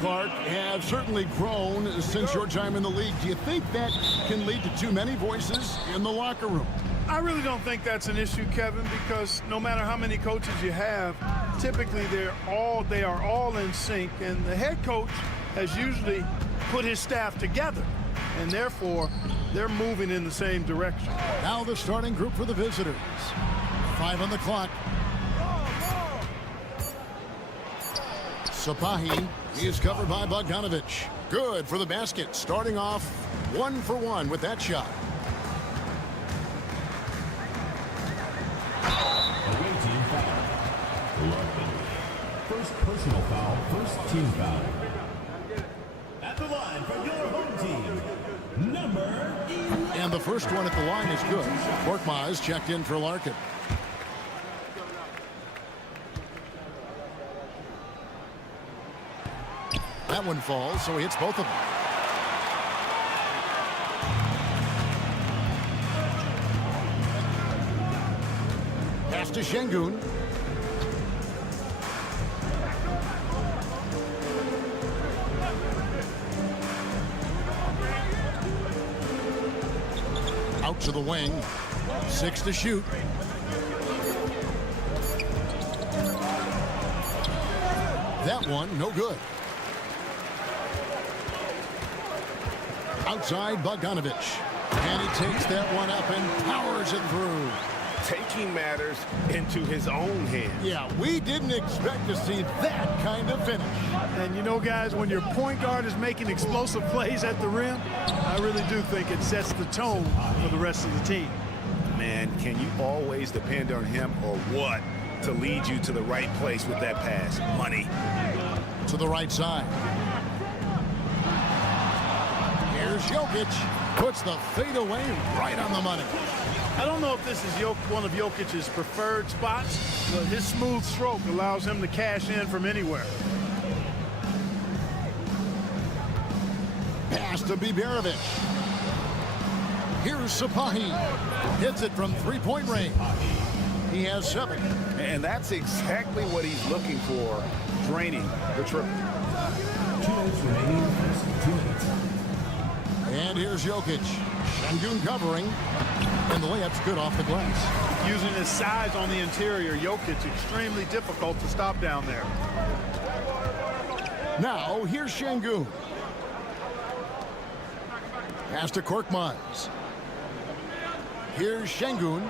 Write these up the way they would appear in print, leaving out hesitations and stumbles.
Clark, have certainly grown since your time in the league. Do you think that can lead to too many voices in the locker room? I really don't think that's an issue, Kevin, because no matter how many coaches you have, typically they are all in sync, and the head coach has usually put his staff together, and therefore they're moving in the same direction. Now the starting group for the visitors. 5 on the clock. Sapahi is covered by Bogdanovic. Good for the basket, starting off 1 for 1 with that shot. Away team foul. First personal foul, first team foul. At the line for your home team, number 11. And the first one at the line is good. Korkmaz checked in for Larkin. That one falls, so he hits both of them. Pass to Şengün. Out to the wing. 6 to shoot. That one, no good. Outside Bogdanovic. And he takes that one up and powers it through. Taking matters into his own hands. Yeah, we didn't expect to see that kind of finish. And you know, guys, when your point guard is making explosive plays at the rim, I really do think it sets the tone for the rest of the team. Man, can you always depend on him or what to lead you to the right place with that pass? Money. To the right side. Here's Jokic. Puts the fadeaway right on the money. I don't know if this is one of Jokic's preferred spots, but his smooth stroke allows him to cash in from anywhere. Pass to Biberovic. Here's Sapahi. Hits it from three-point range. He has 7. And that's exactly what he's looking for, draining the triple. 2 minutes remaining, 2 minutes. And here's Jokic. Şengün covering. And the layup's good off the glass. Using his size on the interior, Jokic extremely difficult to stop down there. Now, here's Şengün. Pass to Korkmaz. Here's Şengün.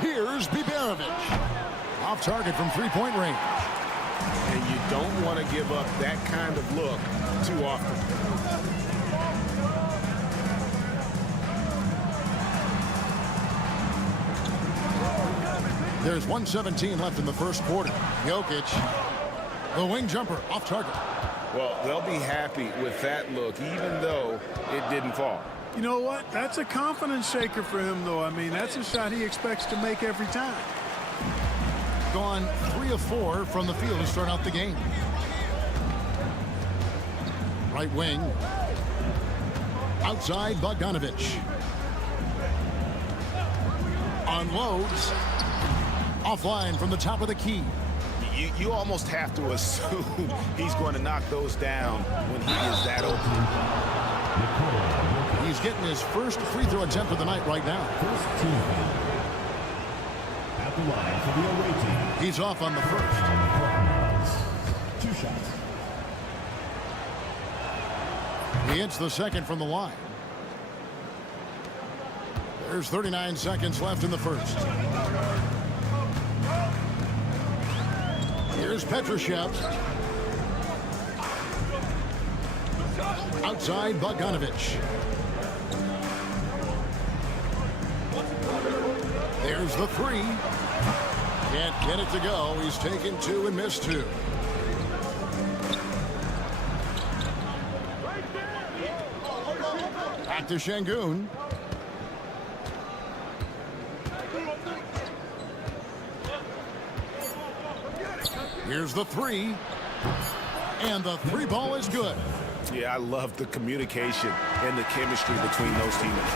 Here's Biberovic. Off target from three-point range. And you don't want to give up that kind of look too often. There's 1:17 left in the first quarter. Jokic, the wing jumper, off target. Well, they'll be happy with that look, even though it didn't fall. You know what? That's a confidence shaker for him, though. I mean, that's a shot he expects to make every time. Gone 3 of 4 from the field to start out the game. Right wing. Outside Bogdanovic. Unloads. Offline from the top of the key. You almost have to assume he's going to knock those down when he is that open. He's getting his first free throw attempt of the night right now. First team foul. At the line for the away team. He's off on the first. 2 shots. He hits the second from the line. There's 39 seconds left in the first. Here's Petrushev. Outside Bogdanovic. There's the three. Can't get it to go. He's taken two and missed two. Back to Şengün. Here's the three. And the three ball is good. Yeah, I love the communication and the chemistry between those teammates.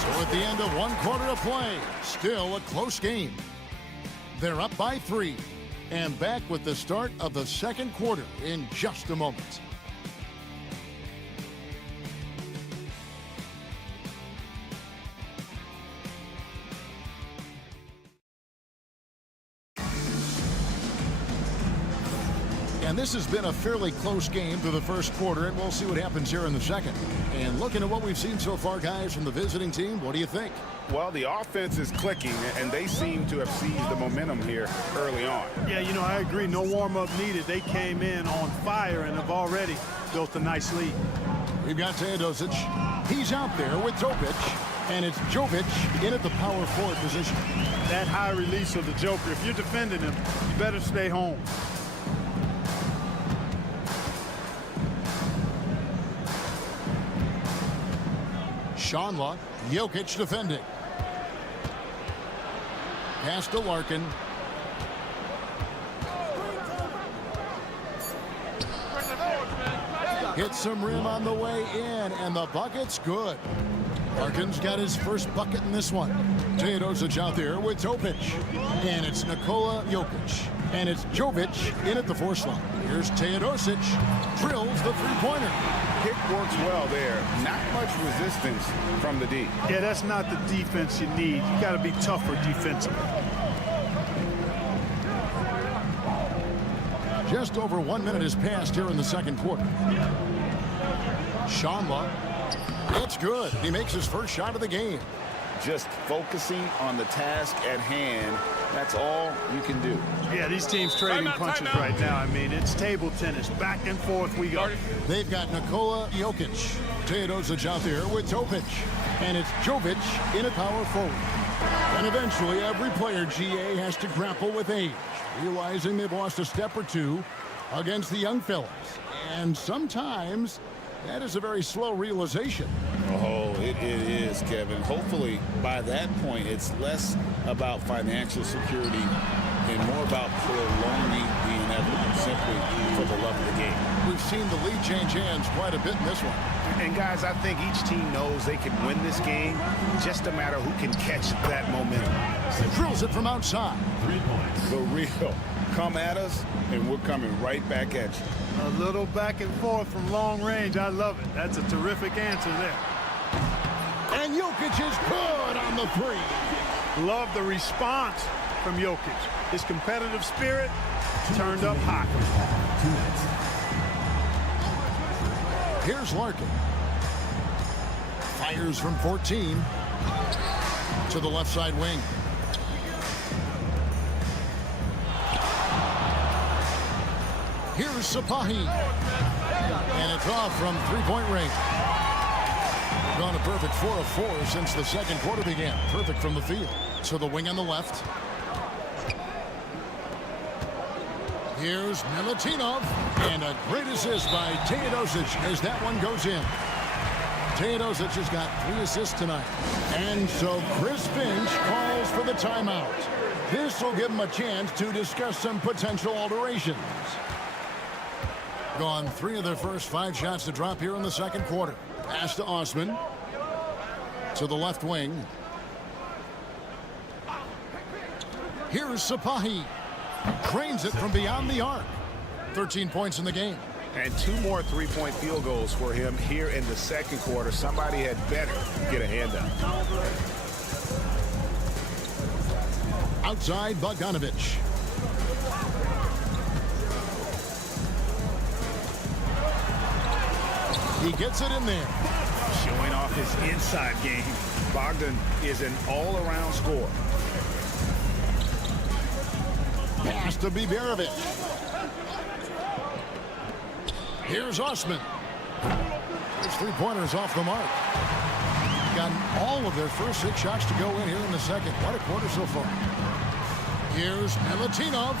So at the end of one quarter of play, still a close game. They're up by 3 and back with the start of the second quarter in just a moment. And this has been a fairly close game through the first quarter, and we'll see what happens here in the second. And looking at what we've seen so far, guys, from the visiting team, what do you think? Well, the offense is clicking, and they seem to have seized the momentum here early on. Yeah, you know, I agree. No warm-up needed. They came in on fire and have already built a nice lead. We've got Teodosic. He's out there with Topic, and it's Jovic in at the power forward position. That high release of the Joker, if you're defending him, you better stay home. Shanla, Jokic defending. Pass to Larkin. Hits some rim on the way in, and the bucket's good. Larkin's got his first bucket in this one. Teodosic out there with Topic. And it's Nikola Jokic. And it's Jovic in at the force line. Here's Teodosic. Drills the three-pointer. Pick works well there. Not much resistance from the D. Yeah, that's not the defense you need. You got to be tougher defensively. Just over 1 minute has passed here in the second quarter. Shanla. It's good. He makes his first shot of the game. Just focusing on the task at hand. That's all you can do. Yeah, these teams trading punches right now. I mean, it's table tennis. Back and forth we go. They've got Nikola Jokic. Teodosic out there with Topic. And it's Jovic in at power forward. And eventually, every player, GA, has to grapple with age, realizing they've lost a step or two against the young fellas. And sometimes that is a very slow realization. Oh, it is, Kevin. Hopefully, by that point, it's less about financial security and more about prolonging the inevitable, simply for the love of the game. We've seen the lead change hands quite a bit in this one. And, guys, I think each team knows they can win this game, just a matter who can catch that momentum. Drills it from outside. 3 points. The real. Come at us, and we're coming right back at you. A little back and forth from long range. I love it. That's a terrific answer there. And Jokic is good on the three. Love the response from Jokic. His competitive spirit turned up hot. 2 minutes. Here's Larkin. Fires from 14 to the left side wing. Here's Sapahi. And it's off from three-point range. Gone a perfect 4 of 4 since the second quarter began. Perfect from the field. To the wing on the left. Here's Milutinov. And a great assist by Teodosic as that one goes in. Teodosic has got 3 assists tonight. And so Chris Finch calls for the timeout. This will give him a chance to discuss some potential alterations. Gone 3 of their first 5 shots to drop here in the second quarter. Pass to Osman. To the left wing. Here's Sapahi. Drains it from beyond the arc. 13 points in the game. And 2 more three-point field goals for him here in the second quarter. Somebody had better get a hand up. Outside Bogdanovic. He gets it in there. Showing off his inside game. Bogdan is an all-around scorer. Pass to Biberovic. Here's Osman. His three-pointers off the mark. Gotten all of their first 6 shots to go in here in the second. What a quarter so far. Here's Milutinov.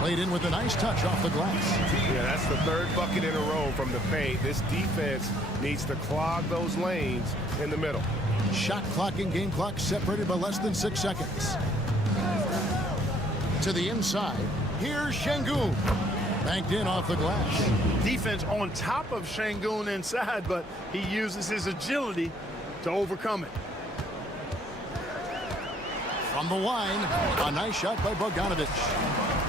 Played in with a nice touch off the glass. Yeah, that's the 3rd bucket in a row from the paint. This defense needs to clog those lanes in the middle. Shot clock and game clock separated by less than 6 seconds. To the inside. Here's Şengün. Banked in off the glass. Defense on top of Şengün inside, but he uses his agility to overcome it. From the line, a nice shot by Bogdanovic.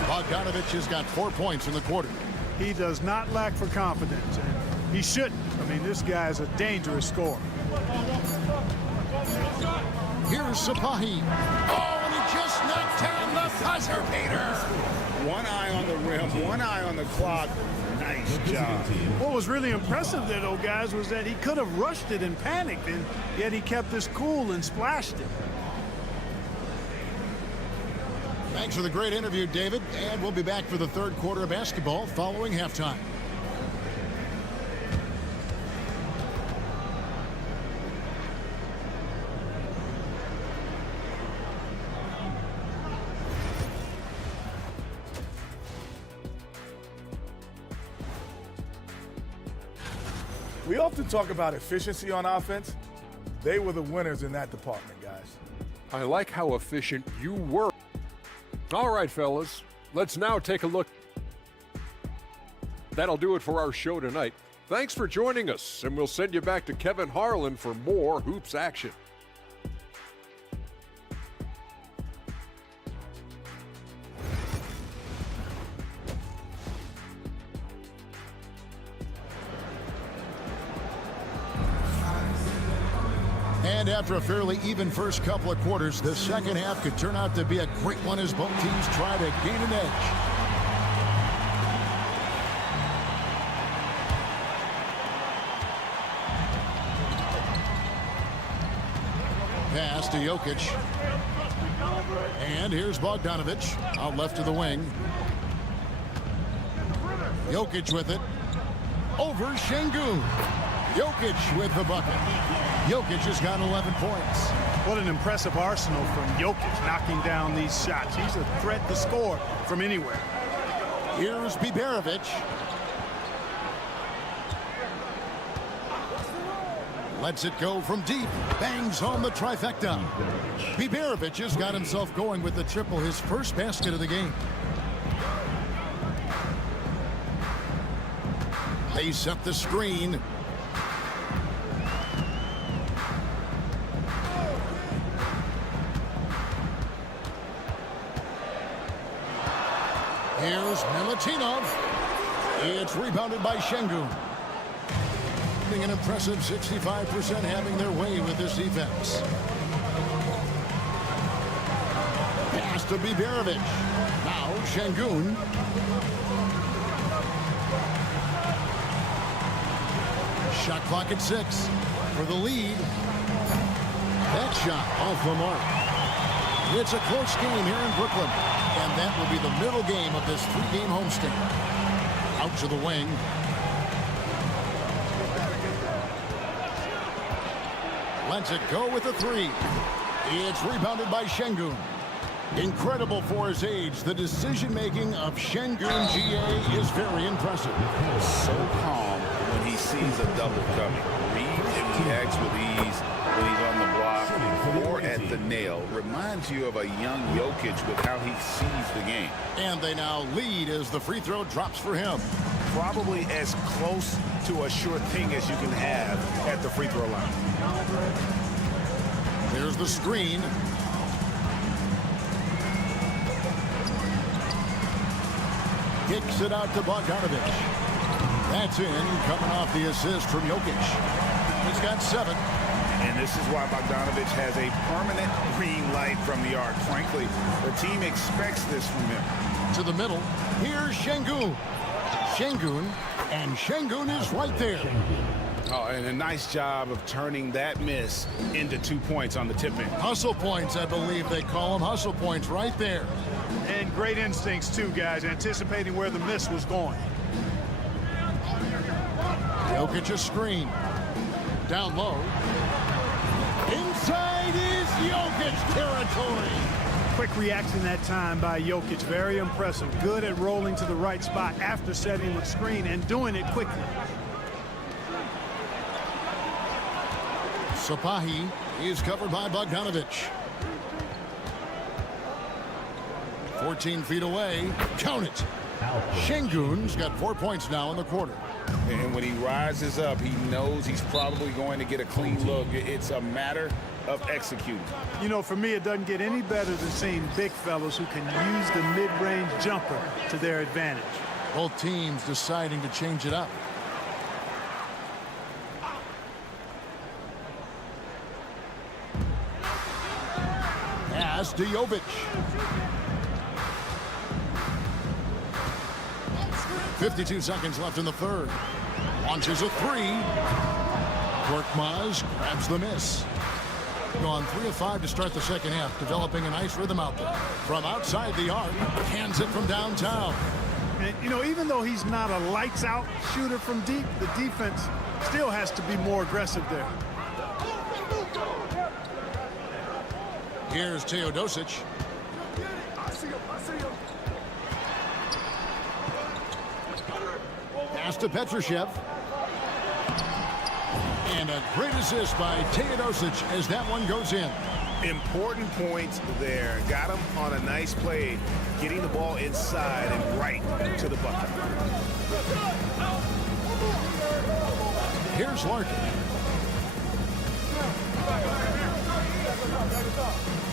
Bogdanovic has got 4 points in the quarter. He does not lack for confidence, and he shouldn't. I mean, this guy is a dangerous scorer. Here's Sapahi. Oh, and he just knocked down the buzzer beater. One eye on the rim, one eye on the clock. Nice job. What was really impressive there, though, guys, was that he could have rushed it and panicked, and yet he kept his cool and splashed it. Thanks for the great interview, David. And we'll be back for the 3rd quarter of basketball following halftime. We often talk about efficiency on offense. They were the winners in that department, guys. I like how efficient you were. All right, fellas, let's now take a look. That'll do it for our show tonight. Thanks for joining us, and we'll send you back to Kevin Harlan for more hoops action. And after a fairly even first couple of quarters, the second half could turn out to be a great one as both teams try to gain an edge. Pass to Jokic. And here's Bogdanovic out left to the wing. Jokic with it. Over Şengün. Jokic with the bucket. Jokic has got 11 points. What an impressive arsenal from Jokic knocking down these shots. He's a threat to score from anywhere. Here's Biberovic. Lets it go from deep. Bangs home the trifecta. Biberovic has got himself going with the triple, his first basket of the game. They set the screen. Here's Milutinov. It's rebounded by Şengün. An impressive 65% having their way with this defense. Pass to Biberovic. Now Şengün. Shot clock at 6 for the lead. That shot off the mark. It's a close game here in Brooklyn. And that will be the middle game of this 3-game homestand. Out to the wing. Lets it go with a 3. It's rebounded by Şengün. Incredible for his age. The decision-making of Şengün GA is very impressive. So calm when he sees a double coming. Reads and reacts with ease when he's on the block or at the nail. Reminds you of a young Jokic with how he sees the game. And they now lead as the free throw drops for him. Probably as close to a sure thing as you can have at the free throw line. There's the screen. Kicks it out to Bogdanovic. That's in, coming off the assist from Jokic. He's got 7. And this is why Bogdanovic has a permanent green light from the arc. Frankly, the team expects this from him. To the middle. Here's Şengün. And Şengün is right there. Oh, and a nice job of turning that miss into 2 points on the tip-in. Hustle points, I believe they call them. Hustle points right there. And great instincts too, guys, anticipating where the miss was going. Jokic a screen. Down low. Inside is Jokic territory. Quick reaction that time by Jokic. Very impressive. Good at rolling to the right spot after setting the screen and doing it quickly. Sapahi is covered by Bogdanovic. 14 feet away. Count it. Şengün's got 4 points now in the quarter. And when he rises up, he knows he's probably going to get a clean look. It's a matter of executing. You know, for me, it doesn't get any better than seeing big fellas who can use the mid-range jumper to their advantage. Both teams deciding to change it up. Pass to Jovic. 52 seconds left in the third. Launches a three. Korkmaz grabs the miss. Gone 3 of 5 to start the second half, developing a nice rhythm out there. From outside the arc, hands it from downtown. And, you know, even though he's not a lights-out shooter from deep, the defense still has to be more aggressive there. Here's Teodosic. Pass to Petrushev. And a great assist by Teodosic as that one goes in. Important points there. Got him on a nice play, getting the ball inside and right to the bucket. Here's Larkin.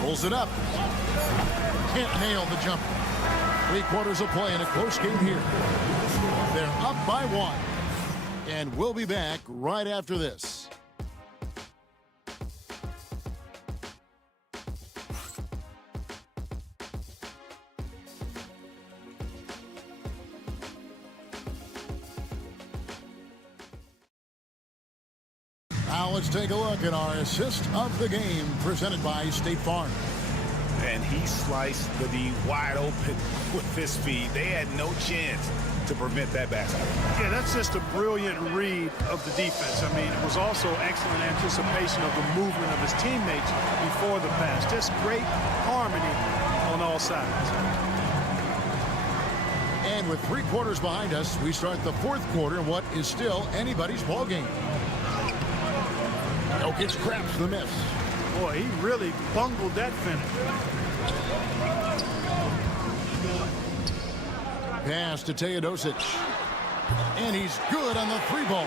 Pulls it up. Can't nail the jumper. 3 quarters of play in a close game here. They're up by 1. And we'll be back right after this. Now let's take a look at our assist of the game presented by State Farm. And he sliced the D wide open with his feet. They had no chance to prevent that basket. Yeah, that's just a brilliant read of the defense. I mean, it was also excellent anticipation of the movement of his teammates before the pass. Just great harmony on all sides. And with 3 quarters behind us, we start the 4th quarter in what is still anybody's ball game. Jokic craps the miss. Boy, he really bungled that finish. Pass to Teodosic. And he's good on the 3-ball.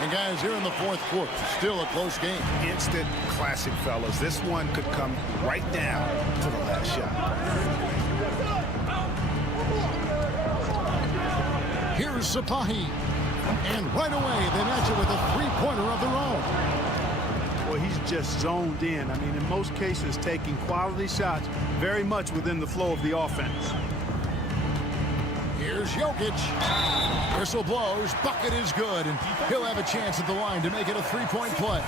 And guys, here in the 4th quarter, still a close game. Instant classic, fellas. This one could come right down to the last shot. Here's Sapahi. And right away, they match it with a 3-pointer of their own. Well, he's just zoned in. I mean, in most cases, taking quality shots very much within the flow of the offense. Here's Jokic. Whistle blows. Bucket is good. And he'll have a chance at the line to make it a 3-point play.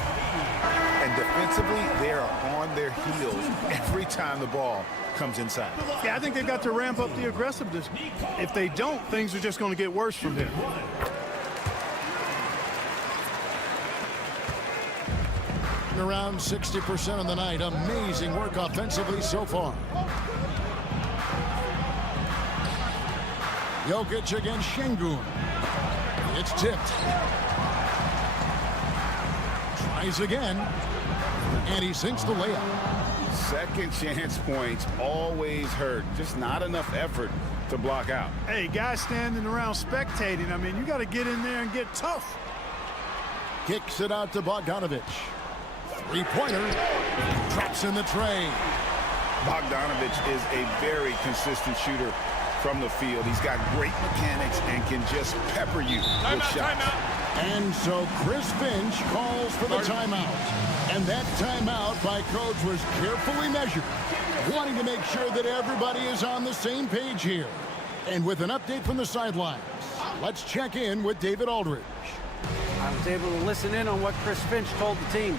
And defensively, they are on their heels every time the ball comes inside. Yeah, I think they've got to ramp up the aggressiveness. If they don't, things are just going to get worse from here. Around 60% on the night. Amazing work offensively so far. Jokic against Şengün. It's tipped. Tries again. And he sinks the layup. Second chance points always hurt. Just not enough effort to block out. Hey, guys standing around spectating, I mean, you got to get in there and get tough. Kicks it out to Bogdanovic. 3-pointer. Drops in the tray. Bogdanovic is a very consistent shooter from the field. He's got great mechanics and can just pepper you with shots. And so Chris Finch calls for the timeout. And that timeout by Coach was carefully measured, wanting to make sure that everybody is on the same page here. And with an update from the sidelines, let's check in with David Aldridge. I was able to listen in on what Chris Finch told the team.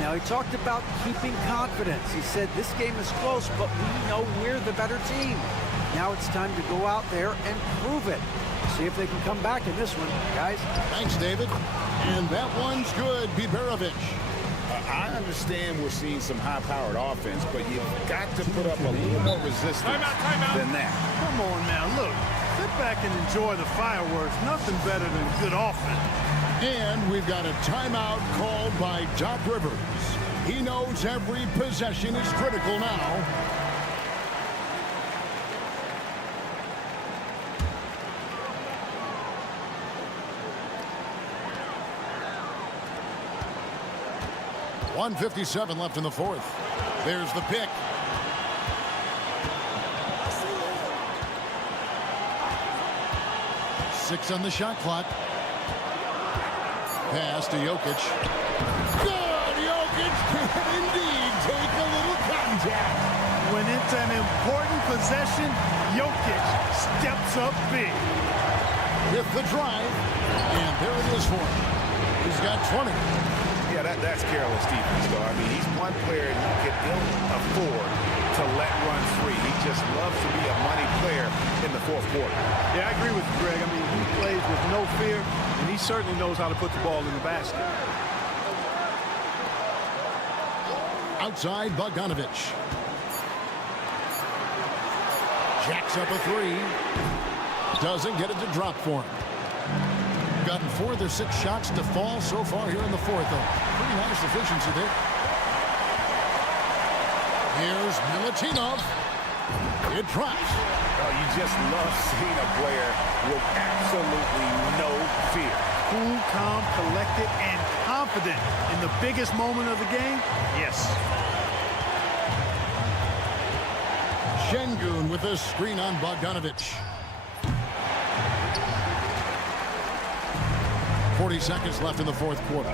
Now, he talked about keeping confidence. He said this game is close, but we know we're the better team. Now it's time to go out there and prove it. See if they can come back in this one, guys. Thanks, David. And that one's good, Biberovic. I understand we're seeing some high-powered offense, but you've got to put up a little more resistance than that. Come on now, look. Sit back and enjoy the fireworks. Nothing better than good offense. And we've got a timeout called by Doc Rivers. He knows every possession is critical now. .157 left in the fourth. There's the pick. Six on the shot clock. Pass to Jokic. Good! Jokic can indeed take a little contact. When it's an important possession, Jokic steps up big. With the drive. And there it is for him. He's got 20. Yeah, that's careless defense, though. I mean, he's one player you can ill afford to let run free. He just loves to be a money player in the fourth quarter. Yeah, I agree with you, Greg. I mean, he plays with no fear, and he certainly knows how to put the ball in the basket. Outside, Bogdanovic. Jacks up a three. Doesn't get it to drop for him. Gotten 4 of their 6 shots to fall so far here in the fourth, though. Pretty nice efficiency there. Here's Milutinov. It drops. Well, you just love seeing a player with absolutely no fear. Cool, calm, collected, and confident in the biggest moment of the game? Yes. Şengün with a screen on Bogdanovic. 40 seconds left in the fourth quarter.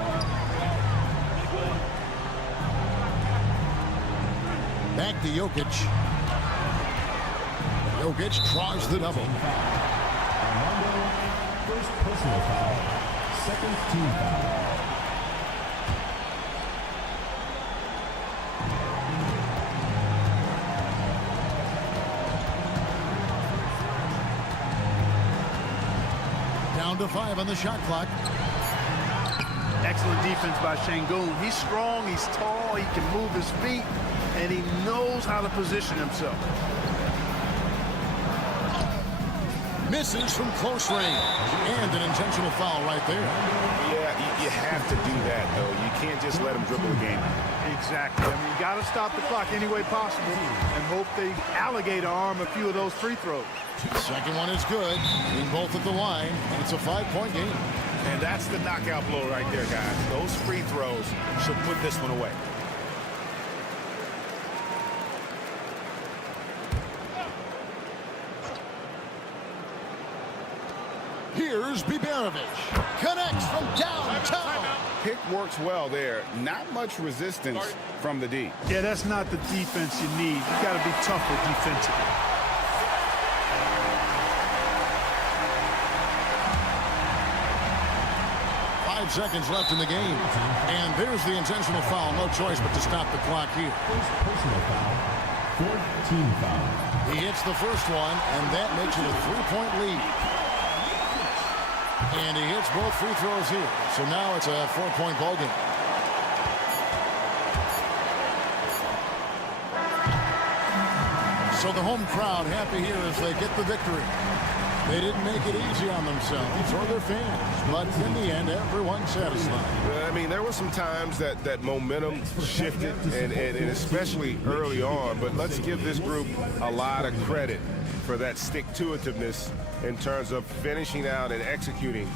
Back to Jokic. Jokic draws the double. First personal foul. Second team foul. Down to 5 on the shot clock. Excellent defense by Şengün. He's strong, he's tall, he can move his feet, and he knows how to position himself. Misses from close range. And an intentional foul right there. Yeah, you have to do that, though. You can't just let him dribble the game. Exactly. I mean, you got to stop the clock any way possible and hope they alligator arm a few of those free throws. Second one is good. Being both at the line, and it's a 5-point game. And that's the knockout blow right there, guys. Those free throws should put this one away. Here's Biberovic. Connects from downtown. Pick works well there. Not much resistance from the D. Yeah, that's not the defense you need. You got to be tougher defensively. Seconds left in the game. And there's the intentional foul. No choice but to stop the clock here. First personal foul. Fourth team foul. He hits the first one, and that makes it a 3-point lead. And he hits both free throws here. So now it's a 4-point ball game. So the home crowd happy here as they get the victory. They didn't make it easy on themselves or their fans, but in the end, everyone's satisfied. I mean, there were some times that momentum shifted, and especially early on, but let's give this group a lot of credit for that stick-to-itiveness in terms of finishing out and executing.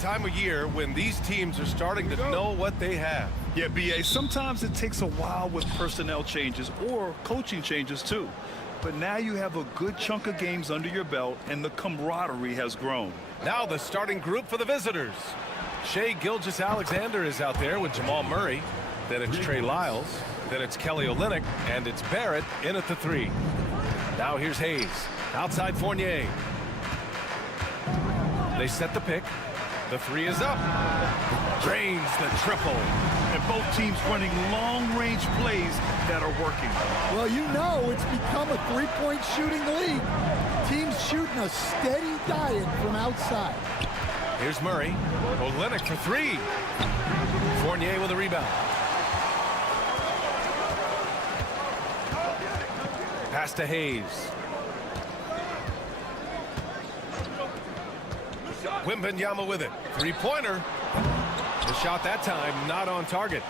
Time of year when these teams are starting to know what they have. Yeah, B.A., sometimes it takes a while with personnel changes or coaching changes too. But now you have a good chunk of games under your belt and the camaraderie has grown. Now the starting group for the visitors. Shai Gilgeous-Alexander is out there with Jamal Murray. Then it's Trey Lyles. Then it's Kelly Olynyk. And it's Barrett in at the 3. Now here's Hayes. Outside Fournier. They set the pick. The 3 is up. Drains the triple. And both teams running long-range plays that are working. Well, you know it's become a three-point shooting league. Teams shooting a steady diet from outside. Here's Murray. Olynyk for 3. Fournier with a rebound. Pass to Hayes. Wembanyama with it. Three-pointer. The shot that time not on target.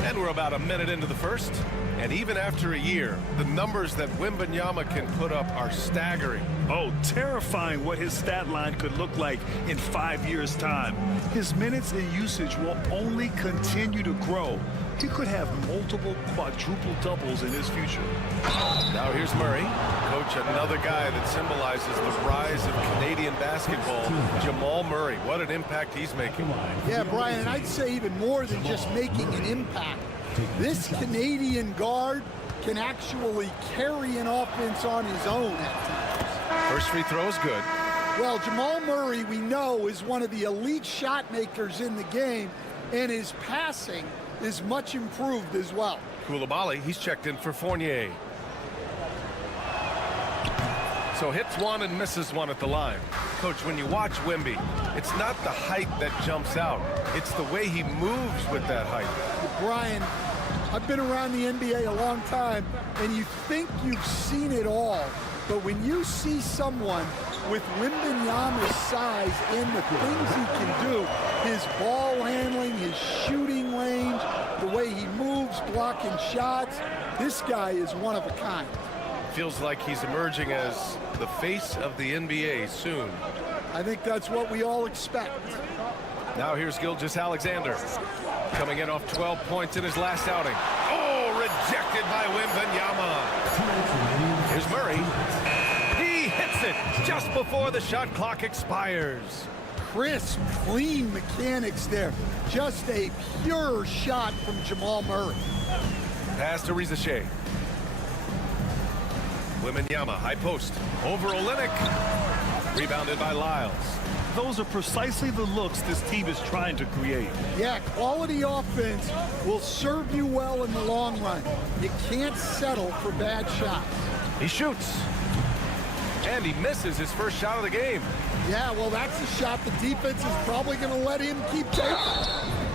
And we're about a minute into the first. And even after a year, the numbers that Wembanyama can put up are staggering. Oh, terrifying what his stat line could look like in 5 years' time. His minutes and usage will only continue to grow. He could have multiple quadruple doubles in his future. Now here's Murray. Coach, another guy that symbolizes the rise of Canadian basketball. Jamal Murray, what an impact he's making. Yeah, Brian, and I'd say even more than just making an impact. This Canadian guard can actually carry an offense on his own at times. First free throw is good. Well, Jamal Murray, we know, is one of the elite shot makers in the game, and his passing is much improved as well. Koulibaly, he's checked in for Fournier. So hits one and misses one at the line. Coach, when you watch Wemby, it's not the height that jumps out. It's the way he moves with that height. Brian, I've been around the NBA a long time, and you think you've seen it all. But when you see someone with Wembanyama's size and the things he can do, his ball handling, his shooting range, the way he moves, blocking shots, this guy is one of a kind. Feels like he's emerging as the face of the NBA soon. I think that's what we all expect. Now here's Gilgeous-Alexander, coming in off 12 points in his last outing. Oh, rejected by Wembanyama. Here's Murray. He hits it just before the shot clock expires. Crisp, clean mechanics there. Just a pure shot from Jamal Murray. Pass to Riza-Shea. Wembanyama, high post. Over Olynyk. Rebounded by Lyles. Those are precisely the looks this team is trying to create. Yeah, quality offense will serve you well in the long run. You can't settle for bad shots. He shoots. And he misses his first shot of the game. Yeah, well, that's a shot the defense is probably going to let him keep taking.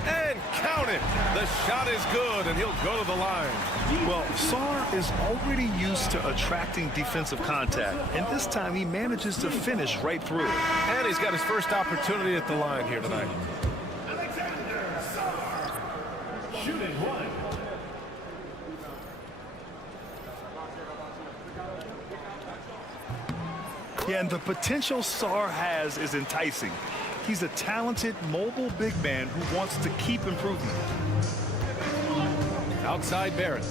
And count it. The shot is good, and he'll go to the line. Well, Sarr is already used to attracting defensive contact, and this time he manages to finish right through. And he's got his first opportunity at the line here tonight. Shooting one. Yeah, and the potential Sarr has is enticing. He's a talented, mobile big man who wants to keep improving. Outside Barrett.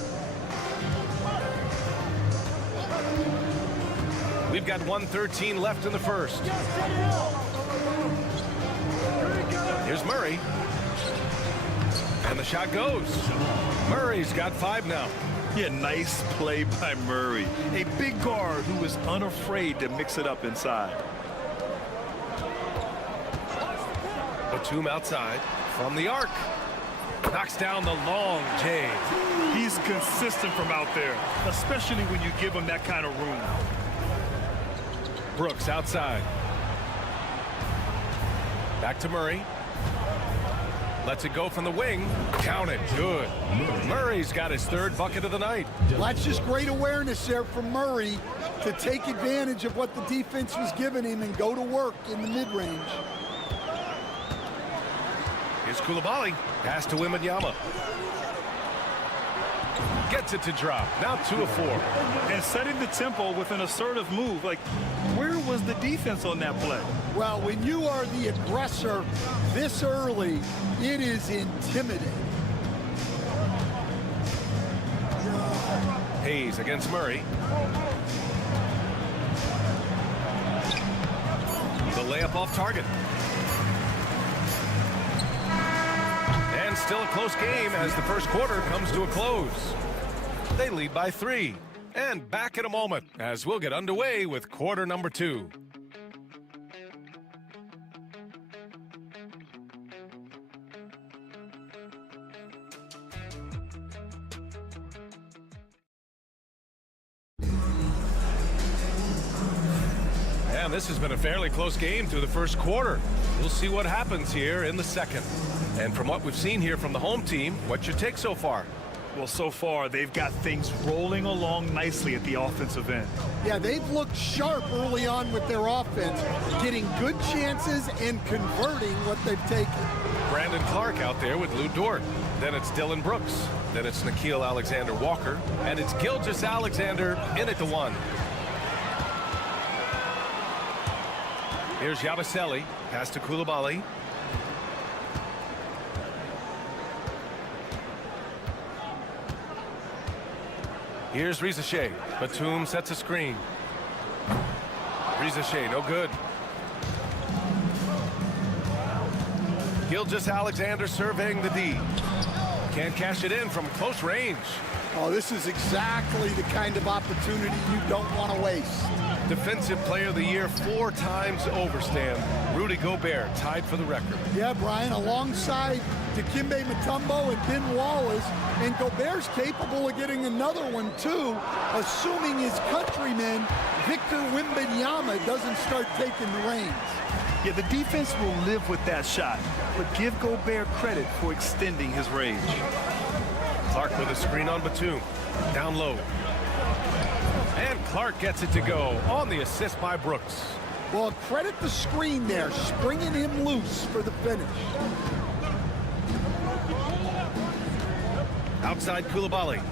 We've got 1:13 left in the first. Here's Murray. And the shot goes. Murray's got 5 now. Yeah, nice play by Murray. A big guard who is unafraid to mix it up inside. Batum outside from the arc. Knocks down the long J. He's consistent from out there, especially when you give him that kind of room. Brooks outside. Back to Murray. Lets it go from the wing. Count it. Good. Murray's got his 3rd bucket of the night. Well, that's just great awareness there from Murray to take advantage of what the defense was giving him and go to work in the mid-range. Here's Koulibaly. Pass to Wembanyama. Gets it to drop. Now 2 of 4. And setting the tempo with an assertive move. Like, where was the defense on that play? Well, when you are the aggressor this early, it is intimidating. Hayes against Murray. The layup off target. And still a close game as the first quarter comes to a close. They lead by 3. And back in a moment as we'll get underway with quarter number 2. And this has been a fairly close game through the first quarter. We'll see what happens here in the second. And from what we've seen here from the home team, what's your take so far? Well, so far, they've got things rolling along nicely at the offensive end. Yeah, they've looked sharp early on with their offense, getting good chances and converting what they've taken. Brandon Clark out there with Lou Dort. Then it's Dylan Brooks. Then it's Nickeil Alexander-Walker. And it's Gilgeous-Alexander in at the 1. Here's Yabusele. Pass to Koulibaly. Here's Riza-Shea. Batum sets a screen. Riza-Shea, no good. Gilgeous-Alexander surveying the D. Can't cash it in from close range. Oh, this is exactly the kind of opportunity you don't want to waste. Defensive Player of the Year 4 times over, Stan. Rudy Gobert tied for the record. Yeah, Brian, alongside Dikembe Mutombo and Ben Wallace, and Gobert's capable of getting another one too, assuming his countryman Victor Wembanyama doesn't start taking the reins. Yeah, the defense will live with that shot, but give Gobert credit for extending his range. Clark with a screen on Batum. Down low. And Clark gets it to go on the assist by Brooks. Well, credit the screen there, springing him loose for the finish. Outside Koulibaly.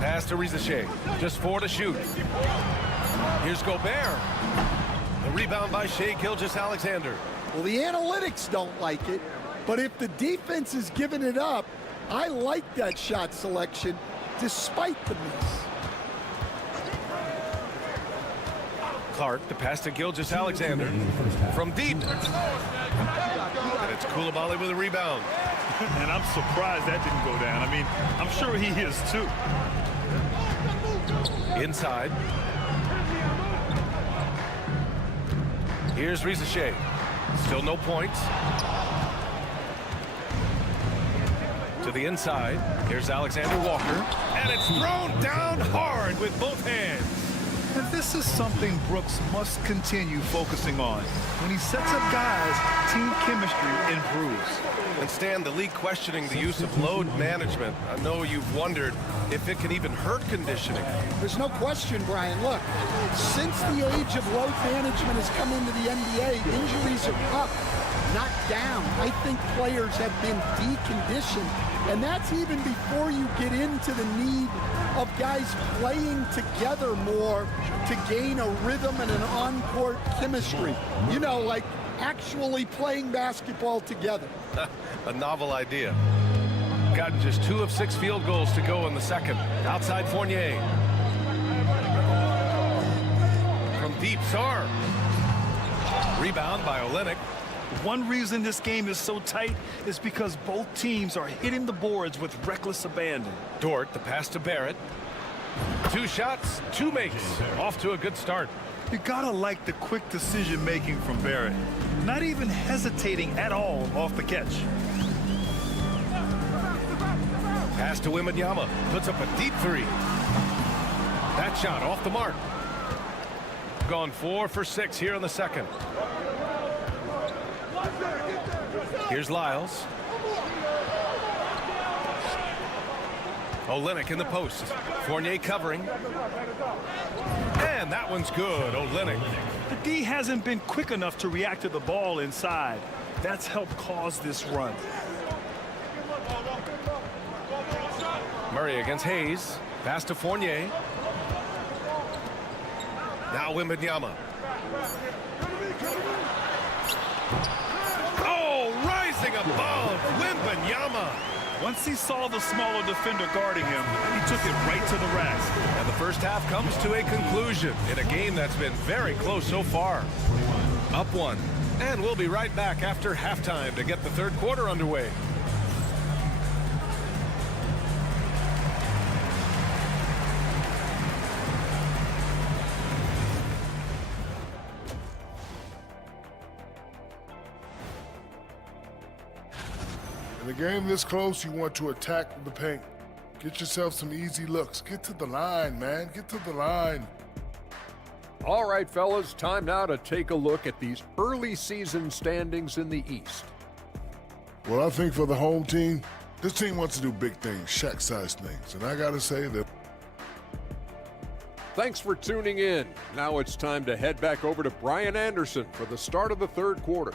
Pass to Rizachet. Just 4 to shoot. Here's Gobert. The rebound by Shai Gilgeous-Alexander. Well, the analytics don't like it, but if the defense is giving it up, I like that shot selection despite the miss. Clark, the pass to Gilgeous-Alexander from deep. And it's Koulibaly with a rebound. And I'm surprised that didn't go down. I mean, I'm sure he is too. Inside. Here's Rizachet. Still no points. To the inside. Here's Alexander Walker. And it's thrown down hard with both hands. And this is something Brooks must continue focusing on. When he sets up guys, team chemistry improves. And Stan, the league questioning the use of load management. I know you've wondered if it can even hurt conditioning. There's no question, Brian. Look, since the age of load management has come into the NBA, injuries are up, not down. I think players have been deconditioned, and that's even before you get into the need of guys playing together more to gain a rhythm and an on-court chemistry. You know, like actually playing basketball together. A novel idea. Gotten just 2 of 6 field goals to go in the second. Outside Fournier. From deep, Sarr. Rebound by Olynyk. One reason this game is so tight is because both teams are hitting the boards with reckless abandon. Dort, the pass to Barrett. 2 shots, 2 makes. Off to a good start. You gotta like the quick decision making from Barrett. Not even hesitating at all off the catch. Pass to Wembanyama. Puts up a deep 3. That shot off the mark. Gone 4 for 6 here in the second. Here's Lyles. Olynyk in the post. Fournier covering. And that one's good. Olynyk. The D hasn't been quick enough to react to the ball inside. That's helped cause this run. Murray against Hayes. Pass to Fournier. Now Wembanyama. Oh, rising above Wembanyama. Once he saw the smaller defender guarding him, he took it right to the rack. And the first half comes to a conclusion in a game that's been very close so far. Up 1. And we'll be right back after halftime to get the third quarter underway. In a game this close, you want to attack the paint. Get yourself some easy looks. Get to the line, man. Get to the line. All right, fellas, time now to take a look at these early season standings in the East. Well, I think for the home team, this team wants to do big things, Shaq-sized things. And I got to say that. Thanks for tuning in. Now it's time to head back over to Brian Anderson for the start of the third quarter.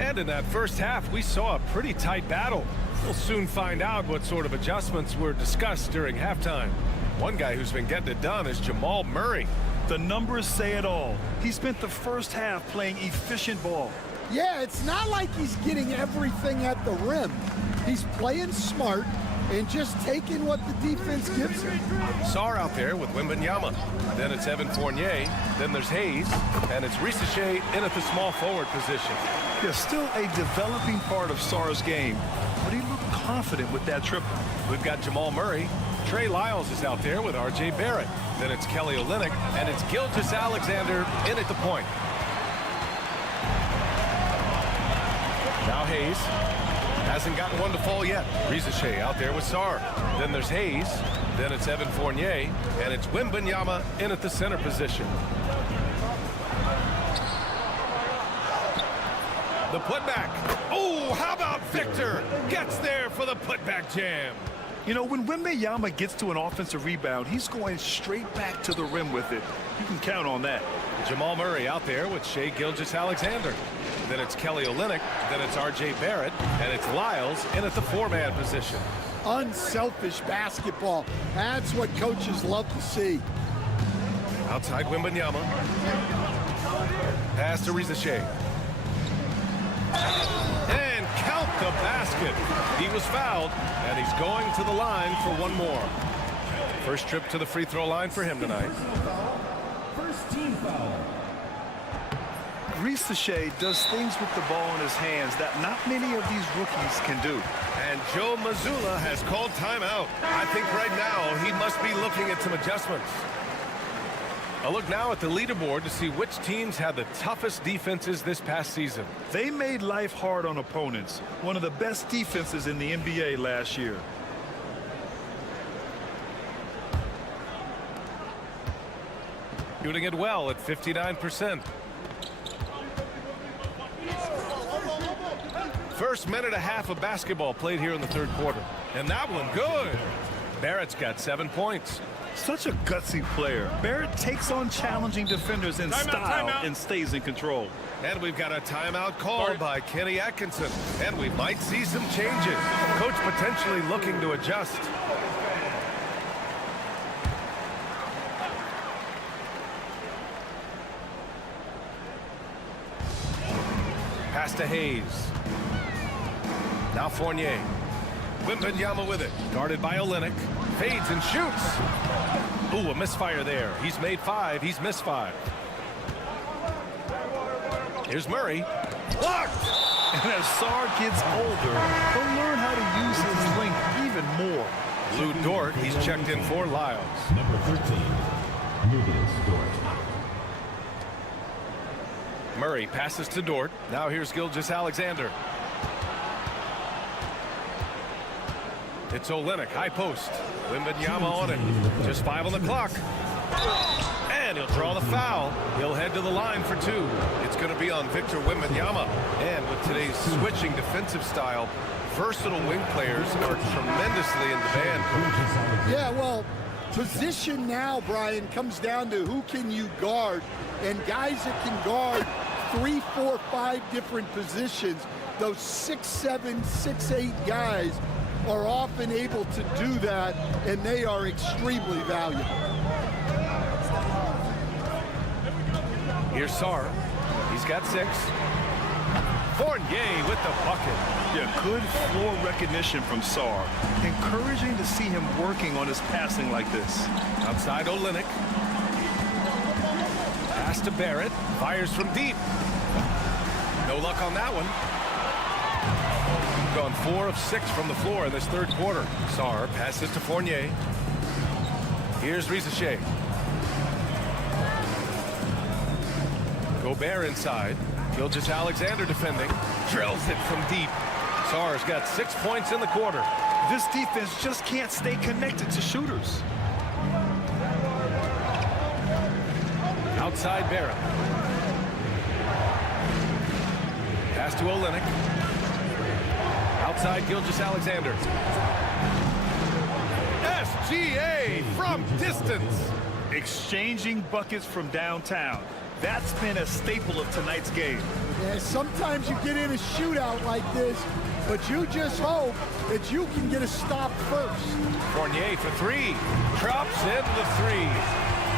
And in that first half, we saw a pretty tight battle. We'll soon find out what sort of adjustments were discussed during halftime. One guy who's been getting it done is Jamal Murray. The numbers say it all. He spent the first half playing efficient ball. Yeah, it's not like he's getting everything at the rim. He's playing smart, and just taking what the defense gives him. Sarr out there with Wembanyama. Then it's Evan Fournier. Then there's Hayes. And it's Risache in at the small forward position. Yeah, still a developing part of Sarr's game, but he looked confident with that triple. We've got Jamal Murray. Trey Lyles is out there with R.J. Barrett. Then it's Kelly Olynyk, and it's Gilgeous-Alexander in at the point. Now Hayes. Hasn't gotten one to fall yet. Risache out there with Sarr. Then there's Hayes. Then it's Evan Fournier, and it's Wembanyama in at the center position. The putback. Oh, how about Victor? Gets there for the putback jam. You know, when Wembanyama gets to an offensive rebound, he's going straight back to the rim with it. You can count on that. Jamal Murray out there with Shai Gilgeous-Alexander. Then it's Kelly Olynyk. Then it's R.J. Barrett. And it's Lyles in at the four-man position. Unselfish basketball. That's what coaches love to see. Outside Wembanyama. Pass to Risache. And count the basket. He was fouled, and he's going to the line for one more. First trip to the free throw line for him tonight. First team foul. Risache does things with the ball in his hands that not many of these rookies can do. And Joe Mazzulla has called timeout. I think right now he must be looking at some adjustments. A look now at the leaderboard to see which teams had the toughest defenses this past season. They made life hard on opponents. One of the best defenses in the NBA last year. Shooting it well at 59%. First minute and a half of basketball played here in the third quarter. And that one good. Barrett's got 7 points. Such a gutsy player. Barrett takes on challenging defenders in style and stays in control. And we've got a timeout called by Kenny Atkinson. And we might see some changes. Coach potentially looking to adjust. Pass to Hayes. Now Fournier. Wembanyama with it. Guarded by Olynyk. Fades and shoots. Ooh, a misfire there. He's made 5. He's missed 5. Here's Murray. Blocked! And as Sarr gets older, he'll learn how to use his length even more. Lou Dort, he's checked in for Lyles. Number 13, Luguentz Dort. Murray passes to Dort. Now here's Gilgeous-Alexander. It's Olynyk, high post. Wembanyama on it. Just 5 on the clock. And he'll draw the foul. He'll head to the line for 2. It's going to be on Victor Wembanyama. And with today's switching defensive style, versatile wing players are tremendously in demand. Yeah, well, position now, Brian, comes down to who can you guard. And guys that can guard 3, 4, 5 different positions, those 6'7", 6'8" guys are often able to do that, and they are extremely valuable. Here's Sarr. He's got 6. Fournier with the bucket. Yeah, good floor recognition from Sarr. Encouraging to see him working on his passing like this. Outside Olynyk. Pass to Barrett. Fires from deep. No luck on that one. Gone 4 of 6 from the floor in this third quarter. Sarr passes to Fournier. Here's Risache. Gobert inside. Gilgeous-Alexander defending. Drills it from deep. Sarr's got 6 points in the quarter. This defense just can't stay connected to shooters. Outside Barrett. Pass to Olynyk. Outside Gilgeous-Alexander. SGA from distance. Exchanging buckets from downtown. That's been a staple of tonight's game. Yeah, sometimes you get in a shootout like this, but you just hope that you can get a stop first. Fournier for 3. Drops in the 3.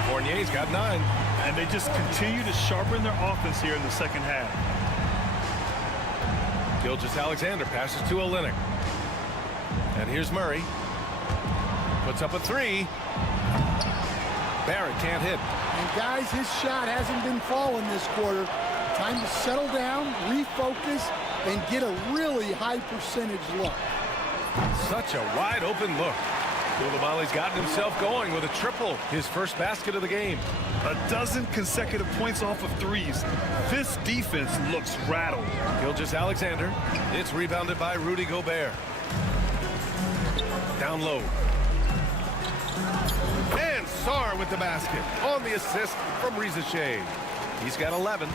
Fournier's got 9. And they just continue to sharpen their offense here in the second half. Gilgeous-Alexander passes to Olynyk. And here's Murray. Puts up a three. Barrett can't hit. And guys, his shot hasn't been falling this quarter. Time to settle down, refocus, and get a really high percentage look. Such a wide open look. Koulibaly's gotten himself going with a triple, his first basket of the game. A dozen consecutive points off of threes. This defense looks rattled. Gilgeous-Alexander. It's rebounded by Rudy Gobert. Down low. And Sarr with the basket on the assist from Riza Shea. He's got 11.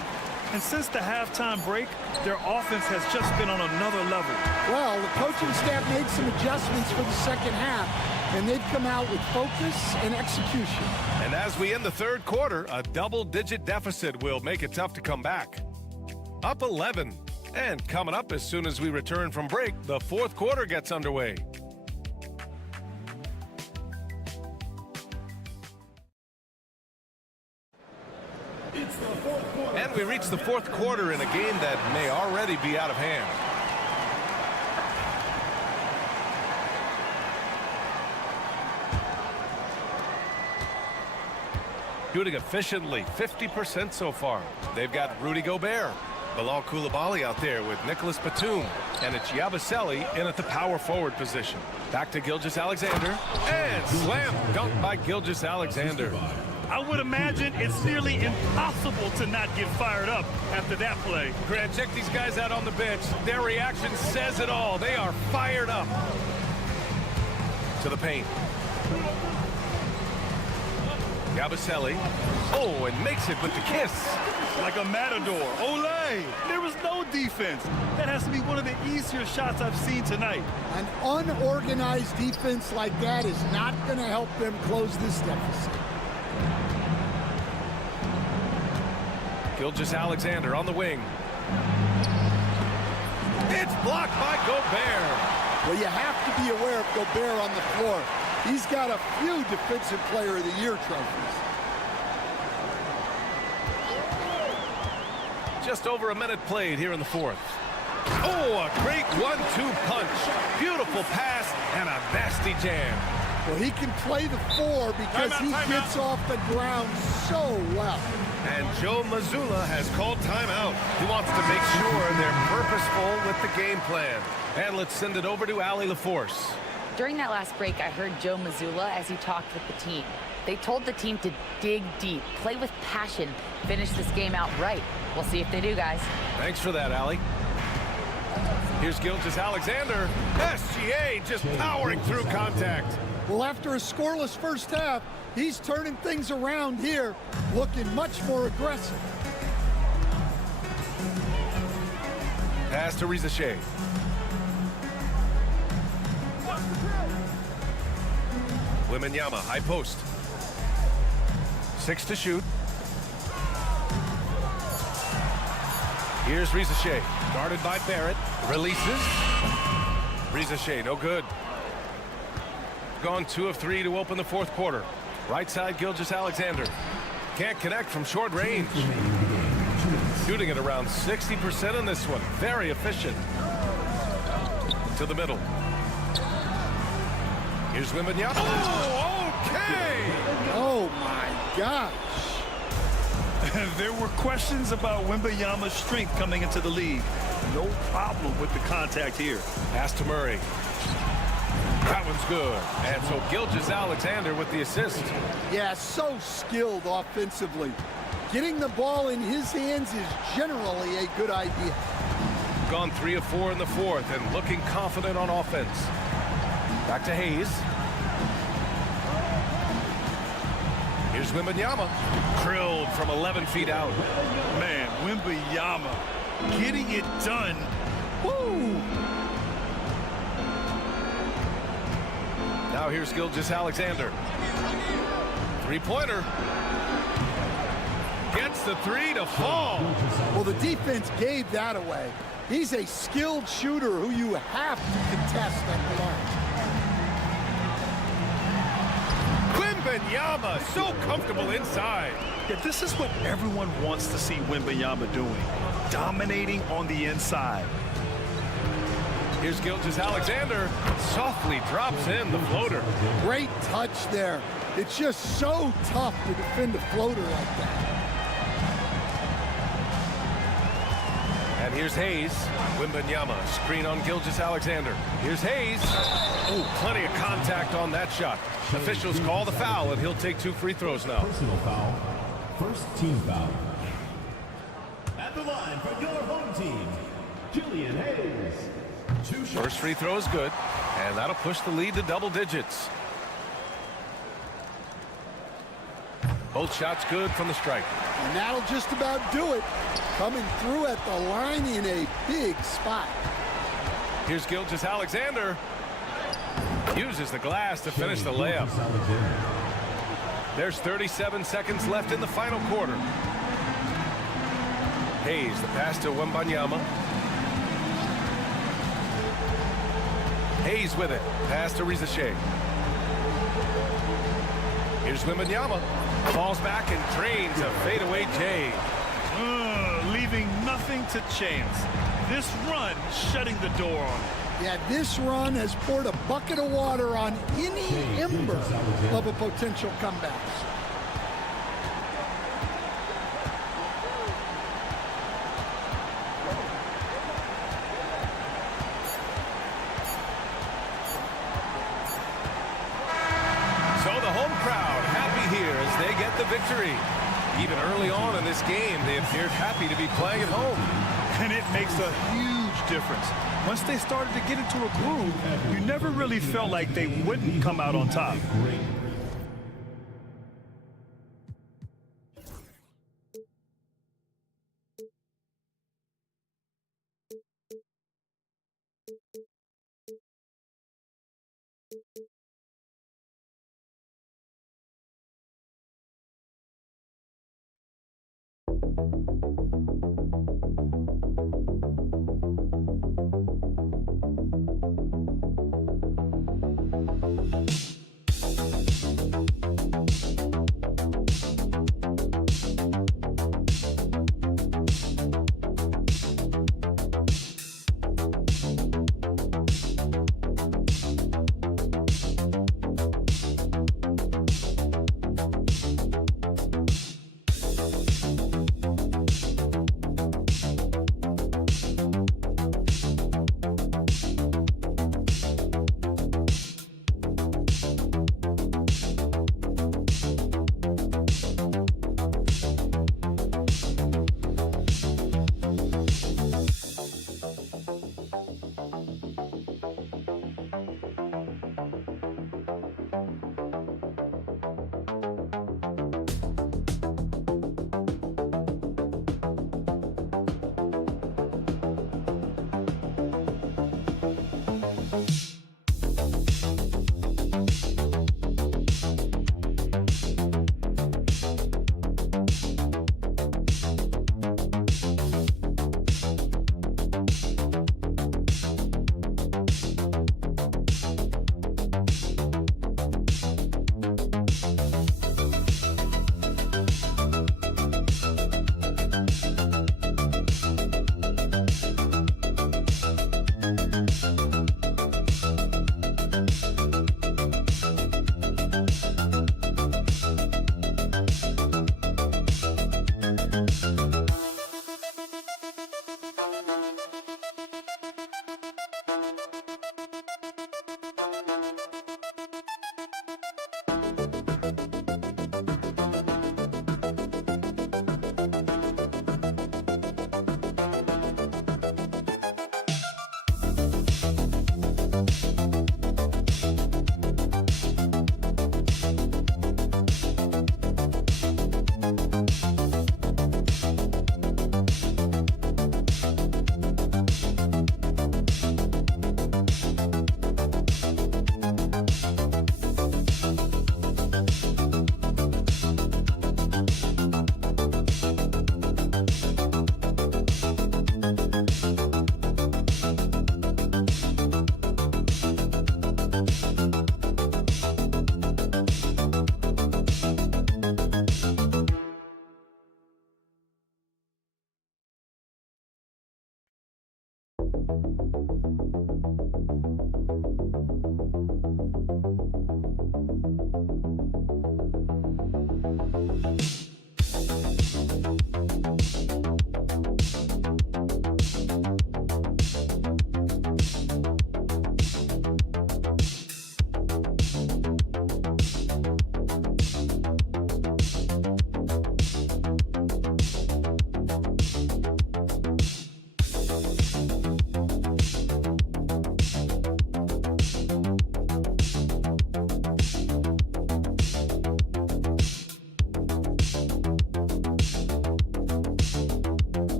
And since the halftime break, their offense has just been on another level. Well, the coaching staff made some adjustments for the second half, and they've come out with focus and execution. And as we end the third quarter, a double-digit deficit will make it tough to come back. Up 11. And coming up as soon as we return from break, the fourth quarter gets underway. And we reach the fourth quarter in a game that may already be out of hand. Shooting efficiently, 50% so far. They've got Rudy Gobert, Bilal Koulibaly out there with Nicholas Batum, and it's Yabusele in at the power forward position. Back to Gilgeous-Alexander, and slam dunk by Gilgeous-Alexander. I would imagine it's nearly impossible to not get fired up after that play. Grant, check these guys out on the bench. Their reaction says it all. They are fired up. To the paint. Yabusele. Oh, and makes it with the kiss. Like a matador. Olay! There was no defense. That has to be one of the easier shots I've seen tonight. An unorganized defense like that is not going to help them close this deficit. Gilgeous-Alexander on the wing. It's blocked by Gobert. Well, you have to be aware of Gobert on the floor. He's got a few Defensive Player of the Year trophies. Just over a minute played here in the fourth. Oh, a great 1-2 punch. Beautiful pass and a nasty jam. Well, he can play the four because he gets off the ground so well. And Joe Mazzulla has called timeout. He wants to make sure they're purposeful with the game plan. And let's send it over to Allie LaForce. During that last break, I heard Joe Mazzulla as he talked with the team. They told the team to dig deep, play with passion, finish this game out right. We'll see if they do, guys. Thanks for that, Allie. Here's Gilgeous-Alexander. SGA just powering through contact. Well, after a scoreless first half, he's turning things around here, looking much more aggressive. Pass to Riza Shea. Wembanyama, high post. 6 to shoot. Here's Riza Shea, guarded by Barrett. Releases. Riza Shea, no good. Gone 2 of 3 to open the fourth quarter. Right side, Gilgeous-Alexander. Can't connect from short range. Shooting at around 60% in this one. Very efficient. To the middle. Here's Wembanyama. Oh, okay! Oh, my gosh. There were questions about Wembanyama's strength coming into the league. No problem with the contact here. Pass to Murray. That one's good. And so Gilgeous-Alexander with the assist. Yeah, so skilled offensively. Getting the ball in his hands is generally a good idea. Gone 3 of 4 in the fourth and looking confident on offense. Back to Hayes. Here's Wembanyama. Drilled from 11 feet out. Man, Wembanyama getting it done. Woo! Now here's Gilgeous-Alexander. Three-pointer. Gets the 3 to fall. Well, the defense gave that away. He's a skilled shooter who you have to contest at the line. Wembanyama, so comfortable inside. Yeah, this is what everyone wants to see Wembanyama doing. Dominating on the inside. Here's Gilgeous-Alexander. Softly drops in the floater. Great touch there. It's just so tough to defend a floater like that. And here's Hayes. Wembanyama, screen on Gilgeous-Alexander. Here's Hayes. Oh, plenty of contact on that shot. Officials call the foul, and he'll take 2 free throws now. Personal foul. First team foul. At the line for your home team, Julian Hayes. 2 shots. First free throw is good, and that'll push the lead to double digits. Both shots good from the stripe. And that'll just about do it. Coming through at the line in a big spot. Here's Gilgeous-Alexander. Uses the glass to finish the layup. There's 37 seconds left in the final quarter. Hayes, the pass to Wembanyama. Hayes with it. Pass to Rizache. Here's Wembanyama. Falls back and drains a fadeaway J. Leaving nothing to chance. This run shutting the door on it. Yeah, this run has poured a bucket of water on any ember of a potential comeback. So the home crowd happy here as they get the victory. Even early on in this game, they appeared happy to be playing at home. And it makes a huge difference. Once they started to get into a groove, you never really felt like they wouldn't come out on top.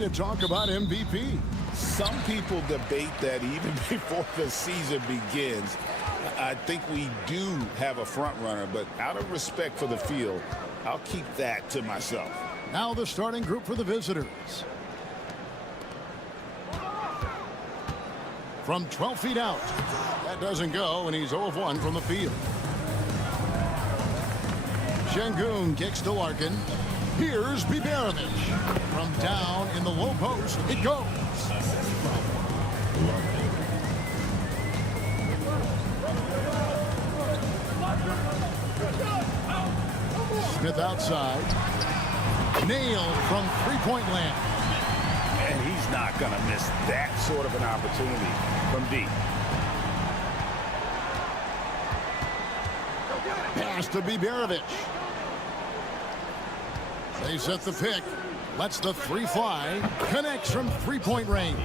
To talk about MVP. Some people debate that even before the season begins. I think we do have a front runner, but out of respect for the field, I'll keep that to myself. Now the starting group for the visitors. From 12 feet out. That doesn't go, and he's 0 of 1 from the field. Şengün kicks to Larkin. Here's Biberovic. From down in the low post, it goes. Smith outside. Nailed from three-point land. And he's not going to miss that sort of an opportunity from deep. Pass to Biberovic. They set the pick. Lets the three fly. Connects from three-point range.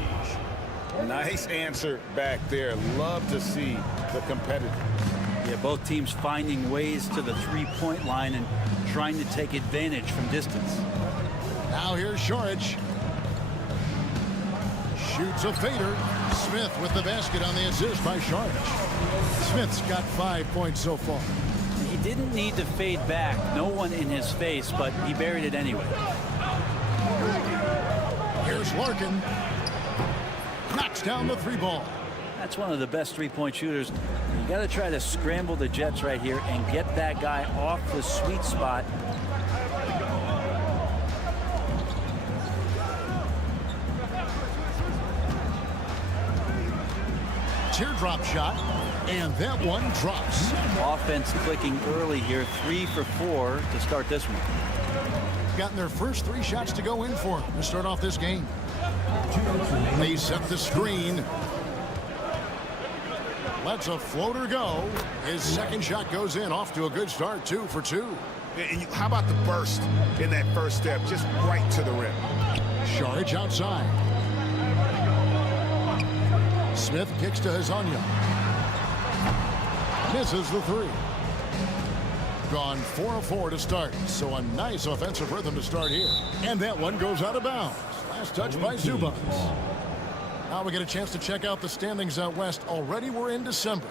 Nice answer back there. Love to see the competitors. Yeah, both teams finding ways to the three-point line and trying to take advantage from distance. Now here's Šorić. Shoots a fader. Smith with the basket on the assist by Šorić. Smith's got 5 points so far. He didn't need to fade back. No one in his face, but he buried it anyway. Here's Larkin. Knocks down the three ball. That's one of the best three-point shooters. You got to try to scramble the Jets right here and get that guy off the sweet spot. Teardrop shot, and that one drops. Offense clicking early here, 3 for 4 to start this one. Gotten their first 3 shots to go in for him to start off this game. They set the screen. Lets a floater go. His second shot goes in, off to a good start, 2 for 2. And how about the burst in that first step, just right to the rim? Šorić outside. Smith kicks to Hezonja. Misses the three. Gone 4 of 4 to start, so a nice offensive rhythm to start here. And that one goes out of bounds. Last touch by Zubac. Now we get a chance to check out the standings out west. Already we're in December.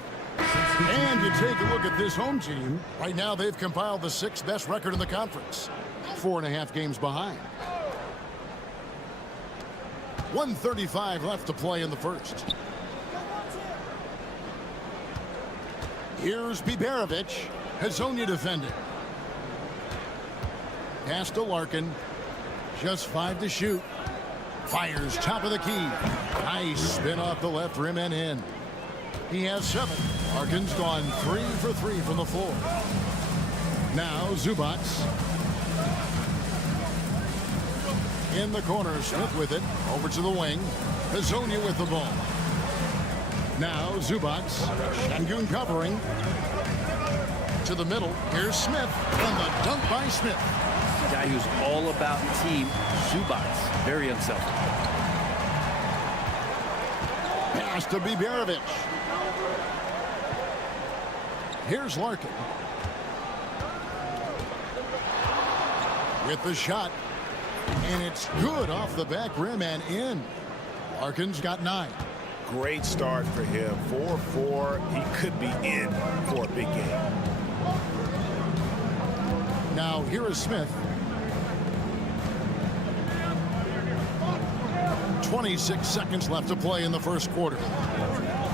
And you take a look at this home team. Right now, they've compiled the 6th best record in the conference. 4.5 games behind. 1:35 left to play in the first. Here's Biberovic. Hazonia defending. Pass to Larkin. Just 5 to shoot. Fires top of the key. Nice spin off the left rim and in. He has 7. Larkin's gone 3 for 3 from the floor. Now Zubac. In the corner, Smith with it. Over to the wing. Hazonia with the ball. Now Zubac. Şengün covering. To the middle. Here's Smith. And the dunk by Smith. A guy who's all about team. Zubac. Very unselfish. Pass to Biberovic. Here's Larkin. With the shot. And it's good off the back rim and in. Larkin's got 9. Great start for him. 4-4. He could be in for a big game. Now here is Smith. 26 seconds left to play in the first quarter.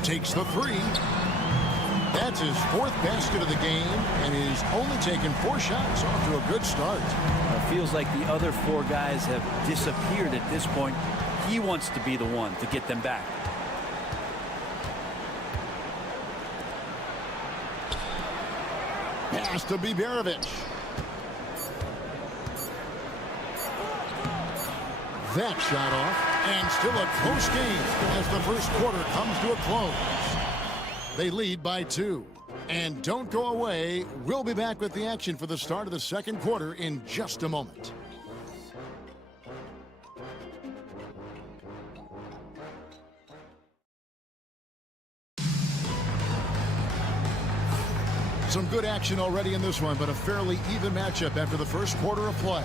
Takes the 3. That's his 4th basket of the game, and he's only taken 4 shots. Off to a good start. It feels like the other 4 guys have disappeared at this point. He wants to be the one to get them back. Pass to Biberovic. That shot off, and still a close game as the first quarter comes to a close. They lead by 2. And don't go away. We'll be back with the action for the start of the second quarter in just a moment. Some good action already in this one, but a fairly even matchup after the first quarter of play.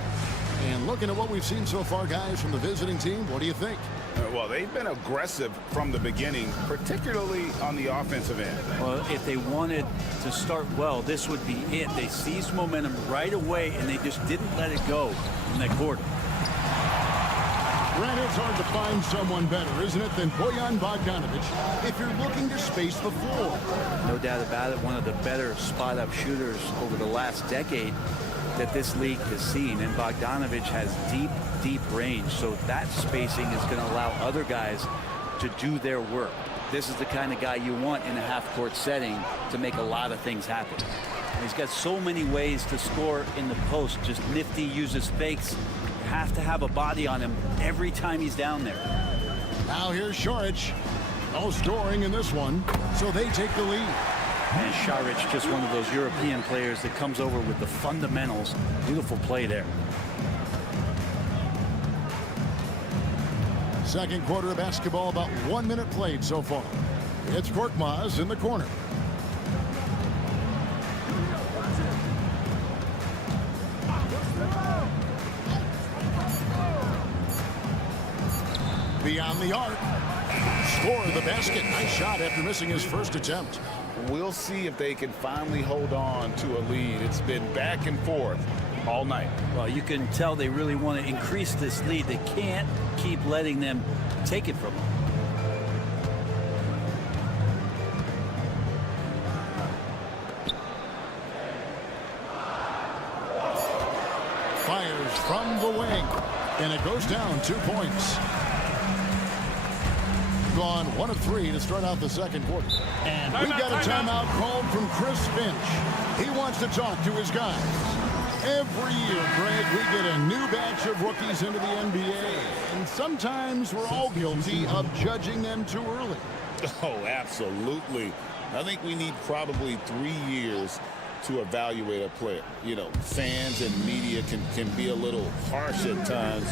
And looking at what we've seen so far, guys, from the visiting team, what do you think? Well, they've been aggressive from the beginning, particularly on the offensive end. Well, if they wanted to start well, this would be it. They seized momentum right away, and they just didn't let it go in that quarter. Grant, it's hard to find someone better, isn't it, than Bojan Bogdanovic if you're looking to space the floor. No doubt about it, one of the better spot-up shooters over the last decade that this league has seen. And Bogdanovic has deep, deep range, so that spacing is going to allow other guys to do their work. This is the kind of guy you want in a half-court setting to make a lot of things happen. And he's got so many ways to score in the post. Just nifty, uses fakes. You have to have a body on him every time he's down there. Now here's Šarić. No scoring in this one, so they take the lead. And Šarić, just one of those European players that comes over with the fundamentals. Beautiful play there. Second quarter of basketball, about 1 minute played so far. It's Korkmaz in the corner. Beyond the arc. Score the basket. Nice shot after missing his first attempt. We'll see if they can finally hold on to a lead. It's been back and forth all night. Well, you can tell they really want to increase this lead. They can't keep letting them take it from them. Fires from the wing, and it goes down 2 points. Gone 1 of 3 to start out the second quarter. And we've got a timeout called from Chris Finch. He wants to talk to his guys. Every year, Greg, we get a new batch of rookies into the NBA, and sometimes we're all guilty of judging them too early. Oh, absolutely. I think we need probably 3 years to evaluate a player. You know, fans and media can be a little harsh at times,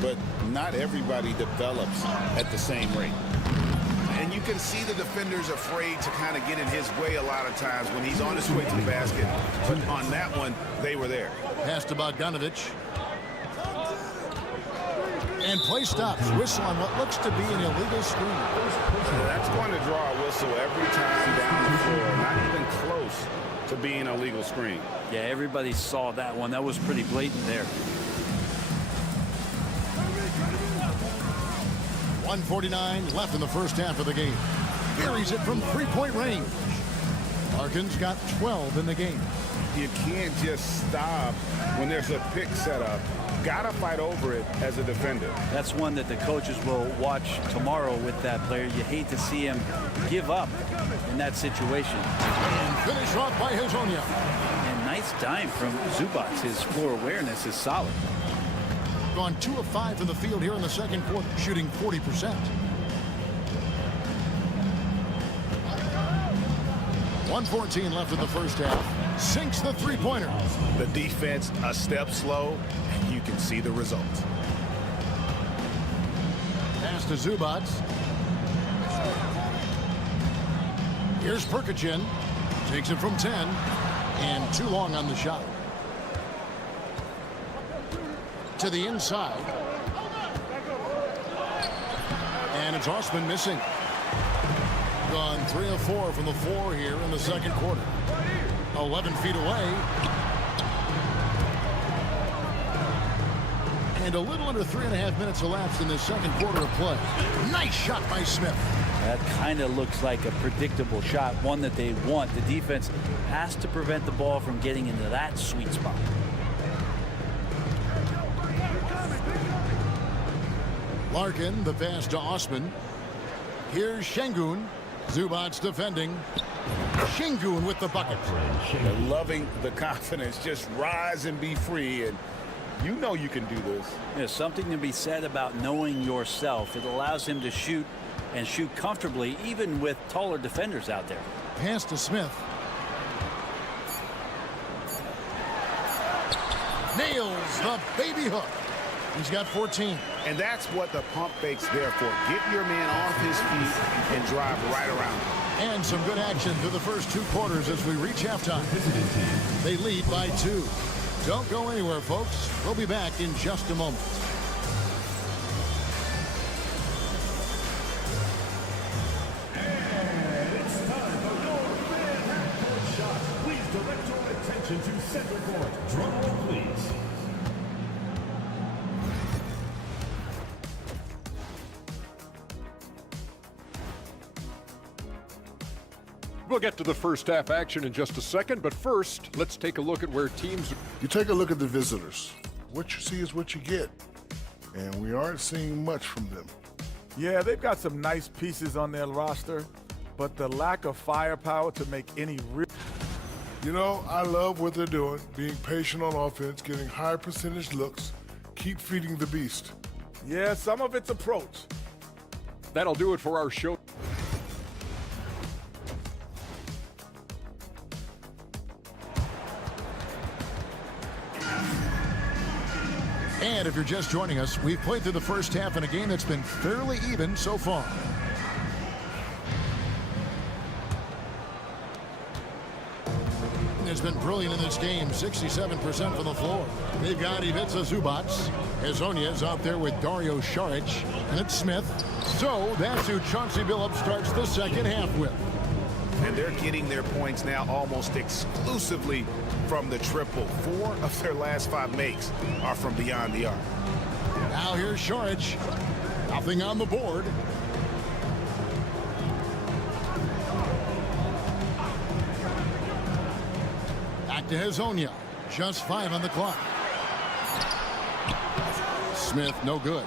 but not everybody develops at the same rate. And you can see the defenders afraid to kind of get in his way a lot of times when he's on his way to the basket. But on that one, they were there. Pass to Bogdanovic. And play stops. Whistle on what looks to be an illegal screen. That's going to draw a whistle every time down the floor. Not even close to being a legal screen. Yeah, everybody saw that one. That was pretty blatant there. 1:49 left in the first half of the game. Buries it from three-point range. Larkin's got 12 in the game. You can't just stop when there's a pick set up. Gotta fight over it as a defender. That's one that the coaches will watch tomorrow with that player. You hate to see him give up in that situation. And finish off by Hazonia. And nice dime from Zubac. His floor awareness is solid. Gone 2 of 5 from the field here in the second quarter, shooting 40%. 1:14 left in the first half. Sinks the three-pointer. The defense a step slow, and you can see the results. Pass to Zubac. Here's Perkachin. Takes it from 10. And too long on the shot. To the inside. And it's Osman missing. Gone 3 of 4 from the floor here in the second quarter. 11 feet away. And a little under 3.5 minutes elapsed in the second quarter of play. Nice shot by Smith. That kind of looks like a predictable shot, one that they want. The defense has to prevent the ball from getting into that sweet spot. Larkin, the pass to Osman. Here's Şengün. Zubac defending. Şengün with the bucket. They're loving the confidence. Just rise and be free, and you know you can do this. There's something to be said about knowing yourself. It allows him to shoot and shoot comfortably, even with taller defenders out there. Pass to Smith. Nails the baby hook. He's got 14. And that's what the pump fake's there for. Get your man off his feet and drive right around him. And some good action through the first 2 quarters as we reach halftime. They lead by 2. Don't go anywhere, folks. We'll be back in just a moment. And it's time for your half-court shot. Please direct your attention to center court. Drum roll, please. We'll get to the first half action in just a second, but first, let's take a look at where teams... You take a look at the visitors. What you see is what you get. And we aren't seeing much from them. Yeah, they've got some nice pieces on their roster, but the lack of firepower to make any real... You know, I love what they're doing, being patient on offense, getting high percentage looks, keep feeding the beast. Yeah, some of it's approach. That'll do it for our show. And if you're just joining us, we've played through the first half in a game that's been fairly even so far. Has been brilliant in this game, 67% from the floor. They've got Ivica Zubac. Hazonia is out there with Dario Saric. And it's Smith. So that's who Chauncey Billups starts the second half with. And they're getting their points now almost exclusively from the triple. 4 of their last 5 makes are from beyond the arc. Now here's Saric. Nothing on the board. Back to Hazonia. Just 5 on the clock. Smith, no good.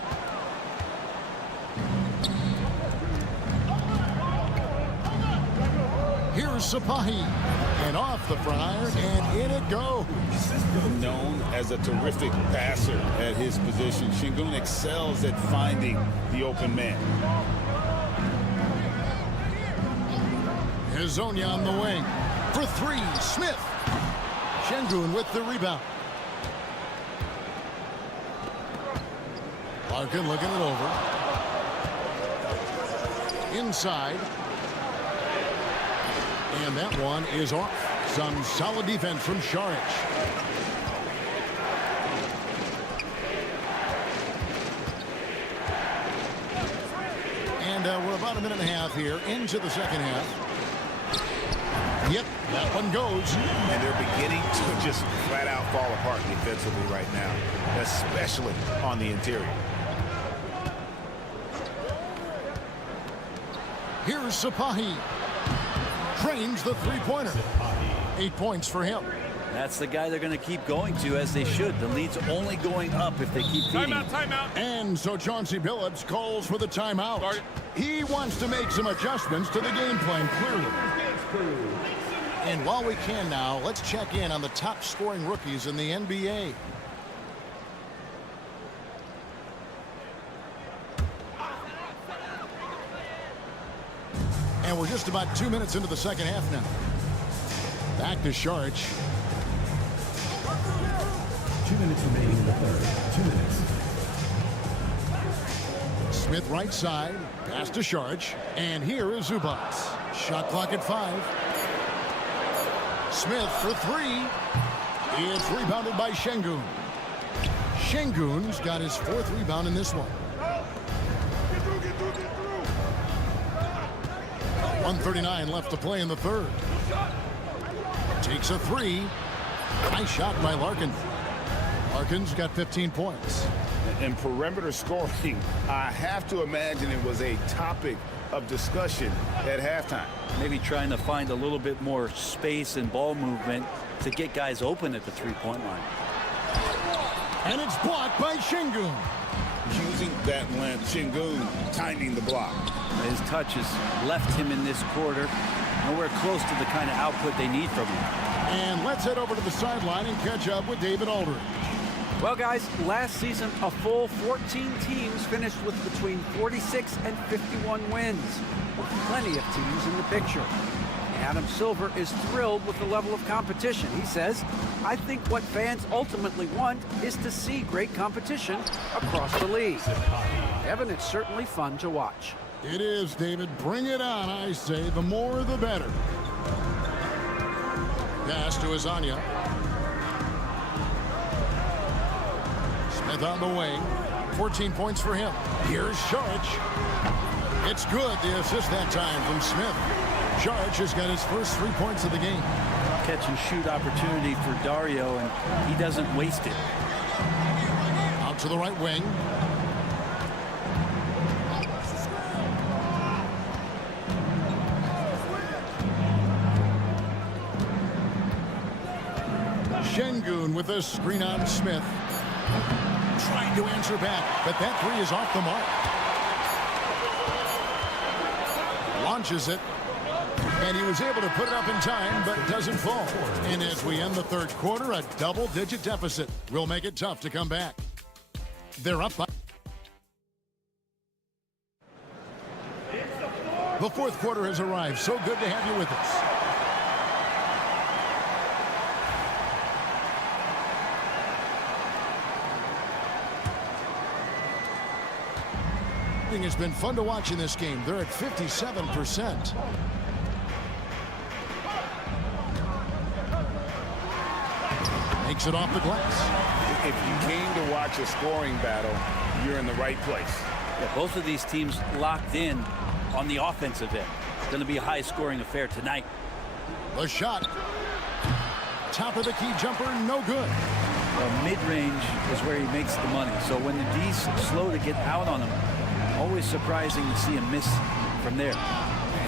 Here's Sapahi. And off the front iron, and in it goes. Known as a terrific passer at his position, Şengün excels at finding the open man. Hazonia on the wing. For 3, Smith. Şengün with the rebound. Larkin looking it over. Inside. And that one is off. Some solid defense from Saric. we're about a minute and a half here into the second half. Yep, that one goes. And they're beginning to just flat out fall apart defensively right now, especially on the interior. Here's Sapahi. Drains the three-pointer. 8 points for him. That's the guy they're going to keep going to, as they should. The lead's only going up if they keep feeding. Timeout. And so Chauncey Billups calls for the timeout. He wants to make some adjustments to the game plan, clearly. And while we can now, let's check in on the top scoring rookies in the NBA. And we're just about 2 minutes into the second half now. Back to Sharch. 2 minutes remaining in the third. 2 minutes. Smith right side. Pass to Sharch. And here is Zubac. Shot clock at 5. Smith for 3. It's rebounded by Şengün. Şengün's got his 4th rebound in this one. 1:39 left to play in the third. Takes a 3. Nice shot by Larkin. Larkin's got 15 points. And perimeter scoring, I have to imagine it was a topic of discussion at halftime. Maybe trying to find a little bit more space and ball movement to get guys open at the three-point line. And it's blocked by Şengün. Using that length, Şengün timing the block. His touch has left him in this quarter nowhere close to the kind of output they need from him. And let's head over to the sideline and catch up with David Aldridge. Well, guys, last season, a full 14 teams finished with between 46 and 51 wins, with plenty of teams in the picture. Adam Silver is thrilled with the level of competition. He says, I think what fans ultimately want is to see great competition across the league. Evan, it's certainly fun to watch. It is, David. Bring it on, I say. The more, the better. Pass to Azania. Smith on the wing. 14 points for him. Here's Sharch. It's good. The assist that time from Smith. Sharch has got his first 3 points of the game. Catch and shoot opportunity for Dario, and he doesn't waste it. Out to the right wing. Şengün with a screen on Smith. Trying to answer back, but that 3 is off the mark. Launches it. And he was able to put it up in time, but it doesn't fall. And as we end the third quarter, a double-digit deficit will make it tough to come back. They're up by... The fourth quarter has arrived. So good to have you with us. It's been fun to watch in this game. They're at 57%. Makes it off the glass. If you came to watch a scoring battle, you're in the right place. Yeah, both of these teams locked in on the offensive end. It's going to be a high-scoring affair tonight. The shot. Top of the key jumper, no good. Well, mid-range is where he makes the money. So when the D's slow to get out on him, always surprising to see him miss from there.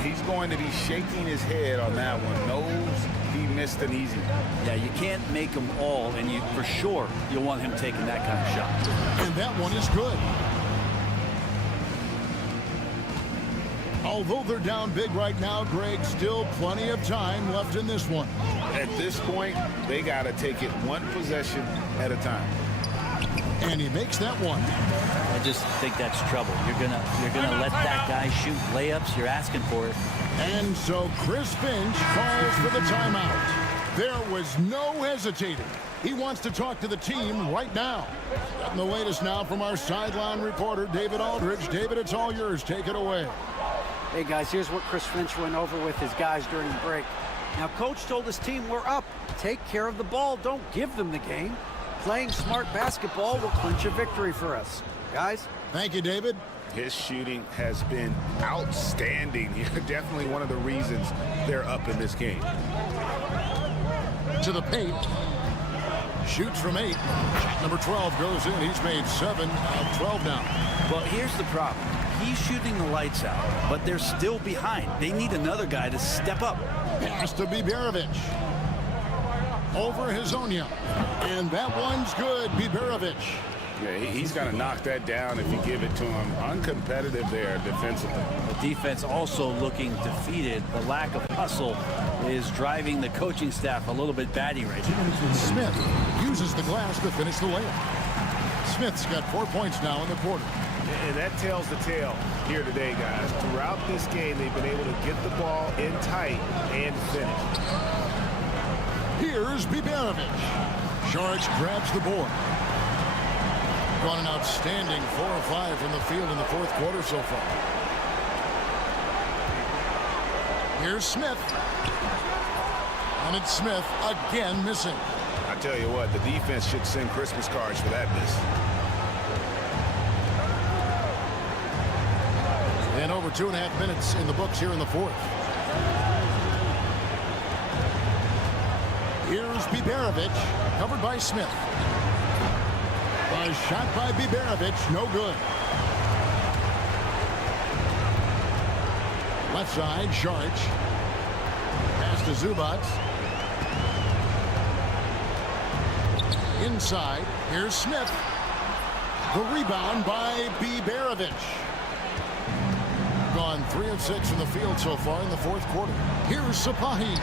He's going to be shaking his head on that one. Knows he missed an easy one. Yeah, you can't make them all, and you for sure you'll want him taking that kind of shot. And that one is good. Although they're down big right now, Greg, still plenty of time left in this one. At this point, they got to take it one possession at a time. And he makes that one. I just think that's trouble. You're gonna let that guy shoot layups. You're asking for it. And so Chris Finch calls for the timeout. There was no hesitating. He wants to talk to the team right now. Getting the latest now from our sideline reporter, David Aldridge. David, it's all yours. Take it away. Hey, guys, here's what Chris Finch went over with his guys during the break. Now, Coach told his team, we're up. Take care of the ball. Don't give them the game. Playing smart basketball will clinch a victory for us. Guys? Thank you, David. His shooting has been outstanding. Definitely one of the reasons they're up in this game. To the paint. Shoots from 8. Shot number 12 goes in. He's made 7 out of 12 now. Well, here's the problem. He's shooting the lights out, but they're still behind. They need another guy to step up. Pass to Biberovic. Over Hazonia. And that one's good. Biberovic. Yeah, he's going to knock that down if you give it to him. Uncompetitive there defensively. The defense also looking defeated. The lack of hustle is driving the coaching staff a little bit batty right now. Smith uses the glass to finish the layup. Smith's got 4 points now in the quarter. And that tells the tale here today, guys. Throughout this game, they've been able to get the ball in tight and finish. Here's Biberovic. Šarić grabs the board. Got an outstanding 4 or 5 from the field in the fourth quarter so far. Here's Smith. And it's Smith again missing. I tell you what, the defense should send Christmas cards for that miss. And over 2.5 minutes in the books here in the fourth. Here's Biberovic, covered by Smith. A shot by Biberovic, no good. Left side, Šarić. Pass to Zubac. Inside, here's Smith. The rebound by Biberovic. Gone 3 of 6 from the field so far in the fourth quarter. Here's Sapahi.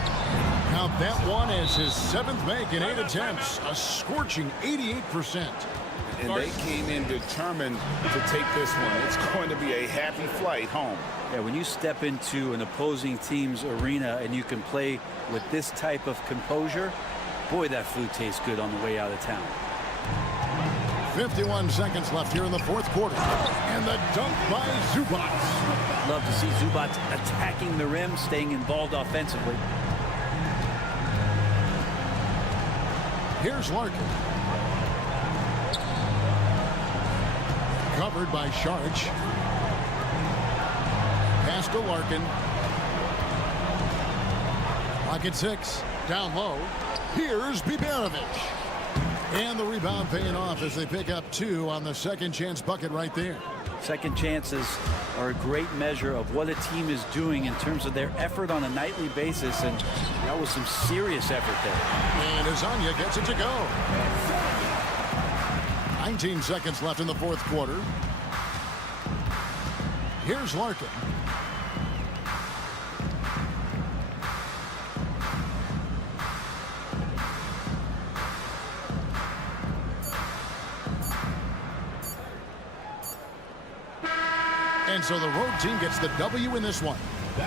Count that one as his 7th make in 8 attempts. A scorching 88%. And they came in determined to take this one. It's going to be a happy flight home. Yeah, when you step into an opposing team's arena and you can play with this type of composure, boy, that food tastes good on the way out of town. 51 seconds left here in the fourth quarter. And the dunk by Zubac. Love to see Zubac attacking the rim, staying involved offensively. Here's Larkin. Covered by Šarić. Pass to Larkin. Lock at 6. Down low. Here's Biberovic. And the rebound paying off as they pick up 2 on the second chance bucket right there. Second chances are a great measure of what a team is doing in terms of their effort on a nightly basis, and that was some serious effort there. And Hazonia gets it to go. 19 seconds left in the fourth quarter. Here's Larkin. And so the road team gets the W in this one.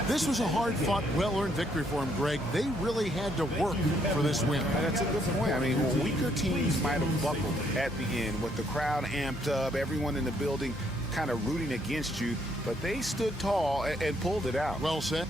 This was a hard-fought, well-earned victory for them, Greg. They really had to work for this win. That's a good point. I mean, weaker teams might have buckled at the end with the crowd amped up, everyone in the building kind of rooting against you, but they stood tall and pulled it out. Well said.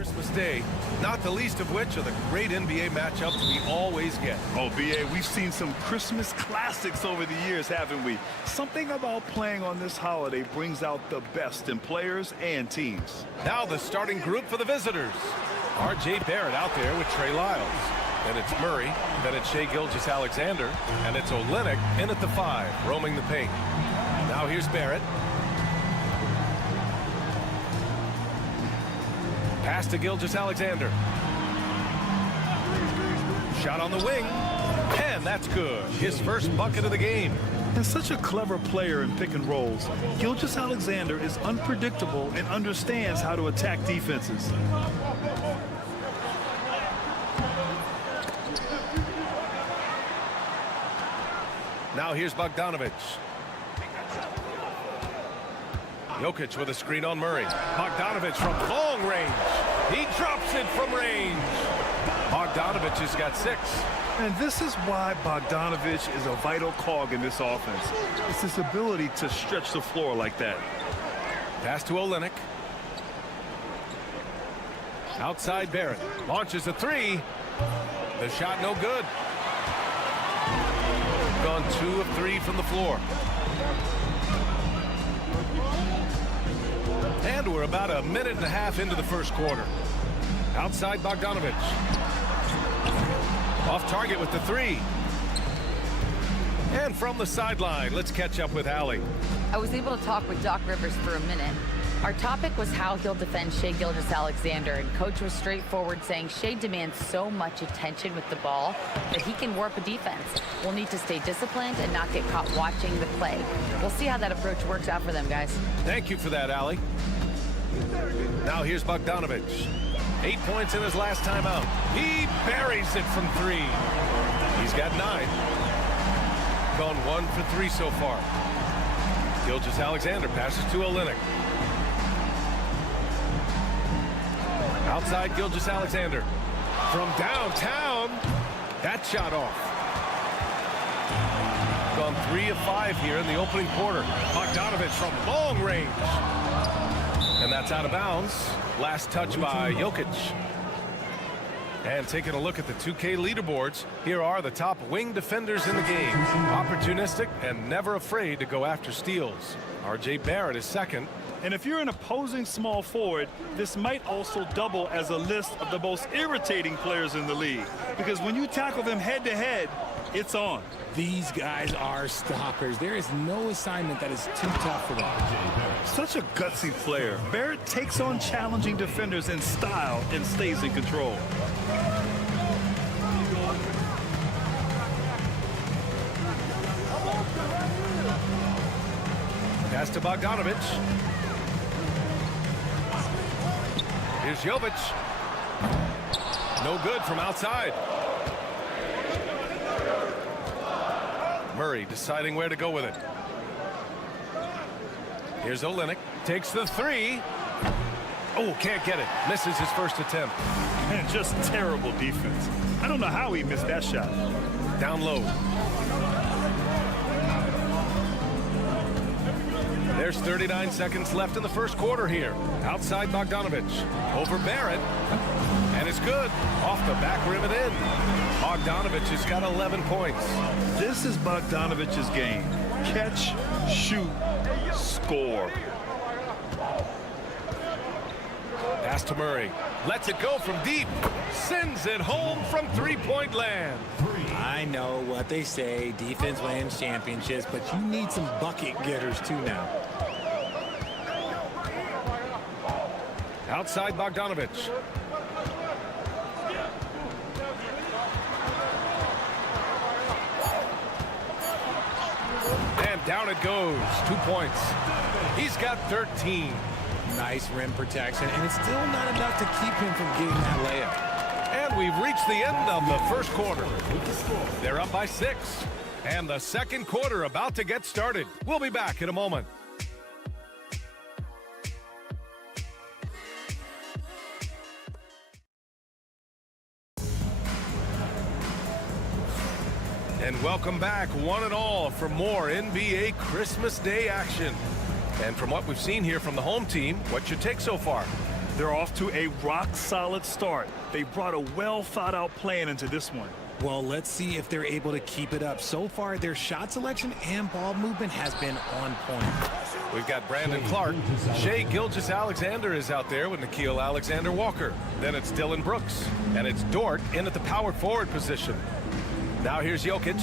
Christmas Day, not the least of which are the great NBA matchups we always get. Oh, B.A., we've seen some Christmas classics over the years, haven't we? Something about playing on this holiday brings out the best in players and teams. Now the starting group for the visitors. R.J. Barrett out there with Trey Lyles. Then it's Murray, then it's Shai Gilgeous-Alexander, and it's Olynyk in at the 5, roaming the paint. Now here's Barrett. Pass to Gilgeous-Alexander. Shot on the wing, and that's good. His first bucket of the game. And such a clever player in pick and rolls, Gilgeous-Alexander is unpredictable and understands how to attack defenses. Now here's Bogdanovic. Jokic with a screen on Murray. Bogdanovic from long range. He drops it from range. Bogdanovic has got 6. And this is why Bogdanovic is a vital cog in this offense. It's his ability to stretch the floor like that. Pass to Olynyk. Outside Barrett. Launches a 3. The shot no good. Gone 2 of 3 from the floor. And we're about a minute and a half into the first quarter. Outside Bogdanovic. Off target with the 3. And from the sideline, let's catch up with Allie. I was able to talk with Doc Rivers for a minute. Our topic was how he'll defend Shai Gilgeous-Alexander, and Coach was straightforward, saying Shai demands so much attention with the ball that he can warp a defense. We'll need to stay disciplined and not get caught watching the play. We'll see how that approach works out for them, guys. Thank you for that, Allie. Now here's Bogdanovic. 8 points in his last time out. He buries it from 3. He's got 9. Gone 1 for 3 so far. Gilgeous-Alexander passes to Olynyk. Outside Gilgeous-Alexander. From downtown, that shot off. Gone 3 of 5 here in the opening quarter. Bogdanovic from long range. And that's out of bounds. Last touch by Jokic. And taking a look at the 2K leaderboards, here are the top wing defenders in the game. Opportunistic and never afraid to go after steals. R.J. Barrett is second. And if you're an opposing small forward, this might also double as a list of the most irritating players in the league. Because when you tackle them head-to-head, it's on. These guys are stoppers. There is no assignment that is too tough for them. Such a gutsy player. Barrett takes on challenging defenders in style and stays in control. Pass to Bogdanovic. Here's Jovic. No good from outside. Murray deciding where to go with it. Here's Olynyk. Takes the three. Oh, can't get it. Misses his first attempt. And just terrible defense. I don't know how he missed that shot. Down low. There's 39 seconds left in the first quarter here. Outside Bogdanovic. Over Barrett. And it's good. Off the back rim and in. Bogdanovic has got 11 points. This is Bogdanovic's game. Catch, shoot, score. Pass to Murray. Lets it go from deep. Sends it home from three-point land. I know what they say. Defense wins championships, but you need some bucket getters too now. Outside Bogdanovic. And down it goes. 2 points. He's got 13. Nice rim protection, and it's still not enough to keep him from getting that layup. And we've reached the end of the first quarter. They're up by 6. And the second quarter about to get started. We'll be back in a moment. And welcome back, one and all, for more NBA Christmas Day action. And from what we've seen here from the home team, what's your take so far? They're off to a rock-solid start. They brought a well-thought-out plan into this one. Well, let's see if they're able to keep it up. So far, their shot selection and ball movement has been on point. We've got Brandon Clark. Shai Gilgeous-Alexander is out there with Nickeil Alexander-Walker. Then it's Dylan Brooks. And it's Dort in at the power forward position. Now here's Jokic.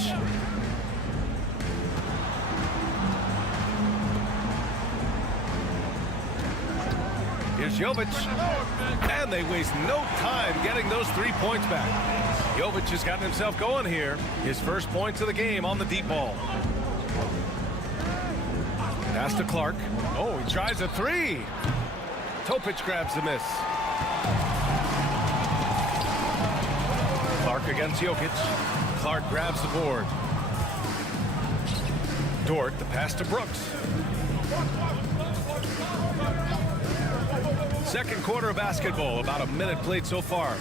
Here's Jovic. And they waste no time getting those 3 points back. Jovic has gotten himself going here. His first points of the game on the deep ball. Pass to Clark. Oh, he tries a three. Topic grabs the miss. Clark against Jokic. Clark grabs the board. Dort, the pass to Brooks. Second quarter of basketball, about a minute played so far.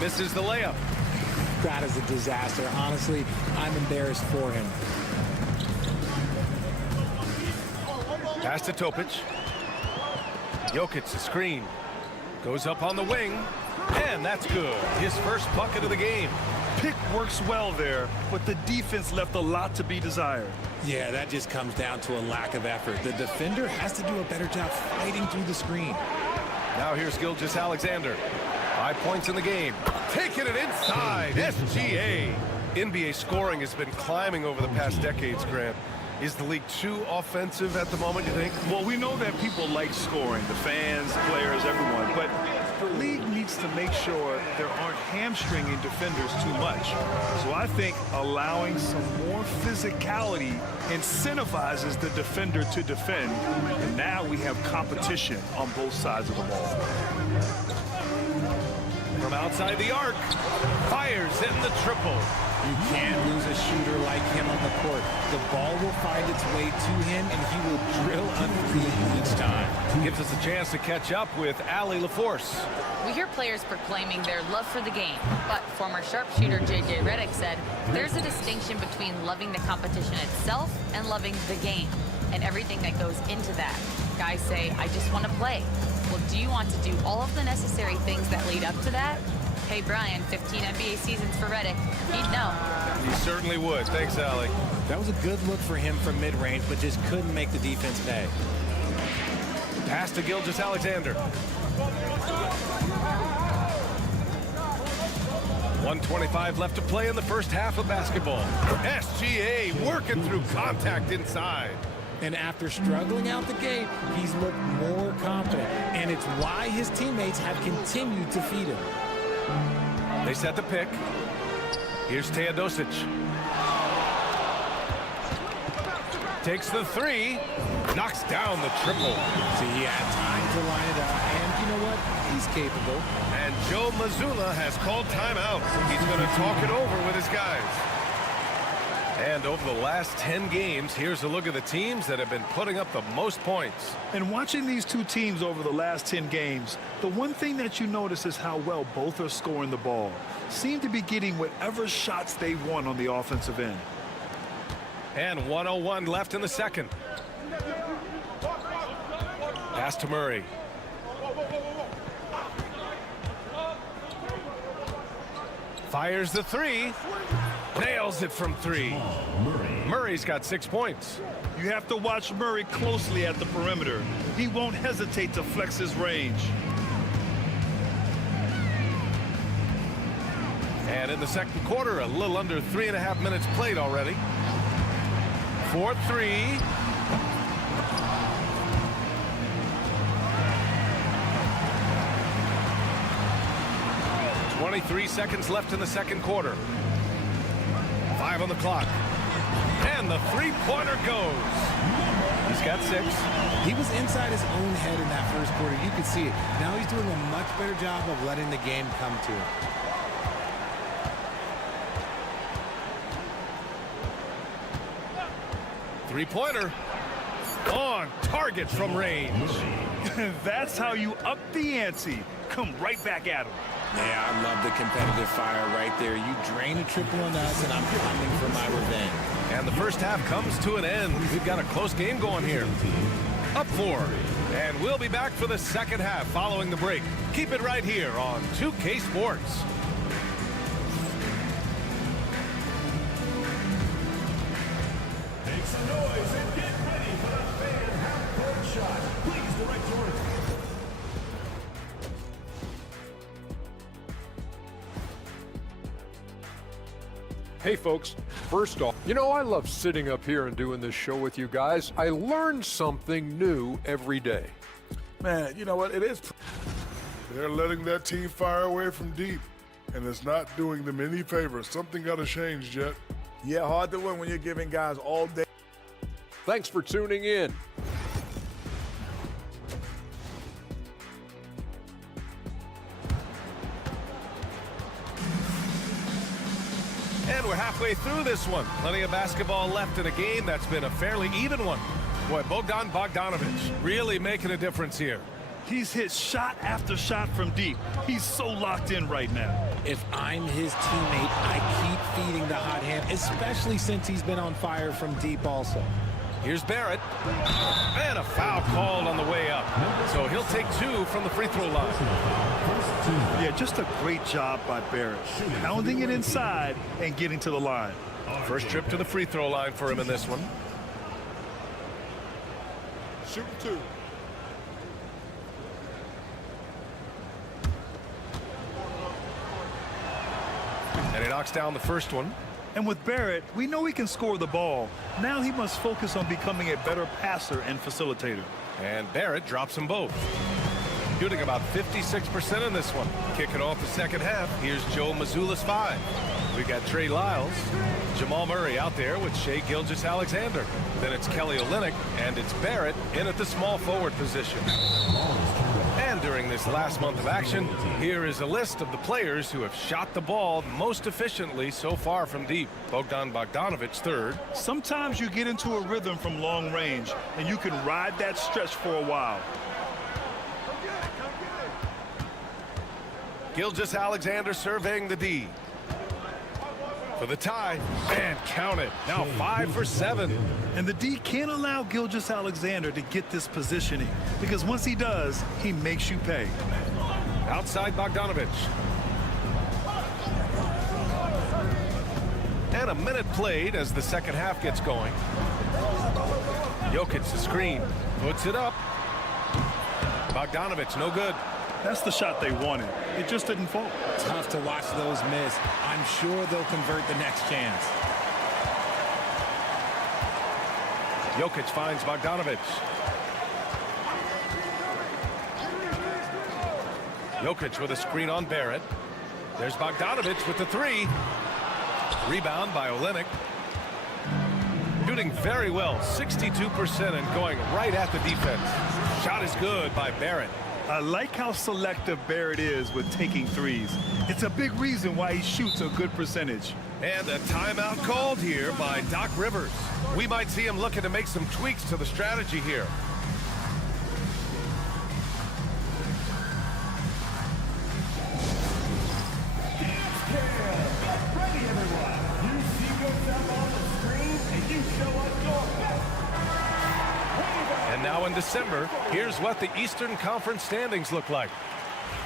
Misses the layup. That is a disaster. Honestly, I'm embarrassed for him. Pass to Topic. Jokic, the screen. Goes up on the wing. And that's good. His first bucket of the game. Pick works well there, but the defense left a lot to be desired. Yeah, that just comes down to a lack of effort. The defender has to do a better job fighting through the screen. Now here's Gilgeous-Alexander. 5 points in the game. Taking it inside. SGA. NBA scoring has been climbing over the past decades, Grant. Is the league too offensive at the moment, you think? Well, we know that people like scoring, the fans, the players, everyone, but the league needs to make sure there aren't hamstringing defenders too much. So I think allowing some more physicality incentivizes the defender to defend, and now we have competition on both sides of the ball. From outside the arc, fires in the triple. You can't lose a shooter like him on the court. The ball will find its way to him, and he will drill a three each time. Gives us a chance to catch up with Allie LaForce. We hear players proclaiming their love for the game, but former sharpshooter J.J. Redick said there's a distinction between loving the competition itself and loving the game, and everything that goes into that. Guys say, I just want to play. Well, do you want to do all of the necessary things that lead up to that? Hey, Brian, 15 NBA seasons for Redick. He'd know. He certainly would. Thanks, Allie. That was a good look for him from mid-range, but just couldn't make the defense pay. Pass to Gilgeous-Alexander. 1:25 left to play in the first half of basketball. SGA working through contact inside. And after struggling out the gate, he's looked more confident. And it's why his teammates have continued to feed him. They set the pick. Here's Teodosic. Takes the three. Knocks down the triple. See, he had time to line it up. And you know what? He's capable. And Joe Mazzulla has called timeout. He's going to talk it over with his guys. And over the last 10 games, here's a look at the teams that have been putting up the most points. And watching these two teams over the last 10 games, the one thing that you notice is how well both are scoring the ball. Seem to be getting whatever shots they want on the offensive end. And 1:01 left in the second. Pass to Murray. Fires the three. Nails it from three. Murray's got 6 points. You have to watch Murray closely at the perimeter. He won't hesitate to flex his range. And in the second quarter, a little under 3.5 minutes played already. 4-3. .23 seconds left in the second quarter. 5 on the clock. And the three-pointer goes. He's got 6. He was inside his own head in that first quarter. You could see it. Now he's doing a much better job of letting the game come to him. Three-pointer. On target from range. That's how you up the ante. Come right back at him. Yeah, I love the competitive fire right there. You drain a triple on us, and I'm coming for my revenge. And the first half comes to an end. We've got a close game going here. Up 4. And we'll be back for the second half following the break. Keep it right here on 2K Sports. Make some noise and get ready for the fan half-court shot. Please direct your attention. Hey folks, first off, you know I love sitting up here and doing this show with you guys. I learn something new every day. Man, you know what? It is. They're letting that team fire away from deep, and it's not doing them any favors. Something got to change, Jet. Yeah, hard to win when you're giving guys all day. Thanks for tuning in. And we're halfway through this one. Plenty of basketball left in a game that's been a fairly even one. Boy, Bogdan Bogdanovic really making a difference here. He's hit shot after shot from deep. He's so locked in right now. If I'm his teammate, I keep feeding the hot hand, especially since he's been on fire from deep also. Here's Barrett. And a foul called on the way up. So he'll take 2 from the free throw line. Yeah, just a great job by Barrett. Pounding it inside and getting to the line. First trip to the free throw line for him in this one. Shoot 2. And he knocks down the first one. And with Barrett, we know he can score the ball. Now he must focus on becoming a better passer and facilitator. And Barrett drops them both. Shooting about 56% in this one. Kicking off the second half, here's Joe Mazzulla's 5. We got Trey Lyles, Jamal Murray out there with Shai Gilgeous-Alexander. Then it's Kelly Olynyk, and it's Barrett in at the small forward position. And during this this last month of action, here is a list of the players who have shot the ball most efficiently so far from deep. Bogdan Bogdanovic, third. Sometimes you get into a rhythm from long range, and you can ride that stretch for a while. Gilgeous-Alexander surveying the D. For the tie, and count it. Now 5 for 7. And the D can't allow Gilgeous-Alexander to get this positioning, because once he does, he makes you pay. Outside Bogdanovic. And a minute played as the second half gets going. Jokic the screen, puts it up. Bogdanovic, no good. That's the shot they wanted. It just didn't fall. Tough to watch those miss. I'm sure they'll convert the next chance. Jokic finds Bogdanovic. Jokic with a screen on Barrett. There's Bogdanovic with the three. Rebound by Olynyk. Shooting very well, 62% and going right at the defense. Shot is good by Barrett. I like how selective Barrett is with taking threes. It's a big reason why he shoots a good percentage. And a timeout called here by Doc Rivers. We might see him looking to make some tweaks to the strategy here. Ready, everyone. You see what's up on the screen, and you show us your best. And now in December, here's what the Eastern Conference standings look like.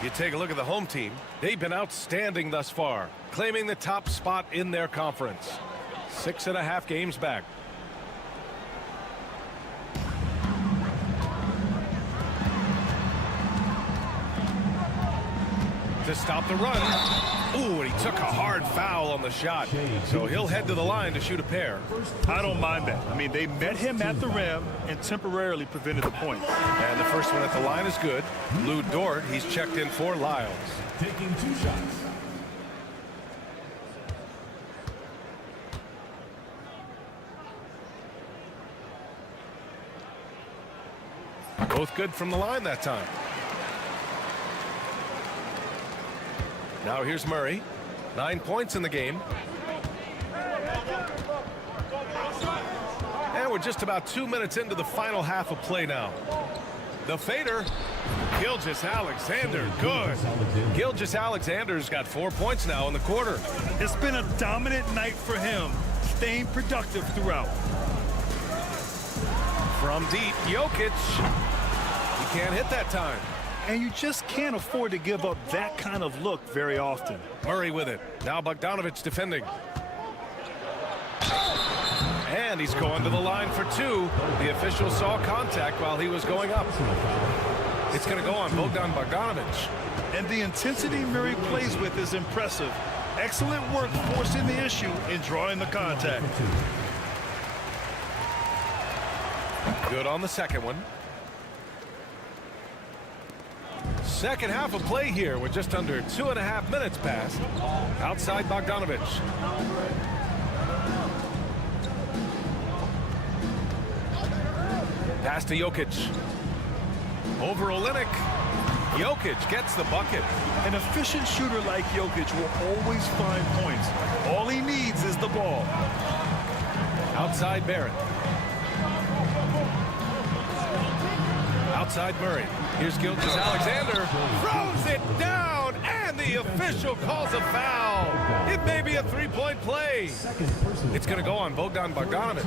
You take a look at the home team. They've been outstanding thus far, claiming the top spot in their conference. 6.5 games back. To stop the run. Ooh, and he took a hard foul on the shot. So he'll head to the line to shoot a pair. I don't mind that. I mean, they met him at the rim and temporarily prevented the point. And the first one at the line is good. Lou Dort, he's checked in for Lyles. Taking 2 shots. Both good from the line that time. Now here's Murray. 9 points in the game. And we're just about 2 minutes into the final half of play now. The fader. Gilgeous-Alexander, good. Gilgeous-Alexander's got 4 points now in the quarter. It's been a dominant night for him, staying productive throughout. From deep, Jokic. He can't hit that time. And you just can't afford to give up that kind of look very often. Murray with it. Now Bogdanovic defending. And he's going to the line for 2. The official saw contact while he was going up. It's going to go on Bogdan Bogdanovic. And the intensity Murray plays with is impressive. Excellent work forcing the issue and drawing the contact. Good on the second one. Second half of play here with just under 2.5 minutes passed. Outside Bogdanovic. Pass to Jokic. Over Olynyk. Jokic gets the bucket. An efficient shooter like Jokic will always find points. All he needs is the ball. Outside Barrett. Outside Murray. Here's Gilgeous-Alexander. Throws it down, and the official calls a foul. It may be a 3-point play. It's going to go on Bogdan Bogdanovic.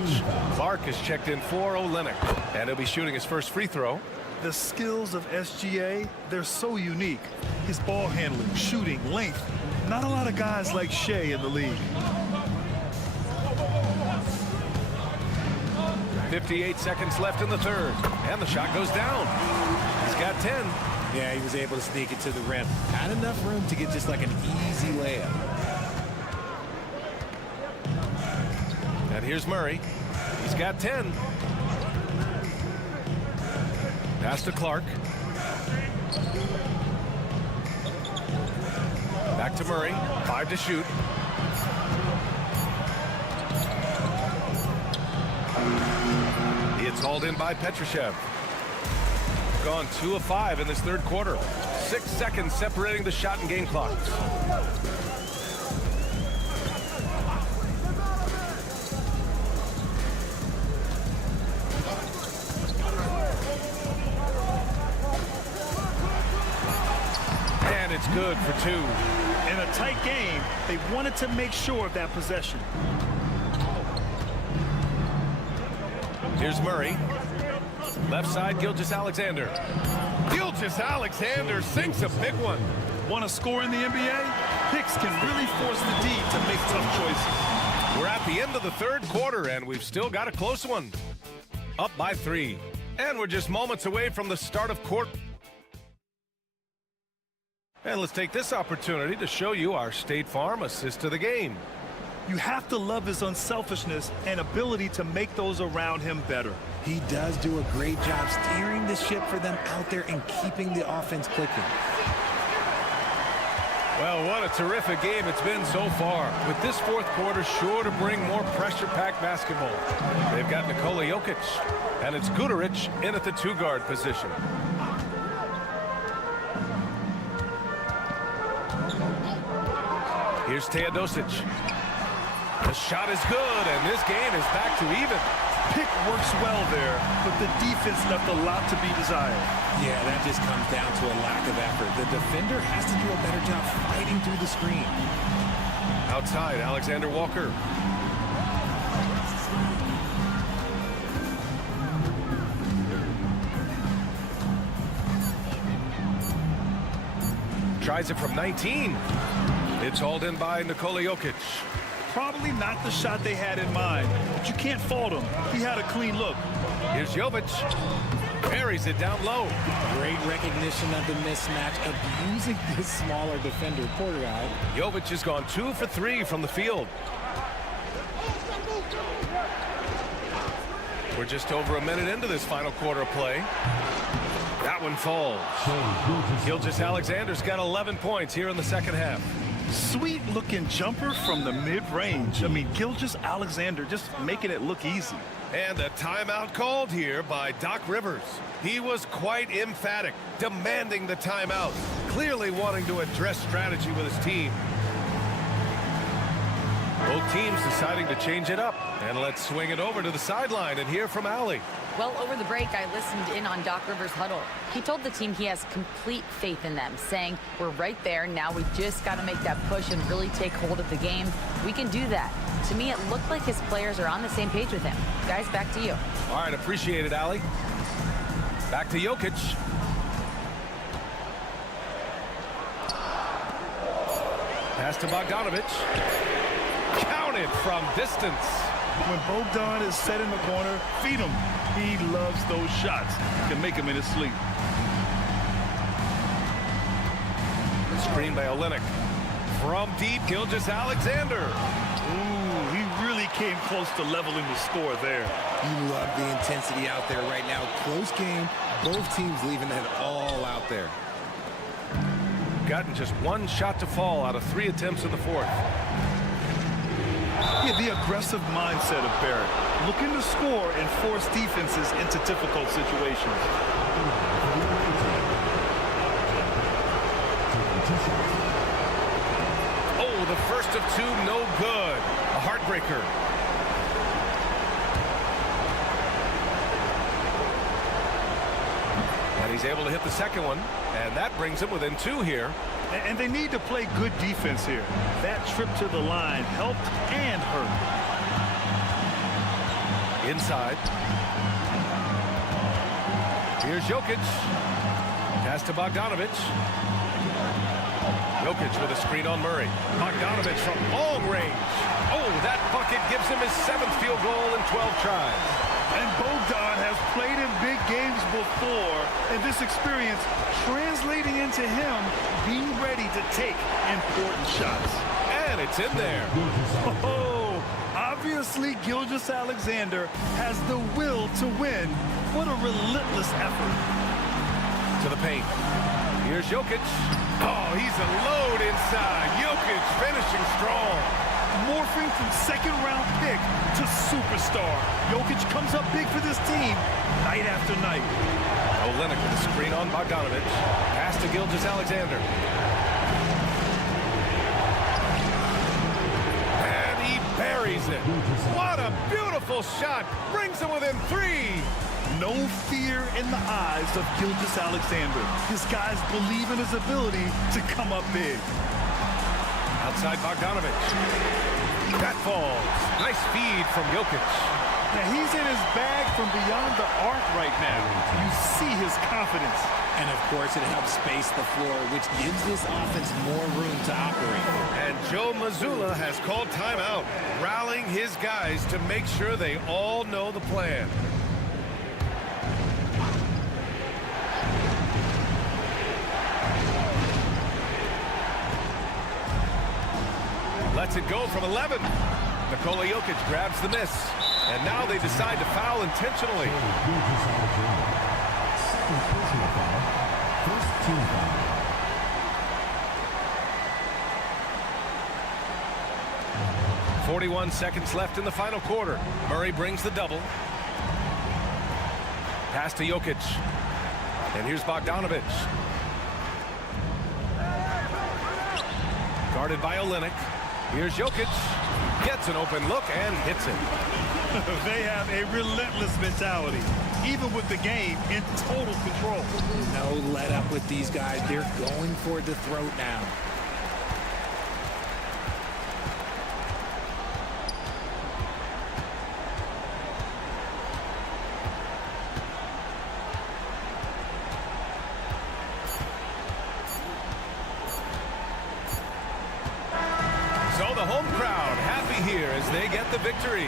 Clark is checked in for Olynyk, and he'll be shooting his first free throw. The skills of SGA, they're so unique. His ball handling, shooting, length. Not a lot of guys like Shea in the league. 58 seconds left in the third, and the shot goes down. He's got 10. Yeah, he was able to sneak it to the rim. Had enough room to get just like an easy layup. And here's Murray. He's got 10. Pass to Clark. Back to Murray. 5 to shoot. It's hauled in by Petrushev. gone 2 of 5 in this third quarter. 6 seconds separating the shot and game clocks. And it's good for 2. In a tight game, they wanted to make sure of that possession. Here's Murray. Left side, Gilgeous-Alexander. Gilgeous-Alexander sinks a big one. Want to score in the NBA? Hicks can really force the D to make tough choices. We're at the end of the third quarter, and we've still got a close one. Up by 3. And we're just moments away from the start of court. And let's take this opportunity to show you our State Farm assist to the game. You have to love his unselfishness and ability to make those around him better. He does do a great job steering the ship for them out there and keeping the offense clicking. Well, what a terrific game it's been so far. With this fourth quarter sure to bring more pressure-packed basketball. They've got Nikola Jokic, and it's Guduric in at the 2-guard position. Here's Teodosic. The shot is good, and this game is back to even. Pick works well there, but the defense left a lot to be desired. Yeah, that just comes down to a lack of effort. The defender has to do a better job fighting through the screen. Outside, Alexander Walker. Tries it from 19. It's hauled in by Nikola Jokic. Probably not the shot they had in mind, but you can't fault him. He had a clean look. Here's Jovic. Parries it down low. Great recognition of the mismatch, abusing this smaller defender, poor guy. Jovic has gone 2 for 3 from the field. We're just over a minute into this final quarter of play. That one falls. Gilgeous-Alexander's got 11 points here in the second half. Sweet looking jumper from the mid-range. I mean, Gilgeous-Alexander just making it look easy. And a timeout called here by Doc Rivers. He was quite emphatic, demanding the timeout, clearly wanting to address strategy with his team. Both teams deciding to change it up. And let's swing it over to the sideline and hear from Allie. Well, over the break, I listened in on Doc Rivers' huddle. He told the team he has complete faith in them, saying, we're right there. Now we just got to make that push and really take hold of the game. We can do that. To me, it looked like his players are on the same page with him. Guys, back to you. All right, appreciate it, Allie. Back to Jokic. Pass to Bogdanovic. Counted from distance. When Bogdan is set in the corner, feed him. He loves those shots. Can make him in his sleep. Screen by Olenek. From deep, Gilgeous-Alexander. Ooh, he really came close to leveling the score there. You love the intensity out there right now. Close game. Both teams leaving it all out there. Gotten just 1 shot to fall out of 3 attempts in the fourth. Yeah, the aggressive mindset of Barrett. Looking to score and force defenses into difficult situations. Oh, the first of 2, no good. A heartbreaker. And he's able to hit the second one, and that brings him within 2 here. And they need to play good defense here. That trip to the line helped and hurt. Inside. Here's Jokic. Pass to Bogdanovic. Jokic with a screen on Murray. Bogdanovic from long range. Oh, that bucket gives him his 7th field goal in 12 tries. And Bogdan has played in big games before, and this experience translating into him being ready to take important shots. And it's in there. Oh, obviously Gilgeous-Alexander has the will to win. What a relentless effort. To the paint. Here's Jokic. Oh, he's a load inside. Jokic finishing strong. morphing from second-round pick to superstar. Jokic comes up big for this team night after night. Olynyk with a screen on Bogdanovic. Pass to Gilgeous-Alexander. And he buries it. What a beautiful shot. Brings him within 3. No fear in the eyes of Gilgeous-Alexander. His guys believe in his ability to come up big. Outside Bogdanovic. That falls. Nice feed from Jokic. Now he's in his bag from beyond the arc right now. You see his confidence. And of course, it helps space the floor, which gives this offense more room to operate. And Joe Mazzulla has called timeout, rallying his guys to make sure they all know the plan. Lets it go from 11. Nikola Jokic grabs the miss. And now they decide to foul intentionally. Second personal foul. First team foul. – 41 seconds left in the final quarter. Murray brings the double. Pass to Jokic. And here's Bogdanovic. Guarded by Olynyk. Here's Jokic. Gets an open look and hits it. They have a relentless mentality, even with the game in total control. No let up with these guys. They're going for the throat now. So the home crowd happy here as they get the victory.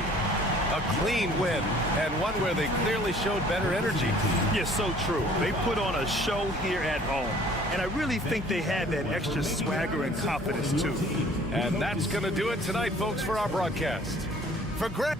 A clean win, and one where they clearly showed better energy. Yes, so true. They put on a show here at home, and I really think they had that extra swagger and confidence, too. And that's going to do it tonight, folks, for our broadcast. For Greg.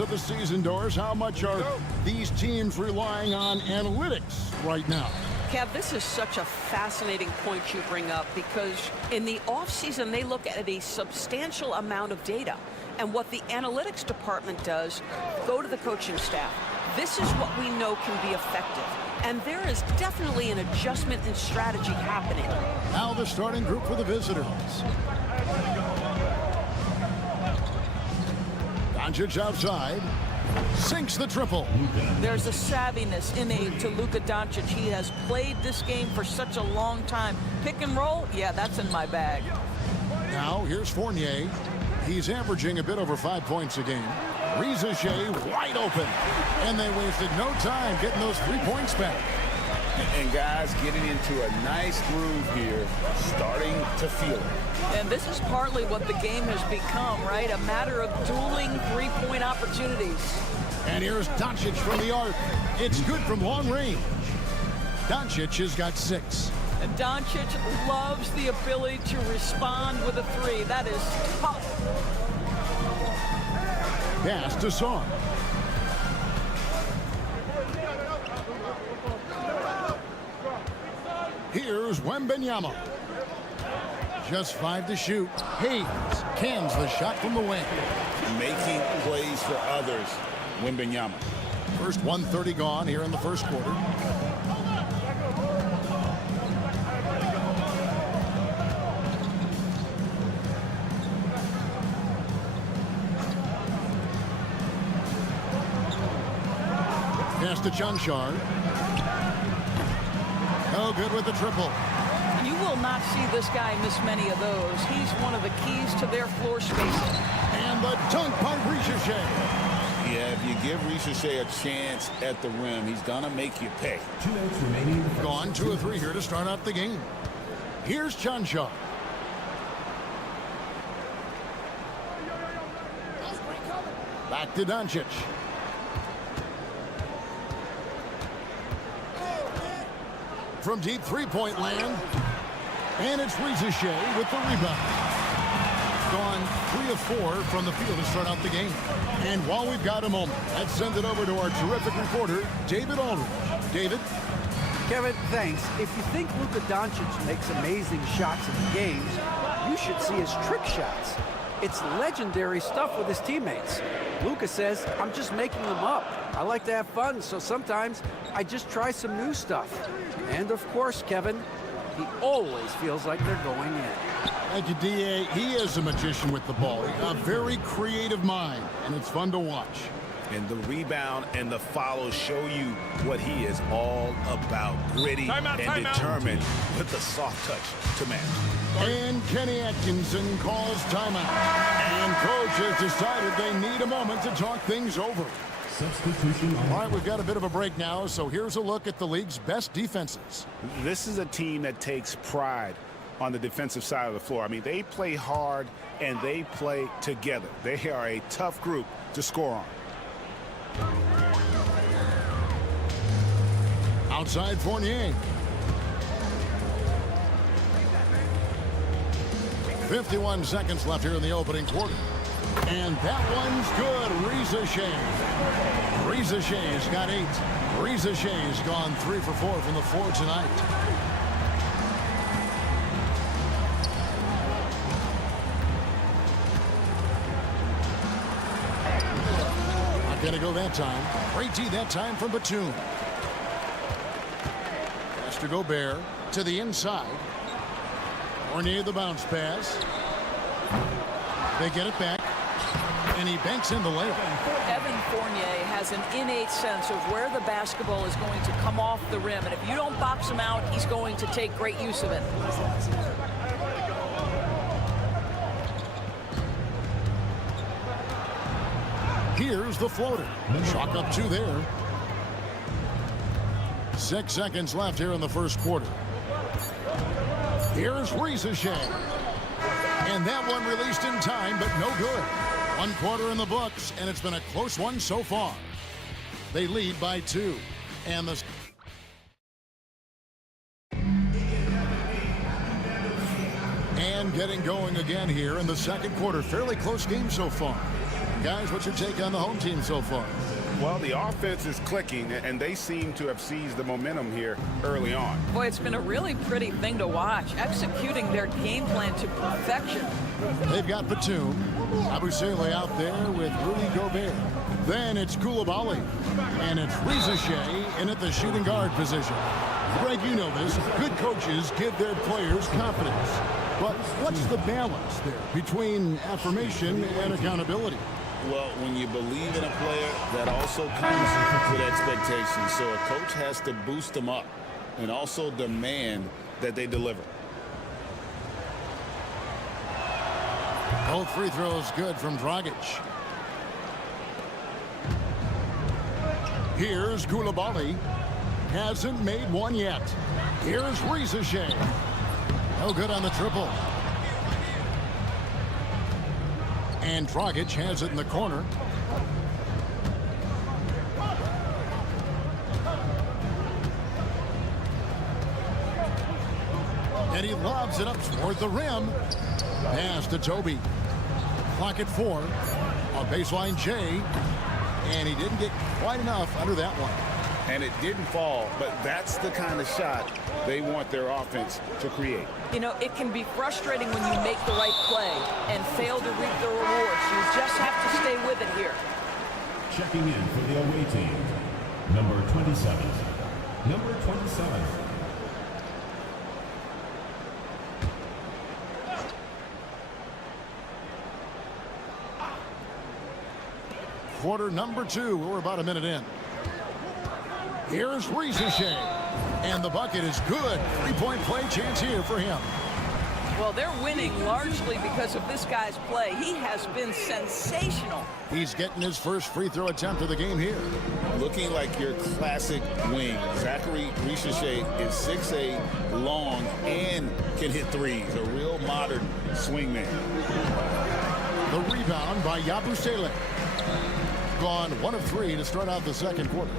Of the season, Doris, how much are these teams relying on analytics right now? Kev, this is such a fascinating point you bring up, because in the offseason, they look at a substantial amount of data. And what the analytics department does, go to the coaching staff. This is what we know can be effective. And there is definitely an adjustment in strategy happening. Now the starting group for the visitors. Doncic outside, sinks the triple. There's a savviness innate to Luka Doncic. He has played this game for such a long time. Pick and roll, yeah, that's in my bag. Now here's Fournier. He's averaging a bit over 5 points a game. Reza Shea wide open, and they wasted no time getting those 3 points back. And guys getting into a nice groove here, starting to feel it. And this is partly what the game has become, right? A matter of dueling three-point opportunities. And here's Doncic from the arc. It's good from long range. Doncic has got 6. And Doncic loves the ability to respond with a 3. That is tough. Pass to Song. Here's Wembanyama. Just 5 to shoot. Hayes cans the shot from the wing. Making plays for others, Wembanyama. First 1:30 gone here in the first quarter. Pass to Chanchar. No good with the triple. You will not see this guy miss many of those. He's one of the keys to their floor spacing. And the dunk by Ricochet. Yeah, if you give Ricochet a chance at the rim, he's gonna make you pay. 2 minutes remaining. Gone 2 of 3 here to start out the game. Here's Chanchar. Back to Doncic. from deep three-point land. And it's Rizachet with the rebound. Gone 3 of 4 from the field to start out the game. And while we've got a moment, let's send it over to our terrific reporter, David Aldridge. David? Kevin, thanks. If you think Luka Doncic makes amazing shots in the games, you should see his trick shots. It's legendary stuff with his teammates. Luka says, I'm just making them up. I like to have fun, so sometimes I just try some new stuff. And of course, Kevin, he always feels like they're going in. Thank you, D.A. He is a magician with the ball. A very creative mind, and it's fun to watch. And the rebound and the follow show you what he is all about. Gritty and determined with the soft touch to match. And Kenny Atkinson calls timeout. And coach has decided they need a moment to talk things over. Substitution. All right, we've got a bit of a break now, so here's a look at the league's best defenses. This is a team that takes pride on the defensive side of the floor. I mean, they play hard and they play together. They are a tough group to score on. Outside Fournier. 51 seconds left here in the opening quarter. And that one's good. Rizachet's got 8. Rizachet's gone 3 for 4 from the floor tonight. Not going to go that time. Great D that time from Batum. Pass to Gobert to the inside. Fournier the bounce pass. They get it back. And he banks in the layup. Evan Fournier has an innate sense of where the basketball is going to come off the rim. And if you don't box him out, he's going to take great use of it. Here's the floater. Chalk up 2 there. 6 seconds left here in the first quarter. Here's Rizachet. And that one released in time, but no good. 1 quarter in the books, and it's been a close one so far. They lead by 2. And the... And getting going again here in the second quarter. Fairly close game so far. Guys, what's your take on the home team so far? Well, the offense is clicking, and they seem to have seized the momentum here early on. Boy, it's been a really pretty thing to watch, executing their game plan to perfection. They've got Batum, Abusele out there with Rudy Gobert. Then it's Koulibaly, and it's Rizachet in at the shooting guard position. Greg, you know this. Good coaches give their players confidence. But what's the balance there between affirmation and accountability? Well, when you believe in a player, that also comes with expectations. So a coach has to boost them up and also demand that they deliver. Both free throws good from Dragic. Here's Koulibaly. Hasn't made one yet. Here's Rizachet. No good on the triple. And Dragic has it in the corner. And he lobs it up toward the rim. Pass to Toby. Clock at 4. On baseline Jay. And he didn't get quite enough under that one. And it didn't fall, but that's the kind of shot they want their offense to create. You know, it can be frustrating when you make the right play and fail to reap the rewards. You just have to stay with it here. Checking in for the away team, number 27. Number 27. Quarter number 2. We're about a minute in. Here's Rizachet. And the bucket is good. 3-point play chance here for him. Well, they're winning largely because of this guy's play. He has been sensational. He's getting his first free throw attempt of the game here. Looking like your classic wing. Zachary Rizachet is 6'8", long, and can hit threes. A real modern swingman. The rebound by Yabusele. Gone 1 of 3 to start out the second quarter.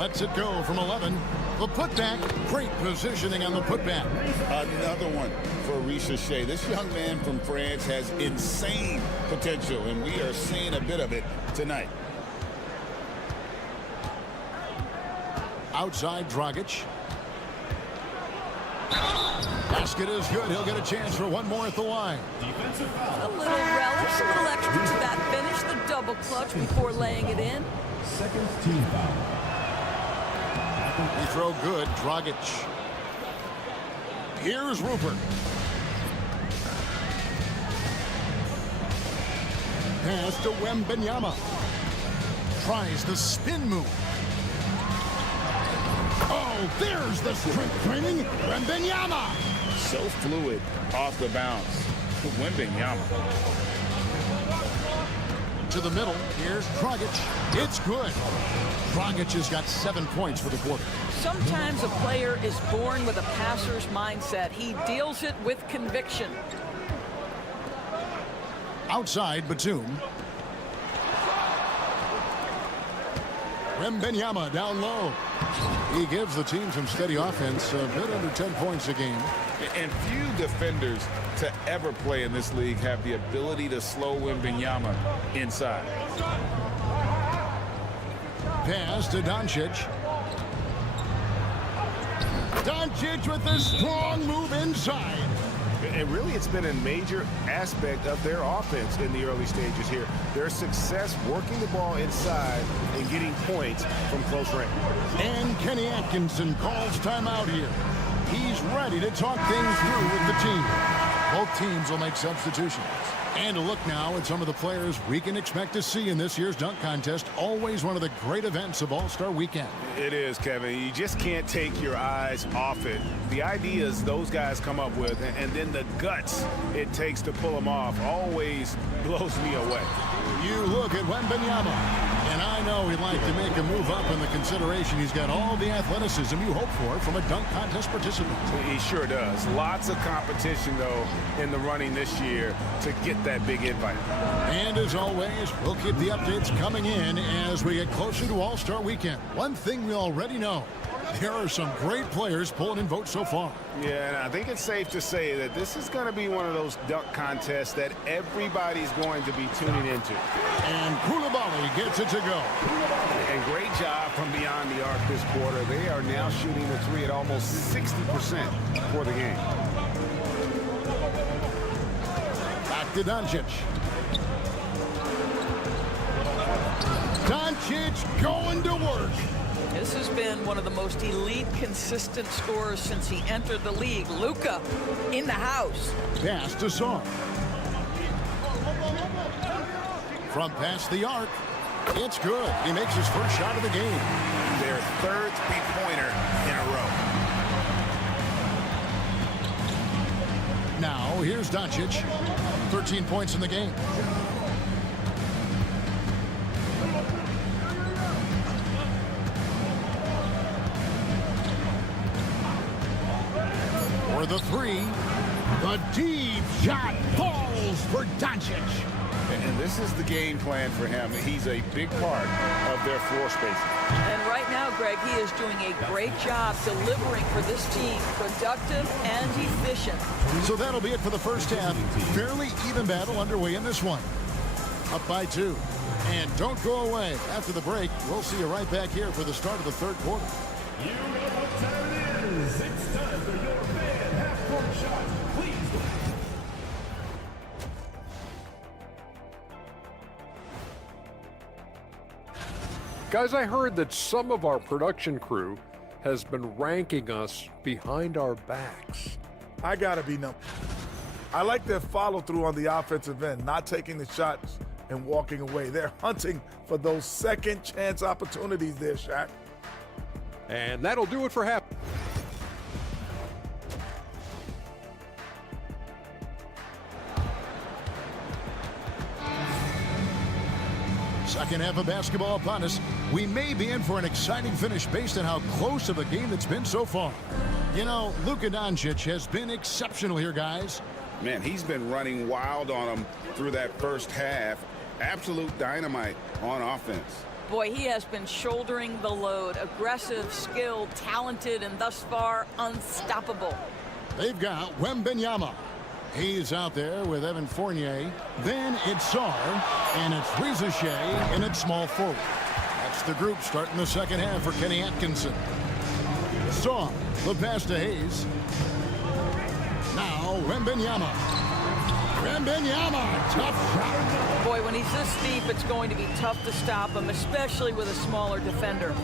lets it go from 11. The putback, great positioning on the putback. Another one for Risha Shea. This young man from France has insane potential, and we are seeing a bit of it tonight. Outside Dragic. Basket is good. He'll get a chance for one more at the line. A little relish, a little extra to that finish, the double clutch before laying it in. Second team foul. He throw good, Dragic. Here's Rupert. Pass to Wembanyama. Tries the spin move. Oh, there's the strength training. Wembanyama. So fluid off the bounce. Wembanyama. To the middle. Here's Dragic. It's good. Dragic has got 7 points for the quarter. Sometimes a player is born with a passer's mindset. He deals it with conviction. Outside Batum. Wembanyama down low. He gives the team some steady offense, a bit under 10 points a game. And few defenders to ever play in this league have the ability to slow Wembanyama inside. Pass to Doncic. Doncic with a strong move inside. And really, it's been a major aspect of their offense in the early stages here. Their success working the ball inside and getting points from close range. And Kenny Atkinson calls timeout here. He's ready to talk things through with the team. Both teams will make substitutions. And a look now at some of the players we can expect to see in this year's dunk contest. Always one of the great events of All-Star Weekend. It is, Kevin. You just can't take your eyes off it. The ideas those guys come up with, and then the guts it takes to pull them off, always blows me away. You look at Wembanyama, and I know he'd like to make a move up in the consideration. He's got all the athleticism you hope for from a dunk contest participant. He sure does. Lots of competition, though, in the running this year to get that big invite. And as always, we'll keep the updates coming in as we get closer to All-Star Weekend. One thing we already know, there are some great players pulling in votes so far. Yeah, and I think it's safe to say that this is going to be one of those dunk contests that everybody's going to be tuning into. And Koulibaly gets it to go. And great job from beyond the arc this quarter. They are now shooting the three at almost 60% for the game. Back to Doncic. Doncic going to work. This has been one of the most elite, consistent scorers since he entered the league. Luka in the house. Pass to Song. From past the arc, it's good. He makes his first shot of the game. Their third three-pointer in a row. Now, here's Doncic. 13 points in the game. For the three, the deep shot falls for Doncic. And this is the game plan for him. He's a big part of their floor spacing. And right now, Greg, he is doing a great job delivering for this team, productive and efficient. So that'll be it for the first half. Fairly even battle underway in this one. Up by 2. And don't go away. After the break, we'll see you right back here for the start of the third quarter. You know what time it is. It's time for your fan half-court shot. Please. Guys, I heard that some of our production crew has been ranking us behind our backs. I gotta be number. I like their follow-through on the offensive end, not taking the shots and walking away. They're hunting for those second chance opportunities there, Shaq. And that'll do it for half. Second half of basketball upon us. We may be in for an exciting finish based on how close of a game it's been so far. You know, Luka Doncic has been exceptional here, guys. Man, he's been running wild on them through that first half. Absolute dynamite on offense. Boy, he has been shouldering the load. Aggressive, skilled, talented, and thus far unstoppable. They've got Wembanyama. He's out there with Evan Fournier. Then it's Sarr, and it's Rizashea, and it's small forward. That's the group starting the second half for Kenny Atkinson. Sarr, the pass to Hayes. Now Wembanyama. Wembanyama, tough shot. Boy, when he's this deep, it's going to be tough to stop him, especially with a smaller defender.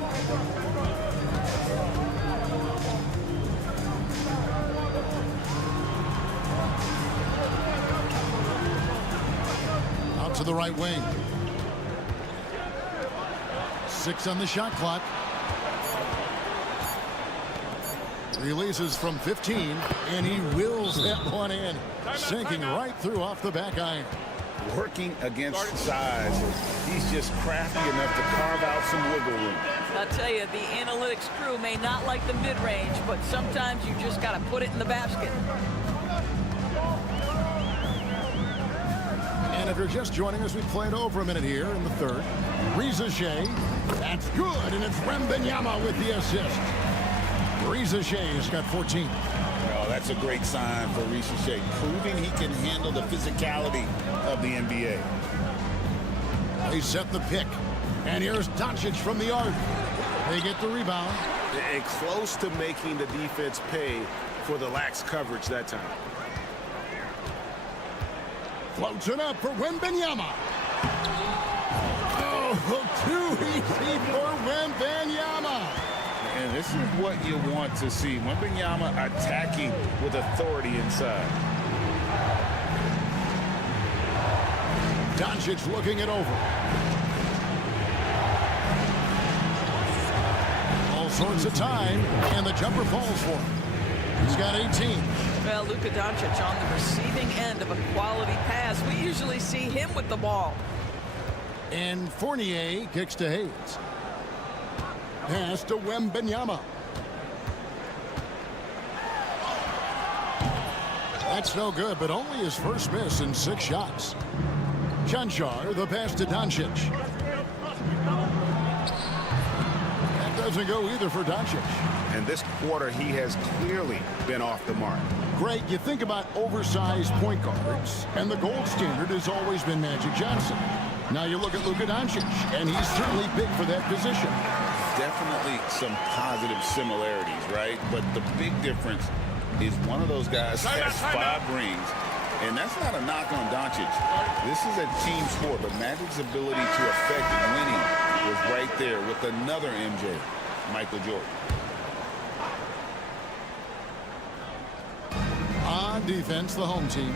Out to the right wing. 6 on the shot clock. Releases from 15, and he wills that one in, sinking right through off the back iron. Working against size, he's just crafty enough to carve out some wiggle room. I'll tell you, the analytics crew may not like the mid-range, but sometimes you just got to put it in the basket. And if you're just joining us, we played over a minute here in the third. Rizashea, that's good, and it's Wembanyama with the assist. Rizashea's got 14. Well, that's a great sign for Rizashea, proving he can handle the physicality of the NBA. They set the pick, and here's Doncic from the arc. They get the rebound. And close to making the defense pay for the lax coverage that time. Floats it up for Wembanyama. Oh, too easy for Wembanyama. And this is what you want to see. Wembanyama attacking with authority inside. Doncic looking it over. All sorts of time, and the jumper falls for him. He's got 18. Well, Luka Doncic on the receiving end of a quality pass. We usually see him with the ball. And Fournier kicks to Hayes. Pass to Wembanyama. That's no good, but only his first miss in 6 shots. Chanchar, the pass to Doncic. That doesn't go either for Doncic. And this quarter, he has clearly been off the mark. Great, you think about oversized point guards, and the gold standard has always been Magic Johnson. Now you look at Luka Doncic, and he's certainly big for that position. Definitely some positive similarities, right? But the big difference is one of those guys has 5 rings, and that's not a knock on Doncic. This is a team sport, but Magic's ability to affect winning was right there with another MJ, Michael Jordan. On defense, the home team.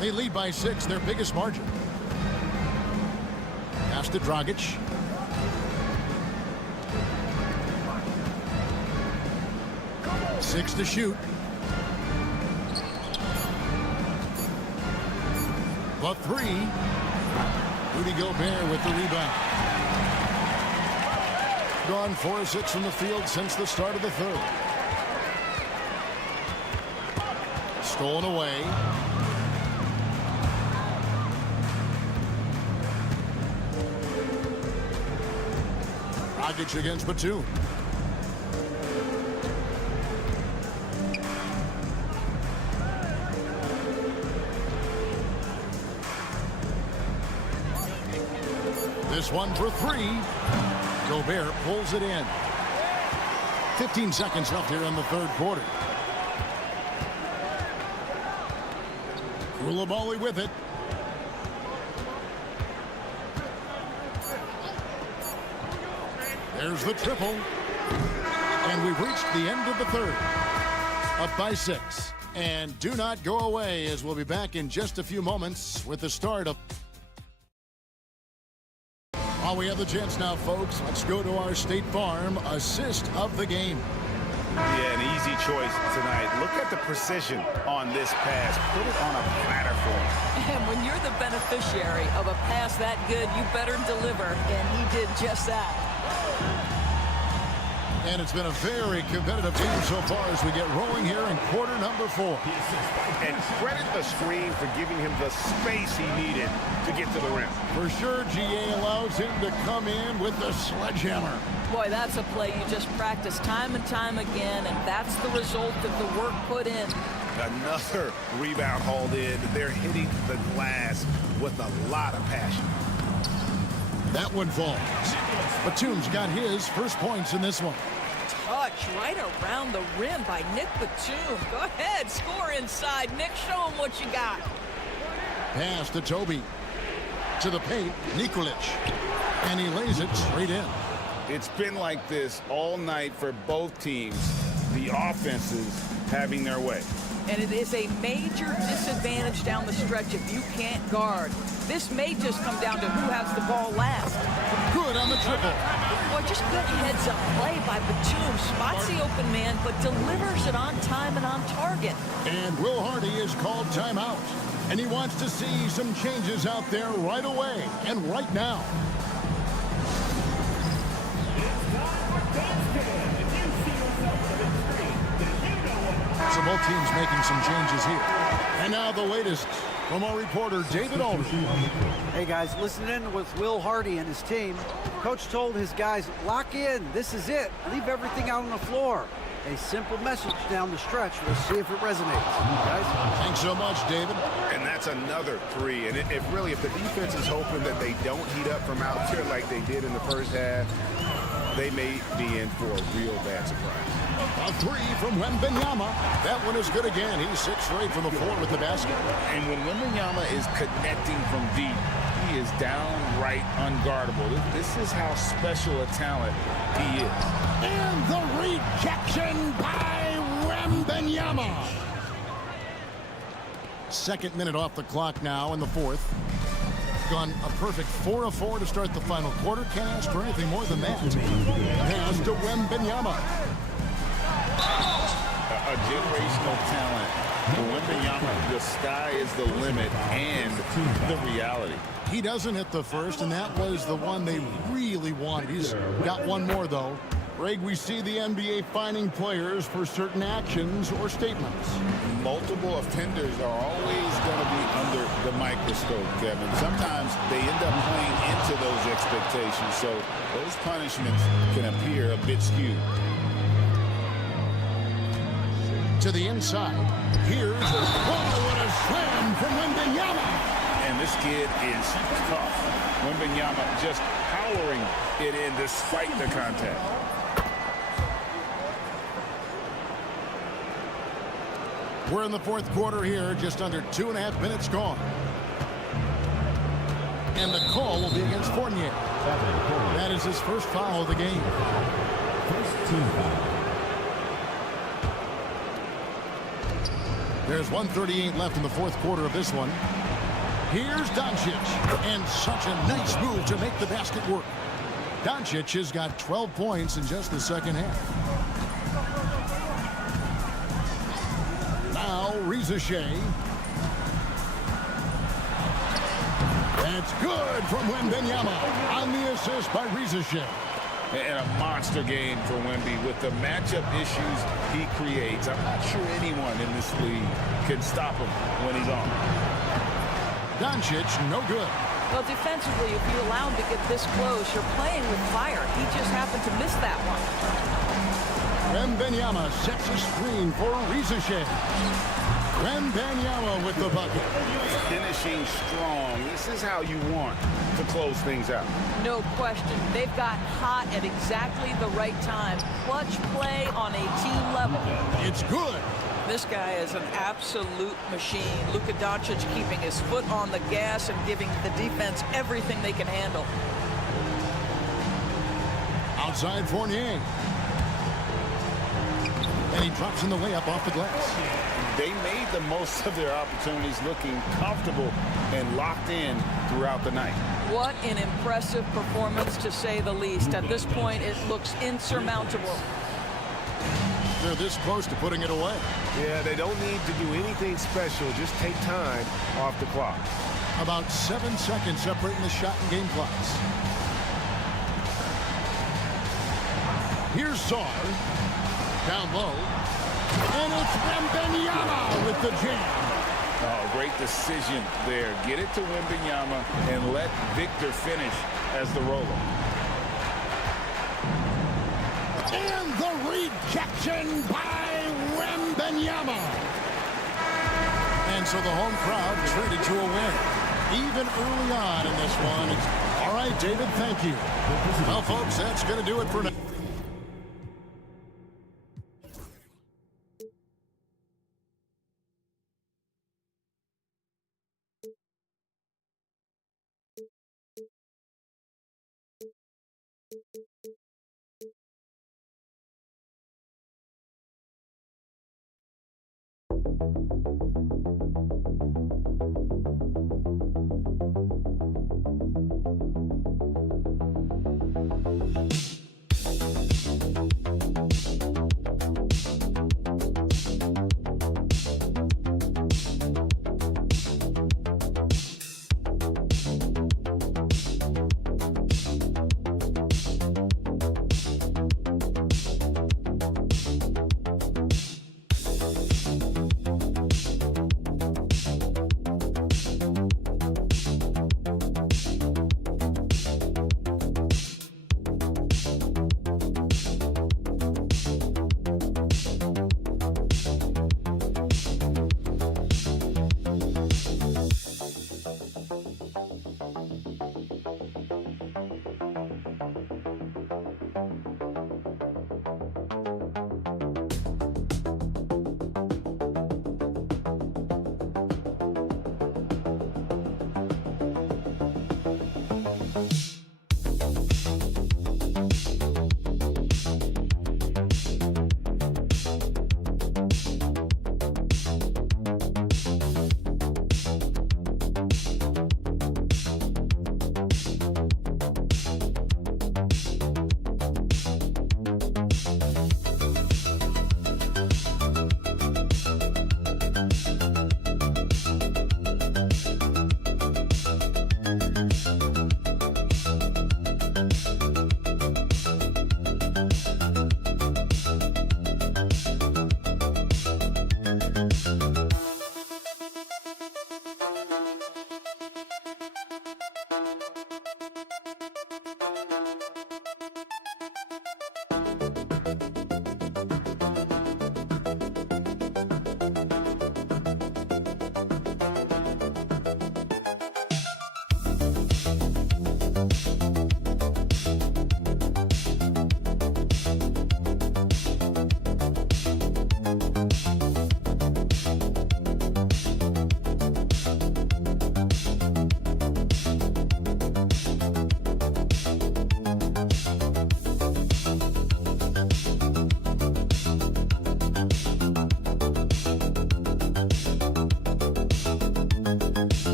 They lead by 6, their biggest margin. Pass to Dragic. Six to shoot. The 3. Rudy Gobert with the rebound. Gone 4 of 6 from the field since the start of the third. Stolen away. Dragic against Batum. This one for 3. Gobert pulls it in. 15 seconds left here in the third quarter. Koulibaly with it. There's the triple. And we've reached the end of the third. Up by 6. And do not go away, as we'll be back in just a few moments with the start of... While we have the chance now, folks, let's go to our State Farm assist of the game. Yeah, an easy choice tonight. Look at the precision on this pass. Put it on a platter for him. And when you're the beneficiary of a pass that good, you better deliver. And he did just that. And it's been a very competitive game so far as we get rolling here in quarter number 4. And credit the screen for giving him the space he needed to get to the rim. For sure, GA allows him to come in with the sledgehammer. Boy, that's a play you just practice time and time again, and that's the result of the work put in. Another rebound hauled in. They're hitting the glass with a lot of passion. That one falls. Batum's got his first points in this one. Touch right around the rim by Nick Batum. Go ahead, score inside. Nick, show him what you got. Pass to Toby. To the paint, Nikolic. And he lays it straight in. It's been like this all night for both teams. The offenses having their way. And it is a major disadvantage down the stretch if you can't guard. This may just come down to who has the ball last. Good on the triple. Boy, just good heads-up play by Batum. Spots the open man, but delivers it on time and on target. And Will Hardy is called timeout. And he wants to see some changes out there right away and right now. So both teams making some changes here. And now the latest from our reporter, David Aldridge. Hey guys, listen in with Will Hardy and his team. Coach told his guys, lock in, this is it. Leave everything out on the floor. A simple message down the stretch. We'll see if it resonates. Guys? Thanks so much, David. And that's another 3. And if the defense is hoping that they don't heat up from out there like they did in the first half, they may be in for a real bad surprise. A 3 from Wembanyama. That one is good again. He's 6 straight from the floor with the basket. And when Wembanyama is connecting from deep, he is downright unguardable. This is how special a talent he is. And the rejection by Wembanyama. Second minute off the clock now in the fourth. Gone a perfect 4 of 4 to start the final quarter. Can't ask for anything more than that. Pass to Wembanyama. A generational talent. Wembanyama, the sky is the limit and the reality. He doesn't hit the first, and that was the one they really wanted. He's got one more, though. Greg, we see the NBA fining players for certain actions or statements. Multiple offenders are always going to be under the microscope, Kevin. Sometimes they end up playing into those expectations, so those punishments can appear a bit skewed. To the inside. Here's what a slam from Wembanyama. And this kid is tough. Wembanyama just powering it in despite the contact. We're in the fourth quarter here, just under 2.5 minutes gone. And the call will be against Fournier. That is his first foul of the game. First team foul. There's 1:38 left in the fourth quarter of this one. Here's Doncic, and such a nice move to make the basket work. Doncic has got 12 points in just the second half. Now, Reza Shea. That's good from Wembanyama on the assist by Reza Shea. And a monster game for Wemby with the matchup issues he creates. I'm not sure anyone in this league can stop him when he's on. Doncic, no good. Well, defensively, if you allow him to get this close, you're playing with fire. He just happened to miss that one. Wembanyama sets a screen for Reza Shea. Wembanyama with the bucket. Finishing strong. This is how you want to close things out. No question. They've got hot at exactly the right time. Clutch play on a team level. It's good. This guy is an absolute machine. Luka Doncic keeping his foot on the gas and giving the defense everything they can handle. Outside Fournier. And he drops in the layup off the glass. They made the most of their opportunities, looking comfortable and locked in throughout the night. What an impressive performance, to say the least. At this point, it looks insurmountable. They're this close to putting it away. Yeah, they don't need to do anything special. Just take time off the clock. About 7 seconds separating the shot and game clocks. Here's Czar. Down low. And it's Wembanyama with the jam. Oh, great decision there. Get it to Wembanyama and let Victor finish as the roller. And the rejection by Wembanyama. And so the home crowd treated to a win. Even early on in this one. All right, David, thank you. Well, folks, that's going to do it for now.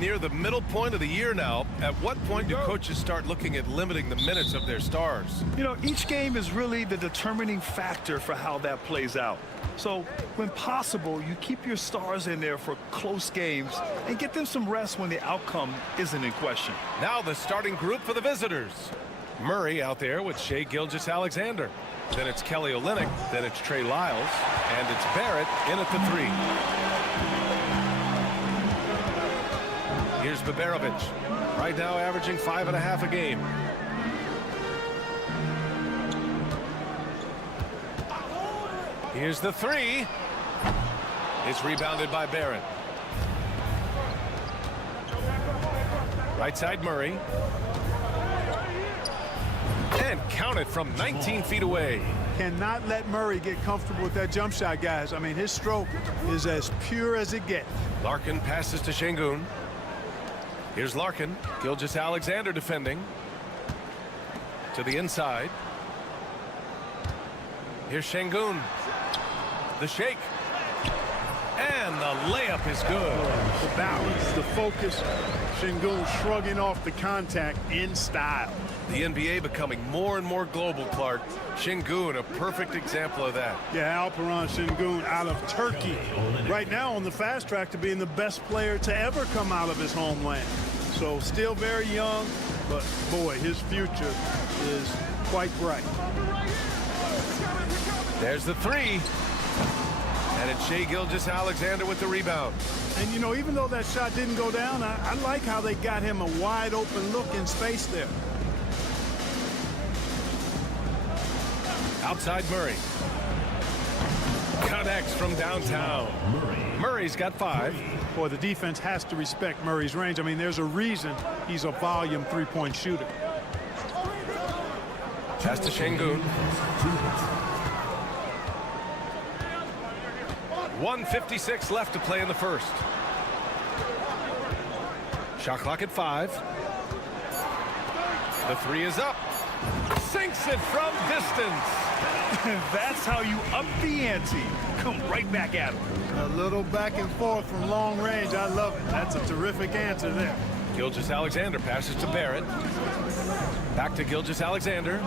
Near the middle point of the year now. At what point do coaches start looking at limiting the minutes of their stars? You know, each game is really the determining factor for how that plays out. So when possible, you keep your stars in there for close games and get them some rest when the outcome isn't in question. Now the starting group for the visitors. Murray out there with Shai Gilgeous-Alexander. Then it's Kelly Olynyk. Then it's Trey Lyles. And it's Barrett in at the 3. Here's Baberovic, right now averaging 5.5 a game. Here's the 3. It's rebounded by Barrett. Right side Murray. And count it from 19 feet away. Cannot let Murray get comfortable with that jump shot, guys. I mean, his stroke is as pure as it gets. Larkin passes to Şengün. Here's Larkin. Gilgeous-Alexander defending. To the inside. Here's Şengün. The shake. And the layup is good. The balance, the focus. Şengün shrugging off the contact in style. The NBA becoming more and more global, Clark. Şengün, a perfect example of that. Yeah, Alperen Şengün out of Turkey. Right now on the fast track to being the best player to ever come out of his homeland. So still very young, but boy, his future is quite bright. There's the 3. And it's Shai Gilgeous-Alexander with the rebound. And, you know, even though that shot didn't go down, I like how they got him a wide open look in space there. Outside Murray. Connects from downtown. Murray's got 5. Boy, the defense has to respect Murray's range. I mean, there's a reason he's a volume three-point shooter. Pass to Şengün. 1:56 left to play in the first. Shot clock at 5. The 3 is up. Sinks it from distance. That's how you up the ante. Come right back at him. A little back and forth from long range. I love it. That's a terrific answer there. Gilgeous-Alexander passes to Barrett. Back to Gilgeous-Alexander.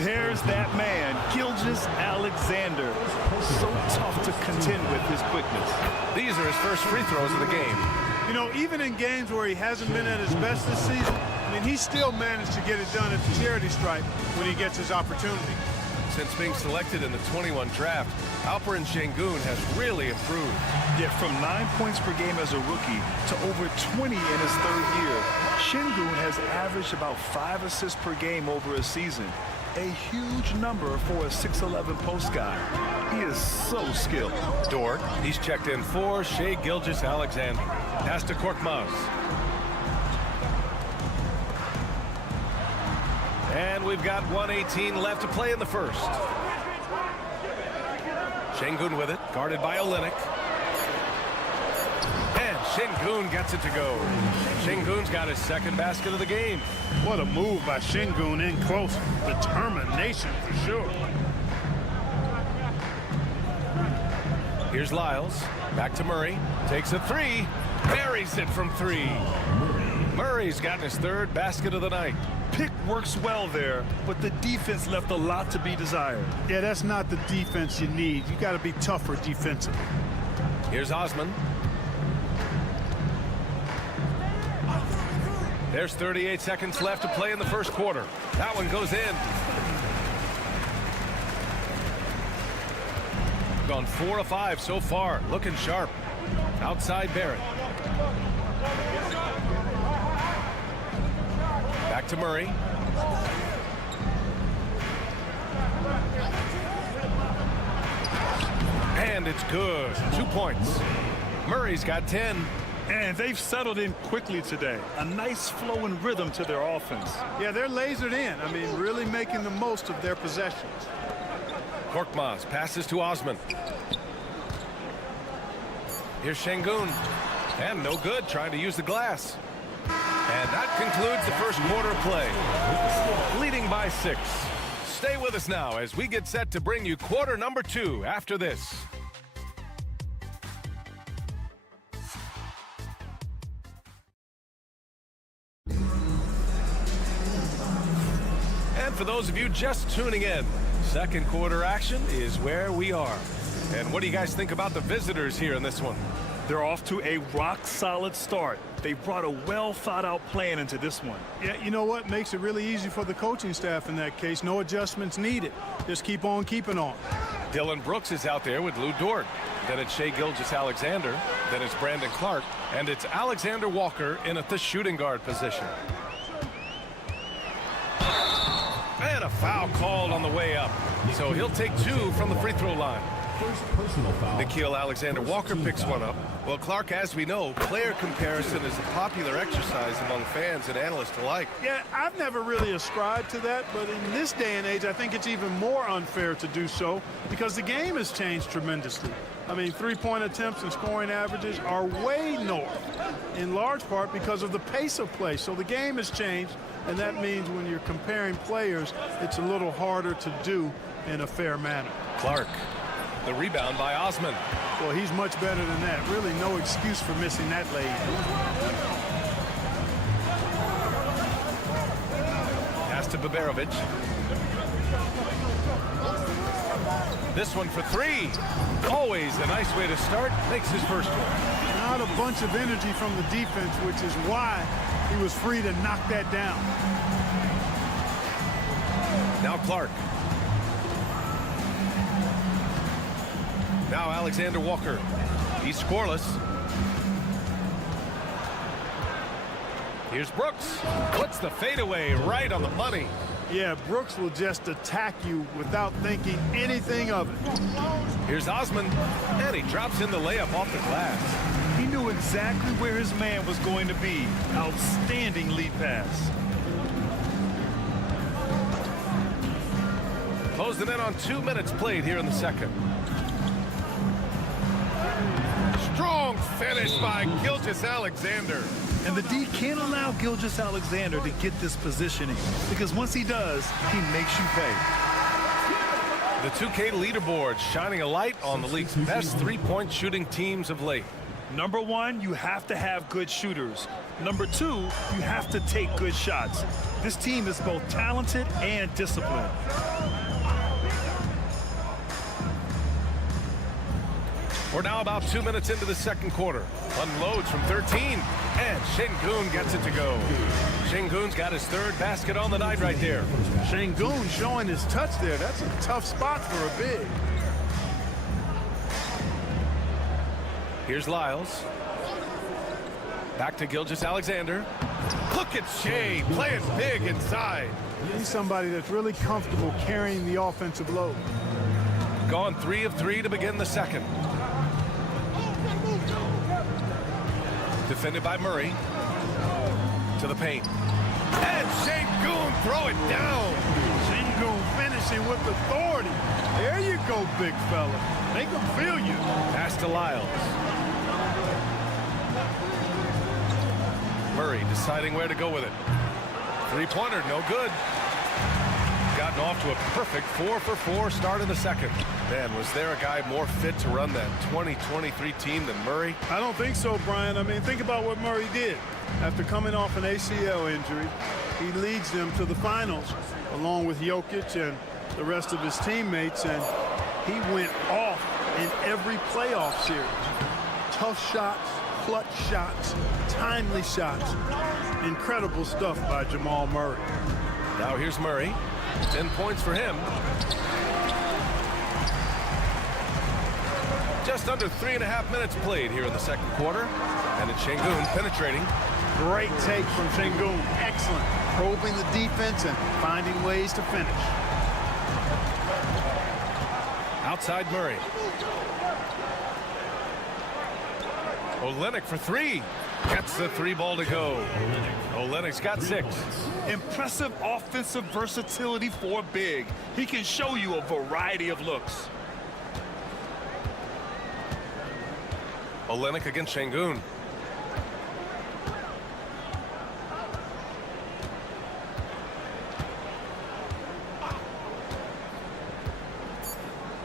There's that man, Gilgeous-Alexander. So tough to contend with his quickness. These are his first free throws of the game. You know, even in games where he hasn't been at his best this season, I mean, he still managed to get it done at the charity stripe when he gets his opportunity. Since being selected in the 21 draft, Alperen Şengün has really improved. Yeah, from 9 points per game as a rookie to over 20 in his third year, Şengün has averaged about 5 assists per game over a season. A huge number for a 6'11" post guy. He is so skilled. Dort, he's checked in for Shai Gilgeous-Alexander. Pass to Korkmaz. And we've got 1:18 left to play in the first. Şengün with it, guarded by Olynyk. And Şengün gets it to go. Şengün's got his second basket of the game. What a move by Şengün in close. Determination for sure. Here's Lyles. Back to Murray. Takes a three. Buries it from three. Murray's gotten his third basket of the night. Pick works well there, but the defense left a lot to be desired. Yeah, that's not the defense you need. You got to be tougher defensively. Here's Osman. There's 38 seconds left to play in the first quarter. That one goes in. Gone 4 of 5 so far. Looking sharp. Outside Barrett. Back to Murray. And it's good. 2 points. Murray's got 10. And they've settled in quickly today. A nice flow and rhythm to their offense. Yeah, they're lasered in. I mean, really making the most of their possessions. Korkmaz passes to Osman. Here's Şengün. And no good, trying to use the glass. And that concludes the first quarter of play. Leading by 6. Stay with us now as we get set to bring you quarter number 2 after this. And for those of you just tuning in, second quarter action is where we are. And what do you guys think about the visitors here in this one? They're off to a rock-solid start. They brought a well-thought-out plan into this one. Yeah, you know what? Makes it really easy for the coaching staff in that case. No adjustments needed. Just keep on keeping on. Dylan Brooks is out there with Lou Dort. Then it's Shai Gilgeous-Alexander. Then it's Brandon Clark. And it's Alexander Walker in at the shooting guard position. And a foul called on the way up. So he'll take 2 from the free throw line. First personal foul. Nikhil Alexander-Walker picks one up. Well, Clark, as we know, player comparison is a popular exercise among fans and analysts alike. Yeah, I've never really ascribed to that, but in this day and age, I think it's even more unfair to do so because the game has changed tremendously. I mean, three-point attempts and scoring averages are way north, in large part because of the pace of play. So the game has changed, and that means when you're comparing players, it's a little harder to do in a fair manner. Clark. The rebound by Osman. Well, he's much better than that. Really no excuse for missing that lead. Pass to Baberovic. This one for 3. Always a nice way to start. Makes his first one. Not a bunch of energy from the defense, which is why he was free to knock that down. Now Clark. Now Alexander Walker. He's scoreless. Here's Brooks. Puts the fadeaway right on the money. Yeah, Brooks will just attack you without thinking anything of it. Here's Osman. And he drops in the layup off the glass. He knew exactly where his man was going to be. Outstanding lead pass. Closing in on 2 minutes played here in the second. Strong finish by Gilgeous-Alexander. And the D can't allow Gilgeous-Alexander to get this positioning because once he does, he makes you pay. The 2K leaderboard shining a light on the league's best three-point shooting teams of late. Number 1, you have to have good shooters. Number 2, you have to take good shots. This team is both talented and disciplined. We're now about 2 minutes into the second quarter. Unloads from 13, and Şengün gets it to go. Şengün's got his third basket on the night right there. Şengün showing his touch there. That's a tough spot for a big. Here's Lyles. Back to Gilgeous-Alexander. Look at Shai playing big inside. He's somebody that's really comfortable carrying the offensive load. Gone 3 of 3 to begin the second. Defended by Murray. To the paint. And Şengün throw it down. Şengün finishing with authority. There you go, big fella. Make them feel you. Pass to Lyles. Murray deciding where to go with it. Three-pointer, no good. Gotten off to a perfect 4-for-4 start in the second. Man, was there a guy more fit to run that 2023 team than Murray? I don't think so, Brian. I mean, think about what Murray did. After coming off an ACL injury, he leads them to the finals along with Jokic and the rest of his teammates, and he went off in every playoff series. Tough shots, clutch shots, timely shots. Incredible stuff by Jamal Murray. Now here's Murray. 10 points for him. Just under 3.5 minutes played here in the second quarter. And it's Şengün penetrating. Great take from Şengün. Excellent. Probing the defense and finding ways to finish. Outside Murray. Olenek for three. Gets the three ball to go. Olenek's got 6. Impressive offensive versatility for big. He can show you a variety of looks. Olenek against Şengün.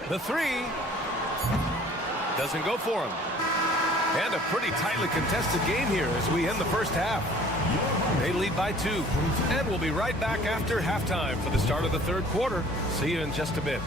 The three doesn't go for him. And a pretty tightly contested game here as we end the first half. They lead by 2. And we'll be right back after halftime for the start of the third quarter. See you in just a bit.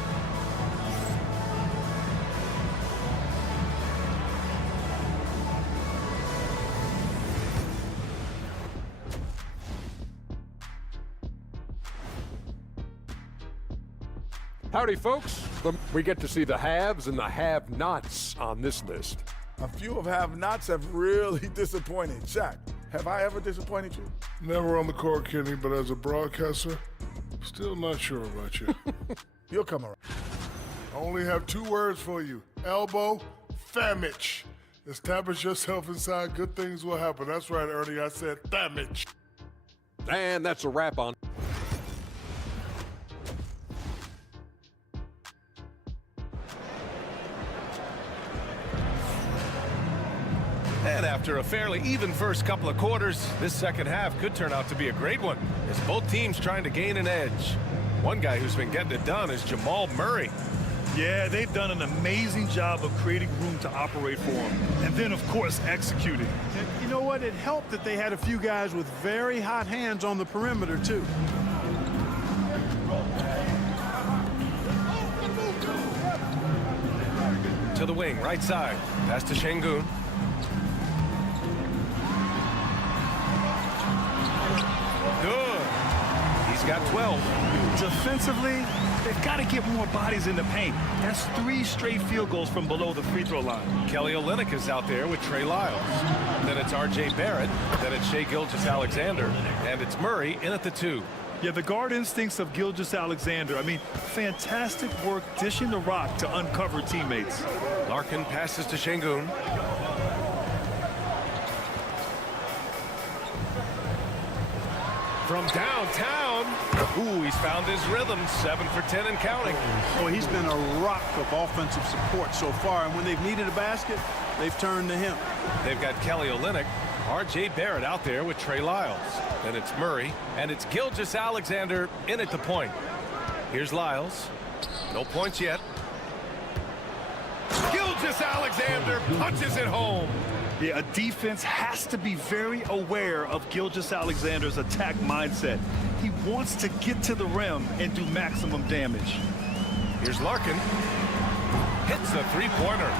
Howdy, folks. We get to see the haves and the have-nots on this list. A few of have-nots have really disappointed. Shaq, have I ever disappointed you? Never on the court, Kenny, but as a broadcaster, still not sure about you. You'll come around. I only have 2 words for you. Elbow, famage. Establish yourself inside, good things will happen. That's right, Ernie, I said famage. And that's a wrap on. And after a fairly even first couple of quarters, this second half could turn out to be a great one, as both teams trying to gain an edge. One guy who's been getting it done is Jamal Murray. Yeah, they've done an amazing job of creating room to operate for him. And then, of course, executing. And you know what? It helped that they had a few guys with very hot hands on the perimeter, too. To the wing, right side. Pass to Şengün. Good. He's got 12. Defensively, they've got to get more bodies in the paint. That's 3 straight field goals from below the free throw line. Kelly Olynyk is out there with Trey Lyles. Then it's R.J. Barrett. Then it's Shai Gilgeous-Alexander. And it's Murray in at the 2. Yeah, the guard instincts of Gilgeous-Alexander. I mean, fantastic work dishing the rock to uncover teammates. Larkin passes to Şengün. From downtown, ooh, he's found his rhythm. 7 for 10 and counting. Well, he's been a rock of offensive support so far, and when they've needed a basket, they've turned to him. They've got Kelly Olynyk, R.J. Barrett out there with Trey Lyles. Then it's Murray, and it's Gilgeous-Alexander in at the point. Here's Lyles. No points yet. Gilgeous-Alexander punches it home. Yeah, a defense has to be very aware of Gilgeous-Alexander's attack mindset. He wants to get to the rim and do maximum damage. Here's Larkin. Hits a three-pointer.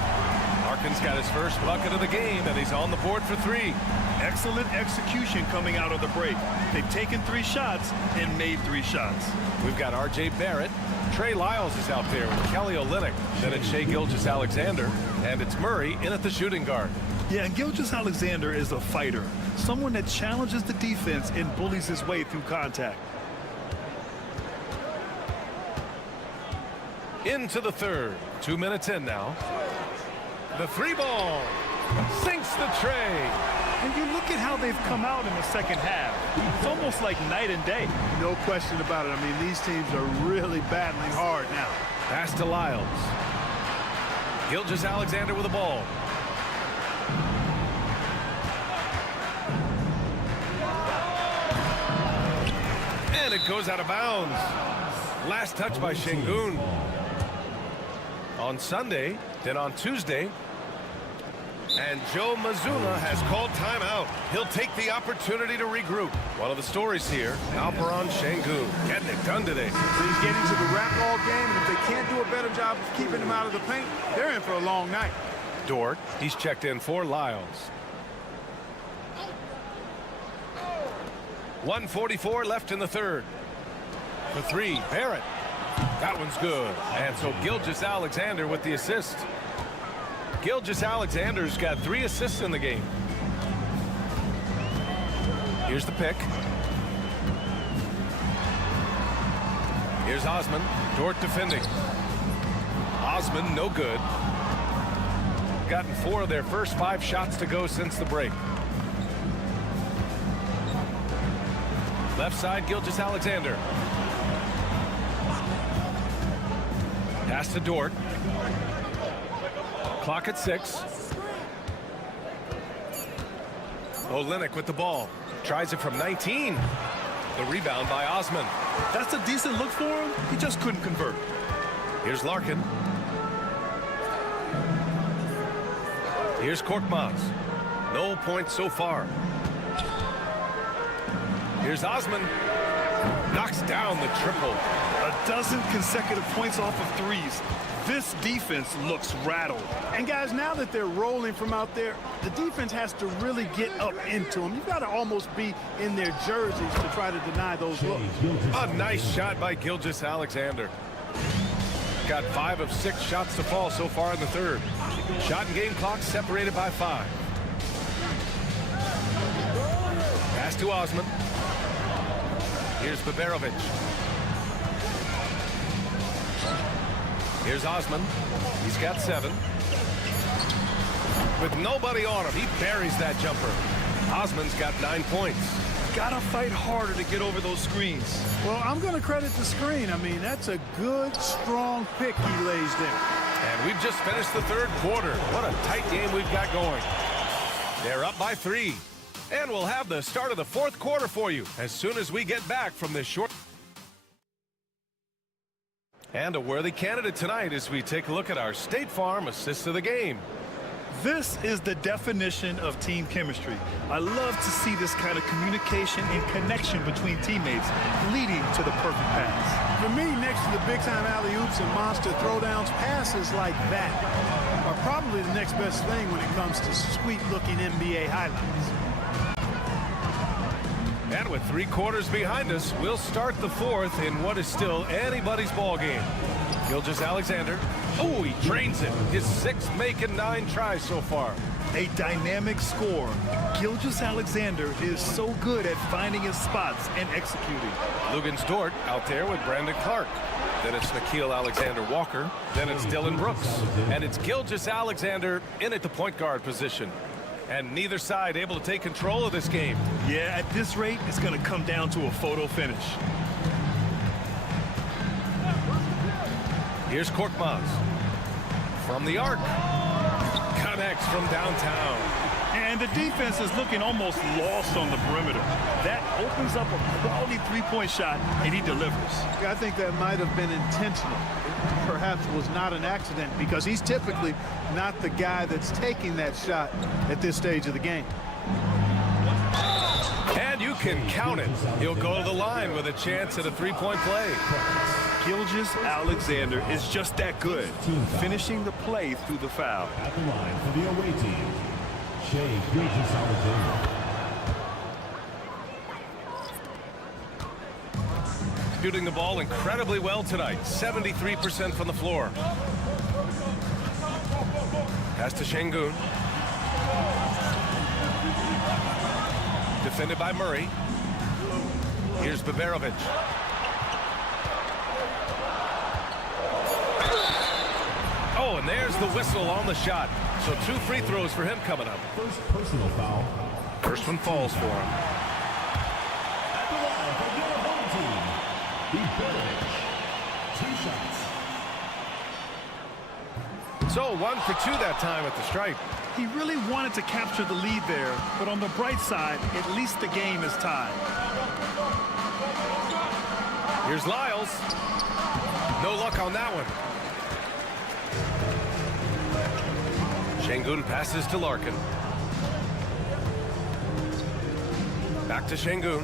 Larkin's got his first bucket of the game, and he's on the board for 3. Excellent execution coming out of the break. They've taken 3 shots and made 3 shots. We've got R.J. Barrett. Trey Lyles is out there with Kelly Olynyk. Then it's Shai Gilgeous-Alexander. And it's Murray in at the shooting guard. Yeah, and Gilgeous-Alexander is a fighter. Someone that challenges the defense and bullies his way through contact. Into the third. 2 minutes in now. The 3 ball. Sinks the tray. And you look at how they've come out in the second half. It's almost like night and day. No question about it. I mean, these teams are really battling hard now. Pass to Lyles. Gilgeous-Alexander with the ball. And it goes out of bounds. Last touch by Şengün. On Sunday, then on Tuesday. And Joe Mazzulla has called timeout. He'll take the opportunity to regroup. One of the stories here, Alperen Şengün getting it done today. He's getting to the rack all game, and if they can't do a better job of keeping him out of the paint, they're in for a long night. Dort, he's checked in for Lyles. 1:44 left in the third. For three, Barrett. That one's good. And so Gilgeous-Alexander with the assist. Gilgeous-Alexander's got 3 assists in the game. Here's the pick. Here's Osman. Dort defending. Osman, no good. Gotten 4 of their first 5 shots to go since the break. Left side, Gilgeous-Alexander. Pass to Dort. Clock at 6. Olynyk with the ball. Tries it from 19. The rebound by Osman. That's a decent look for him. He just couldn't convert. Here's Larkin. Here's Korkmaz. No points so far. Here's Osman. Knocks down the triple. A dozen consecutive points off of threes. This defense looks rattled. And guys, now that they're rolling from out there, the defense has to really get up into them. You've got to almost be in their jerseys to try to deny those looks. A nice shot by Gilgeous-Alexander. Got 5 of 6 shots to fall so far in the third. Shot and game clock separated by 5. Pass to Osman. Here's Baberovic. Here's Osman. He's got 7. With nobody on him, he buries that jumper. Osman's got 9 points. Gotta fight harder to get over those screens. Well, I'm going to credit the screen. I mean, that's a good, strong pick he lays there. And we've just finished the third quarter. What a tight game we've got going. They're up by 3. And we'll have the start of the fourth quarter for you as soon as we get back from this short. And a worthy candidate tonight as we take a look at our State Farm assist of the game. This is the definition of team chemistry. I love to see this kind of communication and connection between teammates leading to the perfect pass. For me, next to the big-time alley-oops and monster throwdowns, passes like that are probably the next best thing when it comes to sweet-looking NBA highlights. And with 3 quarters behind us, we'll start the fourth in what is still anybody's ball game. Gilgeous-Alexander. Oh, he drains it. His 6th make and 9 tries so far. A dynamic score. Gilgeous-Alexander is so good at finding his spots and executing. Lugens Dort out there with Brandon Clark. Then it's Nickeil Alexander-Walker. Then it's Dylan Brooks. And it's Gilgeous-Alexander in at the point guard position. And neither side able to take control of this game. Yeah, at this rate, it's going to come down to a photo finish. Here's Korkmaz. From the arc. Connects from downtown. And the defense is looking almost lost on the perimeter. That opens up a quality three-point shot, and he delivers. I think that might have been intentional. Perhaps was not an accident because he's typically not the guy that's taking that shot at this stage of the game. And you can count it. He'll go to the line with a chance at a 3-point play. Gilgeous-Alexander is just that good, finishing the play through the foul. At the line for the away team, Shai Gilgeous-Alexander. Shooting the ball incredibly well tonight. 73% from the floor. Pass to Şengün. Defended by Murray. Here's Baberovic. Oh, and there's the whistle on the shot. So 2 free throws for him coming up. First personal foul. First one falls for him. At the line for your home team, Baberovic. 2 shots. So 1 for 2 that time at the stripe. He really wanted to capture the lead there, but on the bright side, at least the game is tied. Here's Lyles. No luck on that one. Şengün passes to Larkin. Back to Şengün.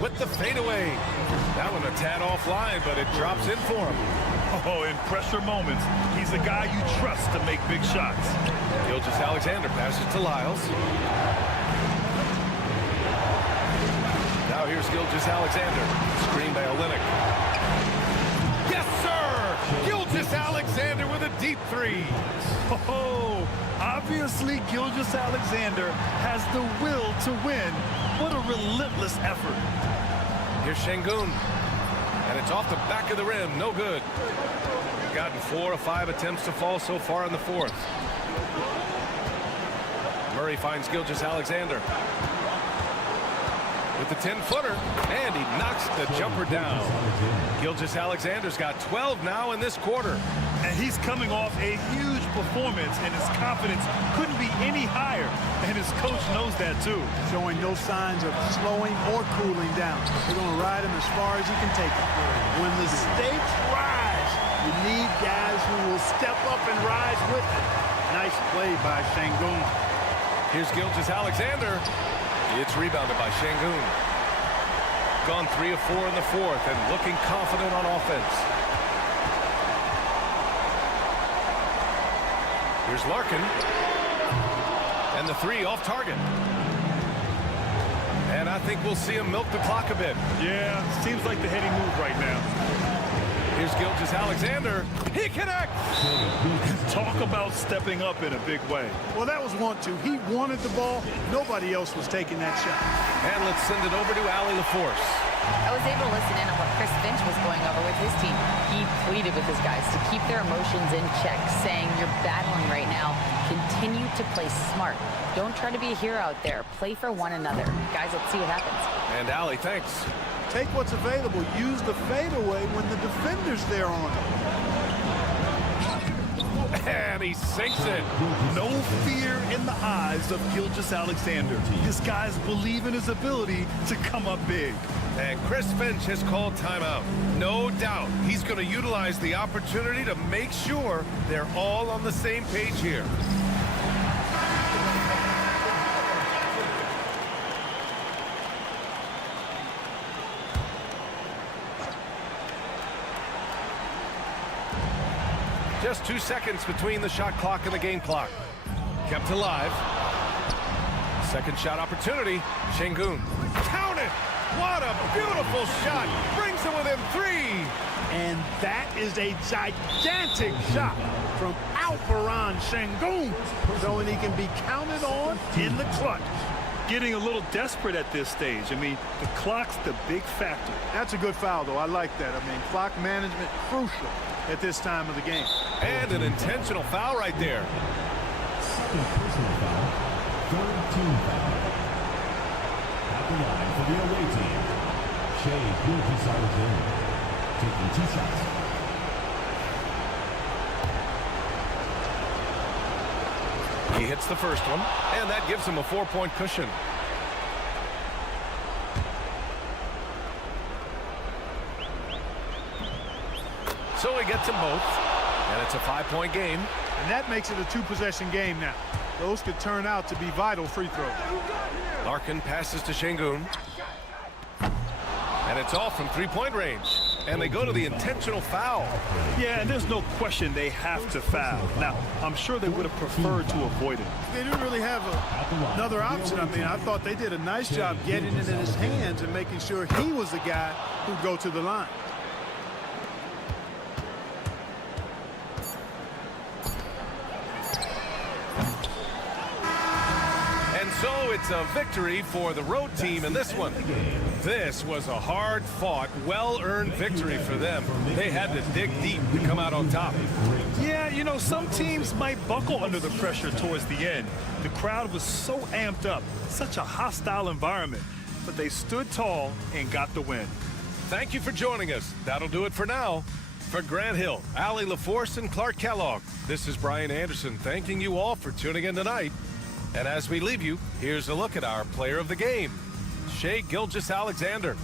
With the fadeaway. That one a tad offline, but it drops in for him. Oh, in pressure moments, he's a guy you trust to make big shots. Gilgeous-Alexander passes to Lyles. Now here's Gilgeous-Alexander. Screen by Olenek. Yes, sir! Gilgeous-Alexander with a deep three. Oh, obviously Gilgeous-Alexander has the will to win. What a relentless effort. Here's Şengün. And it's off the back of the rim. No good. Gotten 4 of 5 attempts to fall so far in the fourth. Murray finds Gilgeous-Alexander with the 10-footer, and he knocks the jumper down. Gilgeous-Alexander's got 12 now in this quarter. And he's coming off a huge performance, and his confidence couldn't be any higher. And his coach knows that, too. Showing no signs of slowing or cooling down. They're going to ride him as far as he can take it. When the stakes rise, you need guys who will step up and rise with it. Nice play by Şengün. Here's Gilgeous-Alexander. It's rebounded by Şengün. Gone 3 of 4 in the fourth and looking confident on offense. Here's Larkin. And the 3 off target. And I think we'll see him milk the clock a bit. Yeah, seems like the heading move right now. Here's Gilgeous-Alexander. He connects! Talk about stepping up in a big way. Well, that was 1-2. He wanted the ball. Nobody else was taking that shot. And let's send it over to Allie LaForce. I was able to listen in on what Chris Finch was going over with his team. He pleaded with his guys to keep their emotions in check, saying, you're battling right now. Continue to play smart. Don't try to be a hero out there. Play for one another. Guys, let's see what happens. And Allie, thanks. Take what's available. Use the fadeaway when the defender's there on it. And he sinks it. No fear in the eyes of Gilgeous-Alexander. His guys believe in his ability to come up big. And Chris Finch has called timeout. No doubt he's going to utilize the opportunity to make sure they're all on the same page here. Just 2 seconds between the shot clock and the game clock. Kept alive. Second shot opportunity. Şengün. Count it! What a beautiful shot. Brings him within 3. And that is a gigantic shot from Alperen Şengün, showing he can be counted on in the clutch. Getting a little desperate at this stage. I mean, the clock's the big factor. That's a good foul, though. I like that. I mean, clock management crucial at this time of the game. And an intentional foul right there. Second personal foul, third team foul. At the line for the away team, Shea Gilgeous-Alexander, taking 2 shots. He hits the first one, and that gives him a 4-point cushion. So he gets them both, and it's a 5-point game. And that makes it a 2-possession game now. Those could turn out to be vital free throws. Larkin passes to Şengün. And it's off from 3-point range. And they go to the intentional foul. Yeah, and there's no question they have to foul. Now, I'm sure they would have preferred to avoid it. They didn't really have another option. I mean, I thought they did a nice job getting it in his hands and making sure he was the guy who'd go to the line. So it's a victory for the road team in this one. This was a hard-fought, well-earned victory for them. They had to dig deep to come out on top. Yeah, you know, some teams might buckle under the pressure towards the end. The crowd was so amped up, such a hostile environment, but they stood tall and got the win. Thank you for joining us. That'll do it for now. For Grant Hill, Allie LaForce, and Clark Kellogg, this is Brian Anderson thanking you all for tuning in tonight. And as we leave you, here's a look at our player of the game, Shai Gilgeous-Alexander.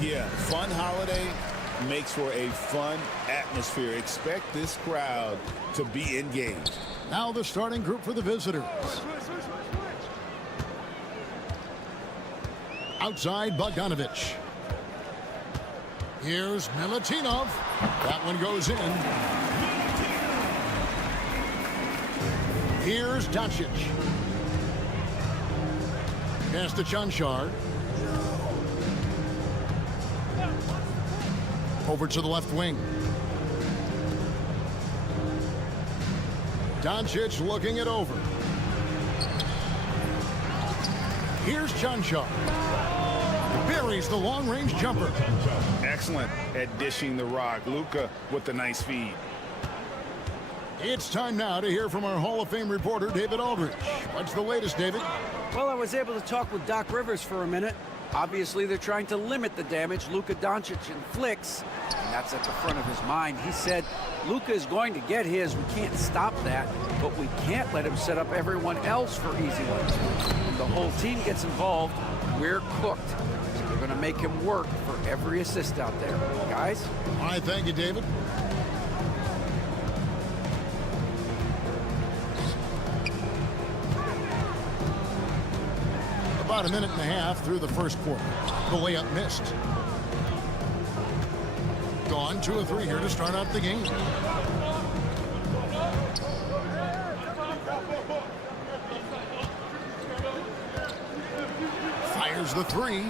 Yeah, fun holiday makes for a fun atmosphere. Expect this crowd to be engaged. Now the starting group for the visitors. Outside, Bogdanovic. Here's Milutinov. That one goes in. Here's Doncic. Pass to Chanchar. Over to the left wing. Doncic looking it over. Here's Chanchar. Buries the long-range jumper. Excellent at dishing the rock. Luka with the nice feed. It's time now to hear from our Hall of Fame reporter, David Aldridge. What's the latest, David? Well, I was able to talk with Doc Rivers for a minute. Obviously, they're trying to limit the damage Luka Doncic inflicts, and that's at the front of his mind. He said, Luka is going to get his. We can't stop that, but we can't let him set up everyone else for easy ones. When the whole team gets involved, we're cooked. So they're going to make him work for every assist out there. Guys? All right, thank you, David. About a minute and a half through the first quarter. The layup missed. Gone 2 of 3 here to start out the game. Fires the 3.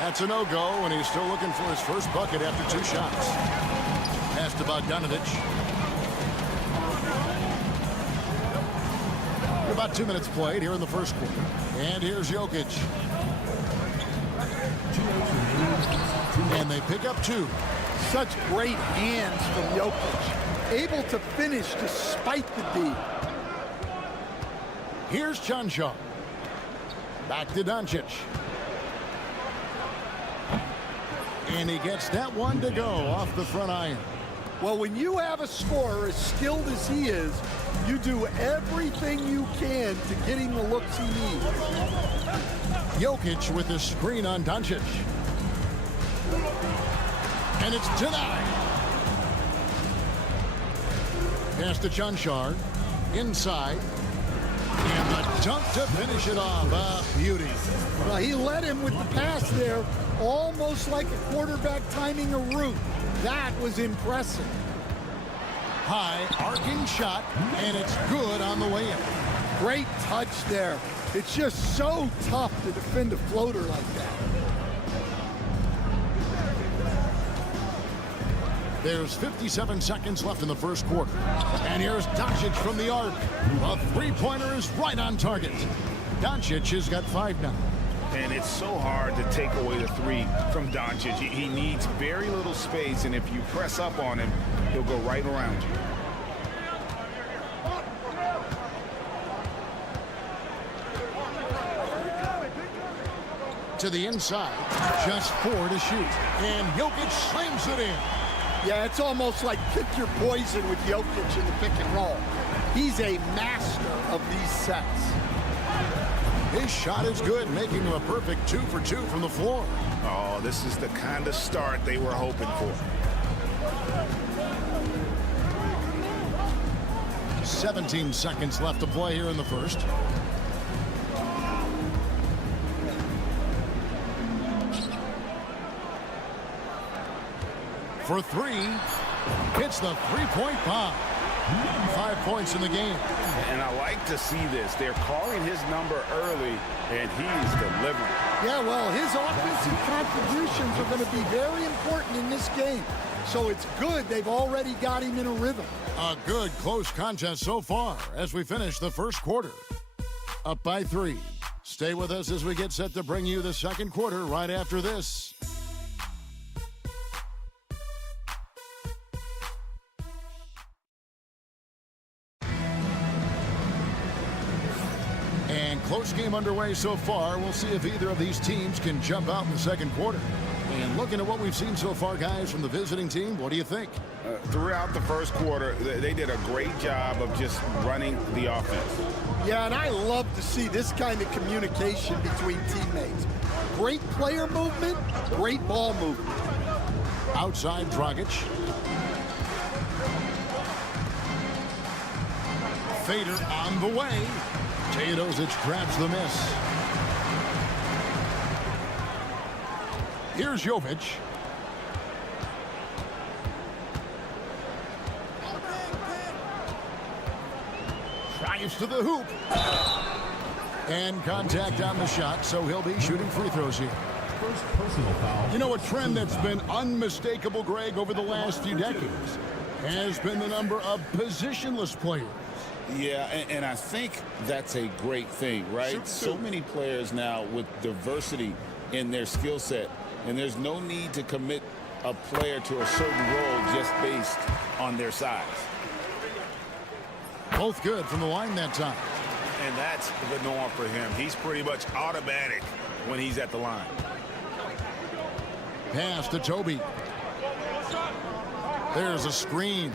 That's a no-go, and he's still looking for his first bucket after 2 shots. Pass to Bogdanovic. About 2 minutes played here in the first quarter. And here's Jokic. And they pick up 2. Such great hands from Jokic. Able to finish despite the D. Here's Chanchar. Back to Doncic. And he gets that one to go off the front iron. Well, when you have a scorer as skilled as he is, you do everything you can to get him the looks he needs. Jokic with the screen on Doncic. And it's denied. Pass to Chanchar. Inside. And the dunk to finish it off. A beauty. Well, he led him with the pass there, almost like a quarterback timing a route. That was impressive. High arcing shot, and it's good on the way in. Great touch there. It's just so tough to defend a floater like that. There's 57 seconds left in the first quarter. And here's Doncic from the arc. A three-pointer is right on target. Doncic has got 5 now. And it's so hard to take away the 3 from Doncic. He needs very little space, and if you press up on him, he'll go right around you. To the inside, just 4 to shoot. And Jokic slams it in. Yeah, it's almost like pick your poison with Jokic in the pick and roll. He's a master of these sets. His shot is good, making him a perfect 2 for 2 from the floor. Oh, this is the kind of start they were hoping for. 17 seconds left to play here in the first. For 3, hits the three-point bomb. 5 points in the game. And I like to see this. They're calling his number early, and he's delivering. Yeah, well, his offensive contributions are going to be very important in this game. So it's good they've already got him in a rhythm. A good close contest so far as we finish the first quarter. Up by 3. Stay with us as we get set to bring you the second quarter right after this. And close game underway so far. We'll see if either of these teams can jump out in the second quarter. And looking at what we've seen so far, guys, from the visiting team, what do you think? Throughout the first quarter, they did a great job of just running the offense. Yeah, and I love to see this kind of communication between teammates. Great player movement, great ball movement. Outside Dragic. Fader on the way. Teodosic grabs the miss. Here's Jovic. Drives to the hoop. And contact on the shot, so he'll be shooting free throws here. First personal foul. You know, a trend that's been unmistakable, Greg, over the last few decades has been the number of positionless players. Yeah, and I think that's a great thing, right? So many players now with diversity in their skill set, and there's no need to commit a player to a certain role just based on their size. Both good from the line that time. And that's the norm for him. He's pretty much automatic when he's at the line. Pass to Toby. There's a screen.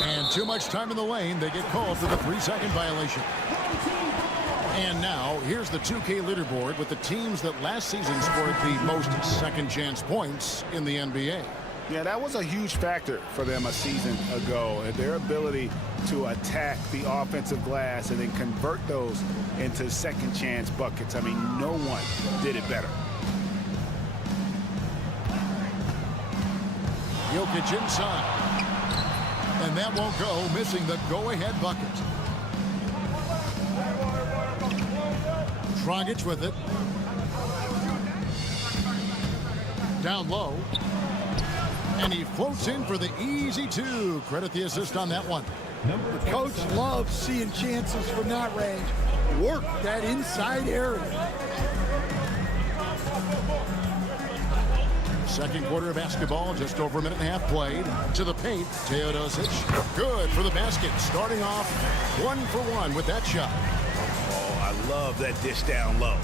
And too much time in the lane. They get called for the 3-second violation. And now, here's the 2K leaderboard with the teams that last season scored the most second chance points in the NBA. Yeah, that was a huge factor for them a season ago. Their ability to attack the offensive glass and then convert those into second chance buckets. I mean, no one did it better. Jokic inside. And that won't go, missing the go-ahead bucket. Dragic with it. Down low. And he floats in for the easy 2. Credit the assist on that one. The coach loves seeing chances from that range. Work that inside area. Second quarter of basketball, just over a minute and a half played. To the paint, Teodosic. Good for the basket. Starting off 1 for 1 with that shot. Oh, I love that dish down low.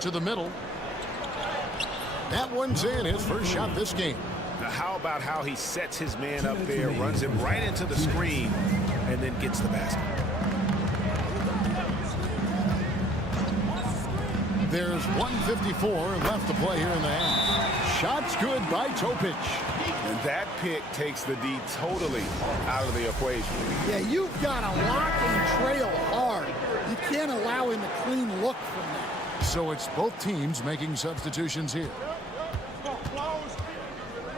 To the middle. That one's in. His first shot this game. Now, how about how he sets his man up there, runs him right into the screen, and then gets the basket. There's 1:54 left to play here in the half. Shots good by Topic. And that pick takes the D totally out of the equation. Yeah, you've got to lock and trail hard. You can't allow him a clean look from that. So it's both teams making substitutions here.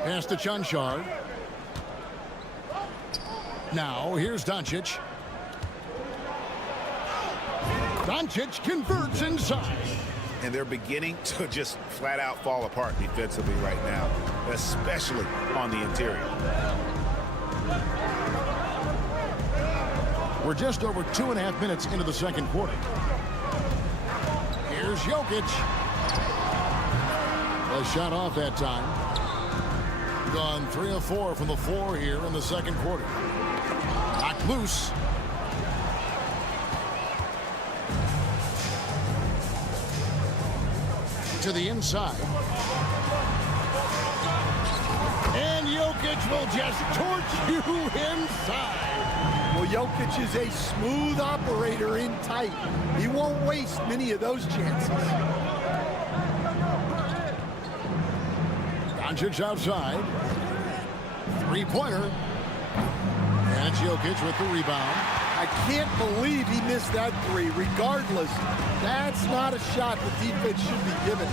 Pass to Chanchar. Now here's Doncic. Doncic converts inside. And they're beginning to just flat out fall apart defensively right now, especially on the interior. We're just over 2.5 minutes into the second quarter. Here's Jokic. A shot off that time. Gone 3 of 4 from the floor here in the second quarter. Knocked loose. To the inside. And Jokic will just torch you inside. Well, Jokic is a smooth operator in tight. He won't waste many of those chances. Doncic outside. Three-pointer. And it's Jokic with the rebound. I can't believe he missed that three. Regardless, that's not a shot the defense should be given.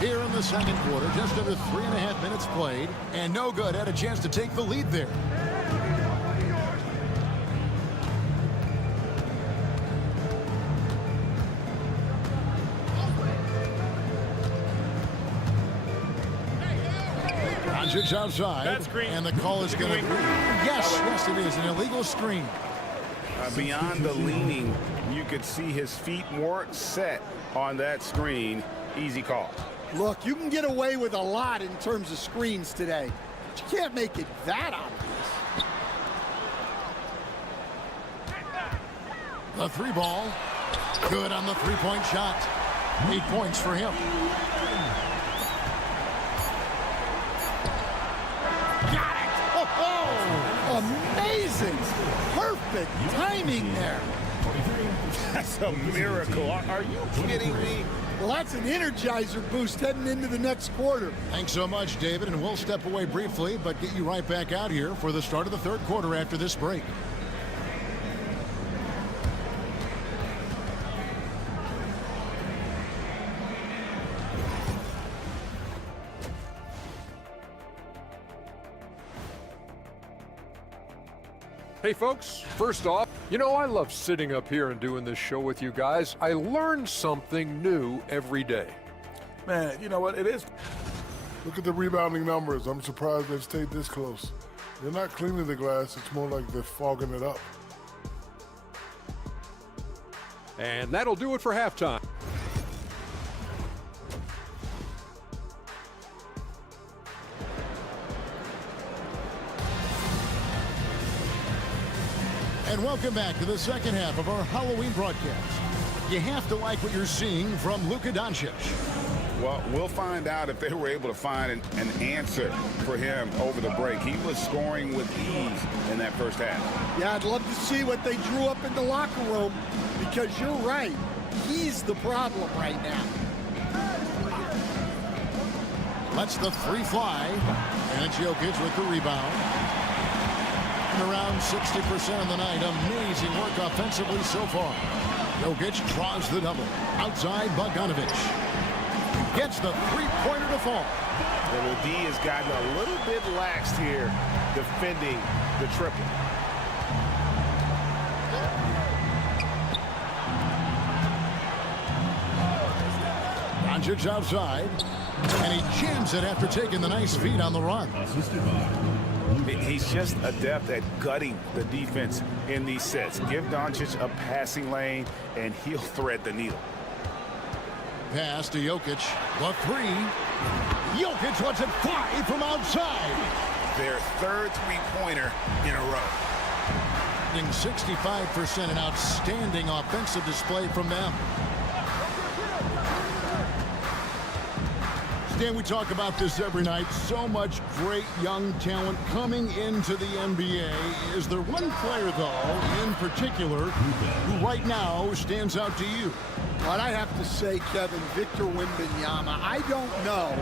Here in the second quarter, just under 3.5 minutes played, and no good. Had a chance to take the lead there. Doncic outside, and the call is going to be, yes, it is an illegal screen. Beyond the leaning, you could see his feet weren't set on that screen. Easy call. Look, you can get away with a lot in terms of screens today, but you can't make it that obvious. The three ball, good on the three-point shot. 8 points for him. Got it! Oh, amazing! Perfect timing there. That's a miracle. Are you kidding me? Well, that's an energizer boost heading into the next quarter. Thanks so much, David, and we'll step away briefly, but get you right back out here for the start of the third quarter after this break. Hey folks, first off, you know I love sitting up here and doing this show with you guys. I learn something new every day. Man, you know what? It is. Look at the rebounding numbers. I'm surprised they've stayed this close. They're not cleaning the glass. It's more like they're fogging it up. And that'll do it for halftime. And welcome back to the second half of our Halloween broadcast. You have to like what you're seeing from Luka Doncic. Well, we'll find out if they were able to find an answer for him over the break. He was scoring with ease in that first half. Yeah, I'd love to see what they drew up in the locker room, because you're right. He's the problem right now. Lets the three fly, and it's Jokic with the rebound. Around 60% of the night. Amazing work offensively so far. Jokic draws the double. Outside, Bogdanovic gets the three-pointer to fall. And the D has gotten a little bit laxed here defending the triple. Doncic outside, and he jams it after taking the nice feed on the run. He's just adept at gutting the defense in these sets. Give Doncic a passing lane, and he'll thread the needle. Pass to Jokic. The three. Jokic lets it fly from outside. Their third three-pointer in a row. 65%, an outstanding offensive display from them. Stan, we talk about this every night. So much great young talent coming into the NBA. Is there one player, though, in particular, who right now stands out to you? What I have to say, Kevin, Victor Wembanyama, I don't know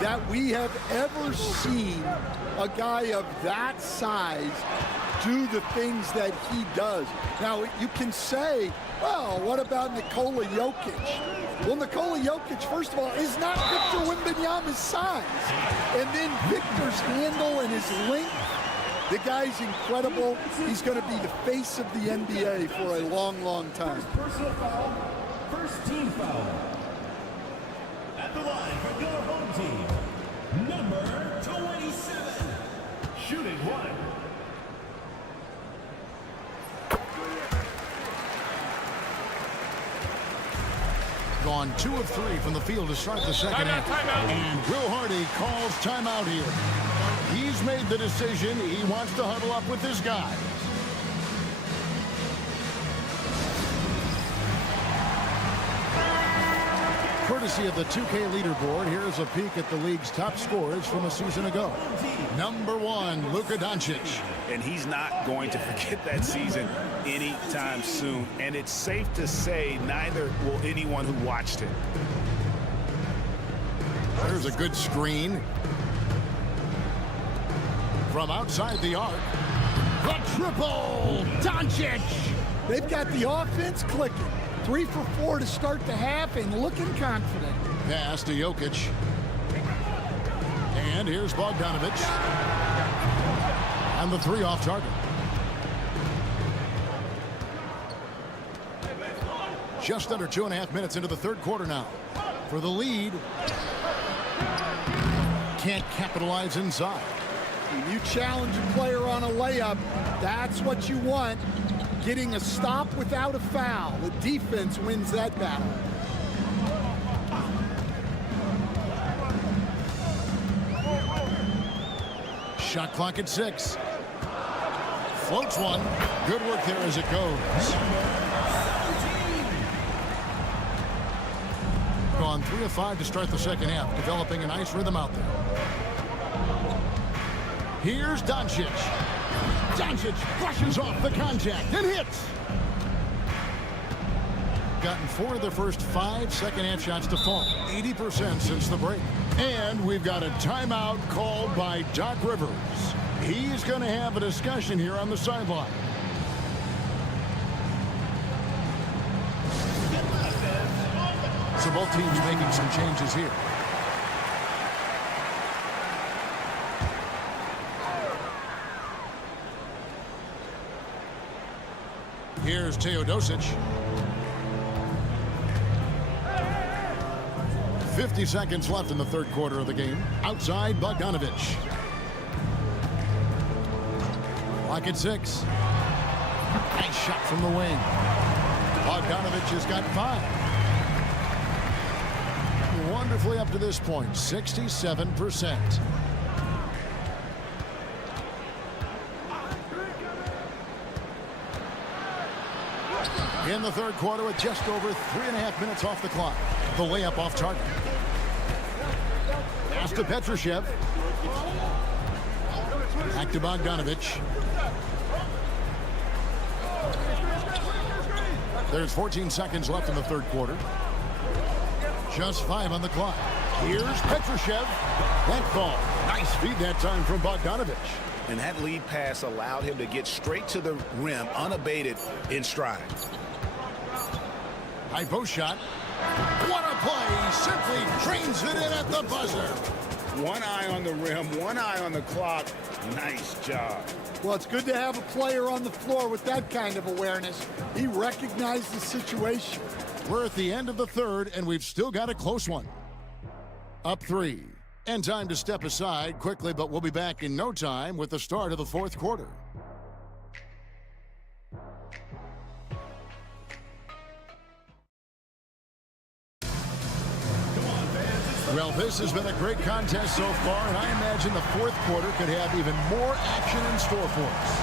that we have ever seen a guy of that size do the things that he does. Now, you can say, well, what about Nikola Jokic? Well, Nikola Jokic, first of all, is not Victor Wembanyama's size. And then Victor's handle and his length, the guy's incredible. He's going to be the face of the NBA for a long, long time. Personal foul, first team foul. At the line for your home team, number 27, shooting one. Gone 2 of 3 from the field to start the second half. And Will Hardy calls timeout here. He's made the decision. He wants to huddle up with his guys. Courtesy of the 2K leaderboard, here's a peek at the league's top scorers from a season ago. Number 1, Luka Doncic. And he's not going to forget that season anytime soon. And it's safe to say neither will anyone who watched it. There's a good screen. From outside the arc, the triple, Doncic! They've got the offense clicking. 3 for 4 to start the half and looking confident. Pass to Jokic. And here's Bogdanovic. And the 3 off target. Just under 2.5 minutes into the third quarter now. For the lead. Can't capitalize inside. When you challenge a player on a layup, that's what you want. Getting a stop without a foul. The defense wins that battle. Shot clock at 6. Floats one. Good work there as it goes. Gone 3 of 5 to start the second half, developing a nice rhythm out there. Here's Doncic. Doncic brushes off the contact and hits. Gotten 4 of the first 5 second half shots to fall. 80% since the break. And we've got a timeout called by Doc Rivers. He's going to have a discussion here on the sideline. So both teams making some changes here. Here's Teodosic. 50 seconds left in the third quarter of the game. Outside Bogdanovic. Clock at 6. Nice shot from the wing. Bogdanovic has got 5. Wonderfully up to this point, 67%. In the third quarter with just over 3.5 minutes off the clock. The layup off target. Pass to Petrushev. Back to Bogdanovic. There's 14 seconds left in the third quarter. Just 5 on the clock. Here's Petrushev. That ball. Nice feed that time from Bogdanovic. And that lead pass allowed him to get straight to the rim, unabated in stride. High post shot. What a play. Simply trains it in at the buzzer. One eye on the rim, one eye on the clock. Nice job. Well, it's good to have a player on the floor with that kind of awareness. He recognized the situation. We're at the end of the third, and we've still got a close one. Up 3. And time to step aside quickly, but we'll be back in no time with the start of the fourth quarter. Well, this has been a great contest so far, and I imagine the fourth quarter could have even more action in store for us.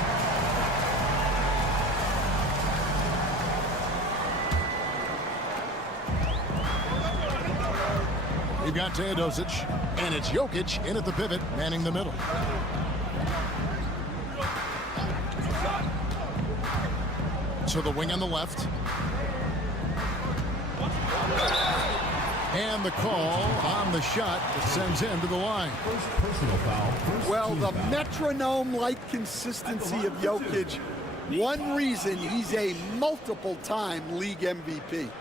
We've got Teodosic, and it's Jokic in at the pivot, manning the middle. So the wing on the left. And the call on the shot that sends him to the line. Personal foul. Well, the metronome-like consistency of Jokic, one reason he's a multiple-time league MVP.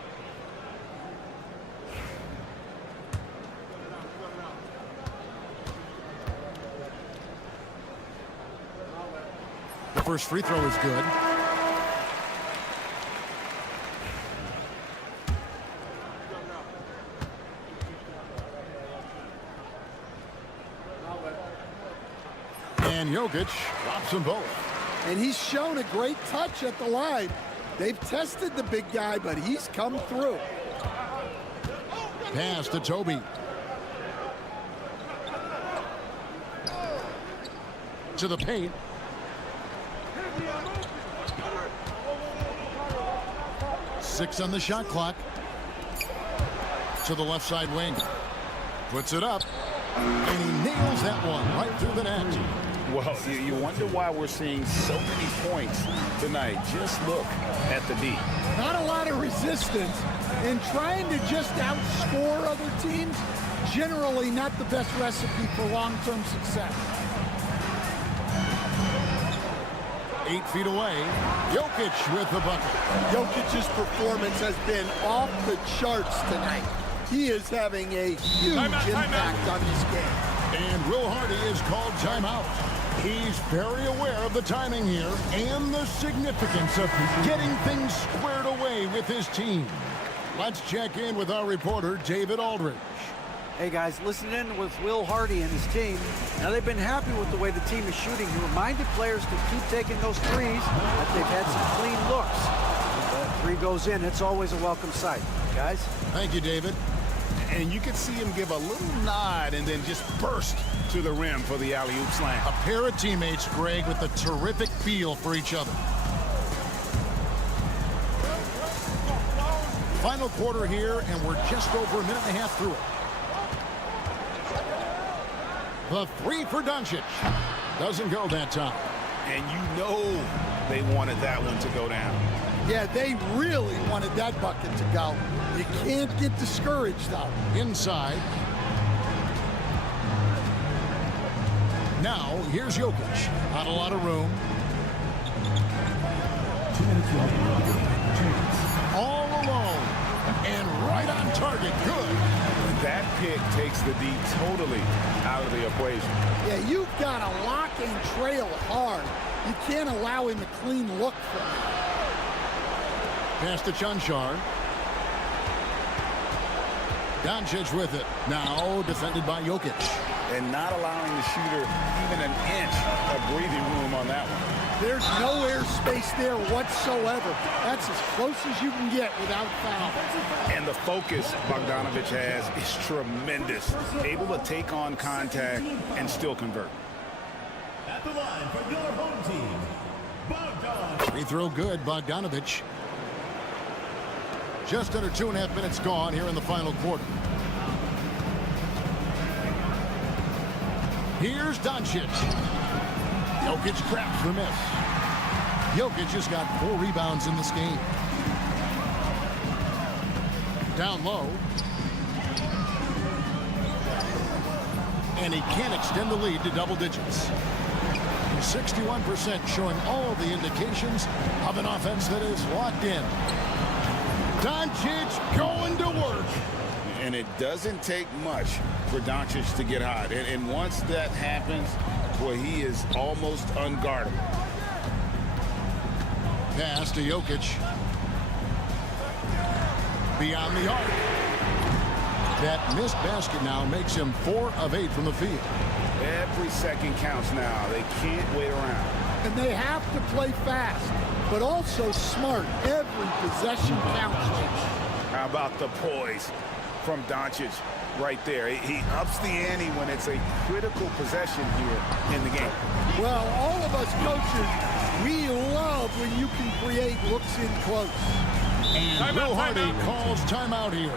The first free throw is good. And Jokic drops them both. And he's shown a great touch at the line. They've tested the big guy, but he's come through. Pass to Toby. To the paint. Six on the shot clock. To the left side wing. Puts it up. And he nails that one right through the net. Well, you wonder why we're seeing so many points tonight. Just look at the D. Not a lot of resistance, and trying to just outscore other teams, generally not the best recipe for long-term success. 8 feet away. Jokic with the bucket. Jokic's performance has been off the charts tonight. He is having a huge impact on this game. And Will Hardy is called timeout. He's very aware of the timing here and the significance of getting things squared away with his team. Let's check in with our reporter, David Aldridge. Hey guys, listen in with Will Hardy and his team. Now they've been happy with the way the team is shooting. He reminded players to keep taking those threes, that they've had some clean looks. When the three goes in, it's always a welcome sight. Guys? Thank you, David. And you could see him give a little nod and then just burst to the rim for the alley-oop slam. A pair of teammates, Greg, with a terrific feel for each other. Final quarter here, and we're just over a minute and a half through it. The three for Doncic. Doesn't go that time. And you know they wanted that one to go down. Yeah, they really wanted that bucket to go. You can't get discouraged, though. Inside. Now, here's Jokic. Not a lot of room. 2 minutes remaining. All alone. And right on target. Good. That pick takes the D totally out of the equation. Yeah, you've got to lock and trail hard. You can't allow him a clean look from you. Pass to Chanchar. Doncic with it. Now defended by Jokic. And not allowing the shooter even an inch of breathing room on that one. There's no airspace there whatsoever. That's as close as you can get without foul. And the focus Bogdanovic has is tremendous. Able to take on contact and still convert. At the line for your home team, Bogdan. Free throw good, Bogdanovic. Just under 2.5 minutes gone here in the final quarter. Here's Doncic. Jokic traps the miss. Jokic has got 4 rebounds in this game. Down low. And he can't extend the lead to double digits. 61% showing all the indications of an offense that is locked in. Doncic going to work. And it doesn't take much for Doncic to get hot. And once that happens, boy, he is almost unguardable. Pass to Jokic. Beyond the arc. That missed basket now makes him 4 of 8 from the field. Every second counts now. They can't wait around. And they have to play fast, but also smart. Every possession counts. How about the poise from Doncic right there? He ups the ante when it's a critical possession here in the game. Well, all of us coaches, we love when you can create looks in close. And Will Hardy calls timeout here.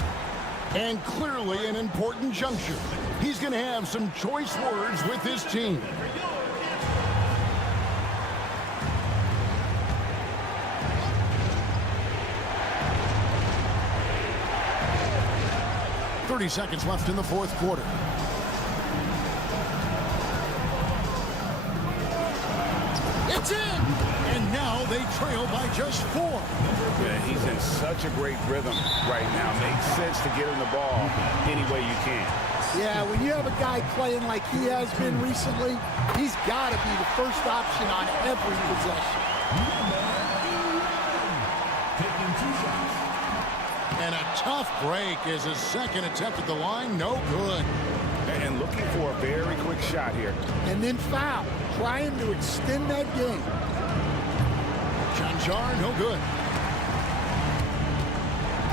And clearly an important juncture. He's going to have some choice words with his team. .30 seconds left in the fourth quarter. It's in! And now they trail by just 4. Yeah, he's in such a great rhythm right now. Makes sense to get him the ball any way you can. Yeah, when you have a guy playing like he has been recently, he's got to be the first option on every possession. Taking 2 shots. And a tough break is his second attempt at the line. No good. And looking for a very quick shot here. And then foul, trying to extend that game. Chanchar, no good.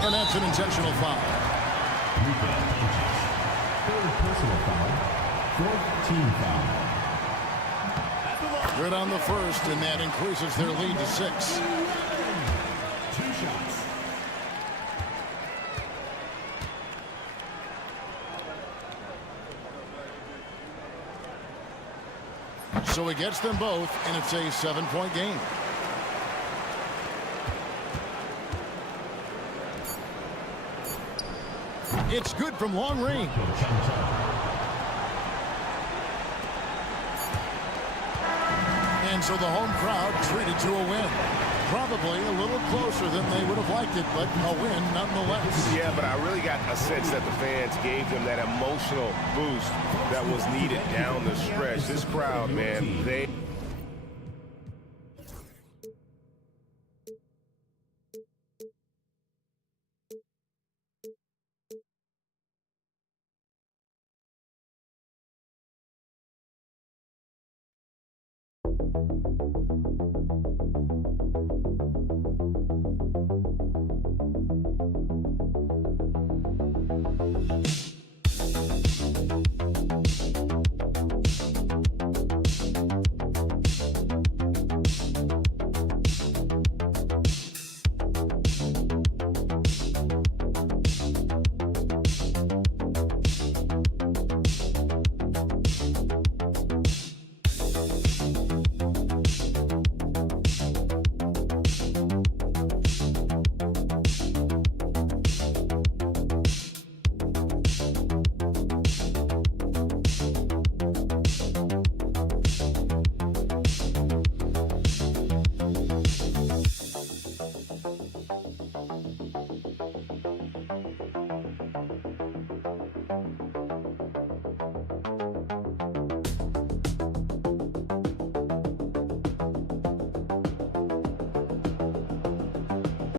And that's an intentional foul. Third personal foul. 4th team foul. Good on the first, and that increases their lead to 6. 2 shots. So he gets them both, and it's a 7-point game. It's good from long range. And And so the home crowd treated to a win. Probably a little closer than they would have liked it, but a win nonetheless. Yeah, but I really got a sense that the fans gave them that emotional boost that was needed down the stretch. This crowd, man, they...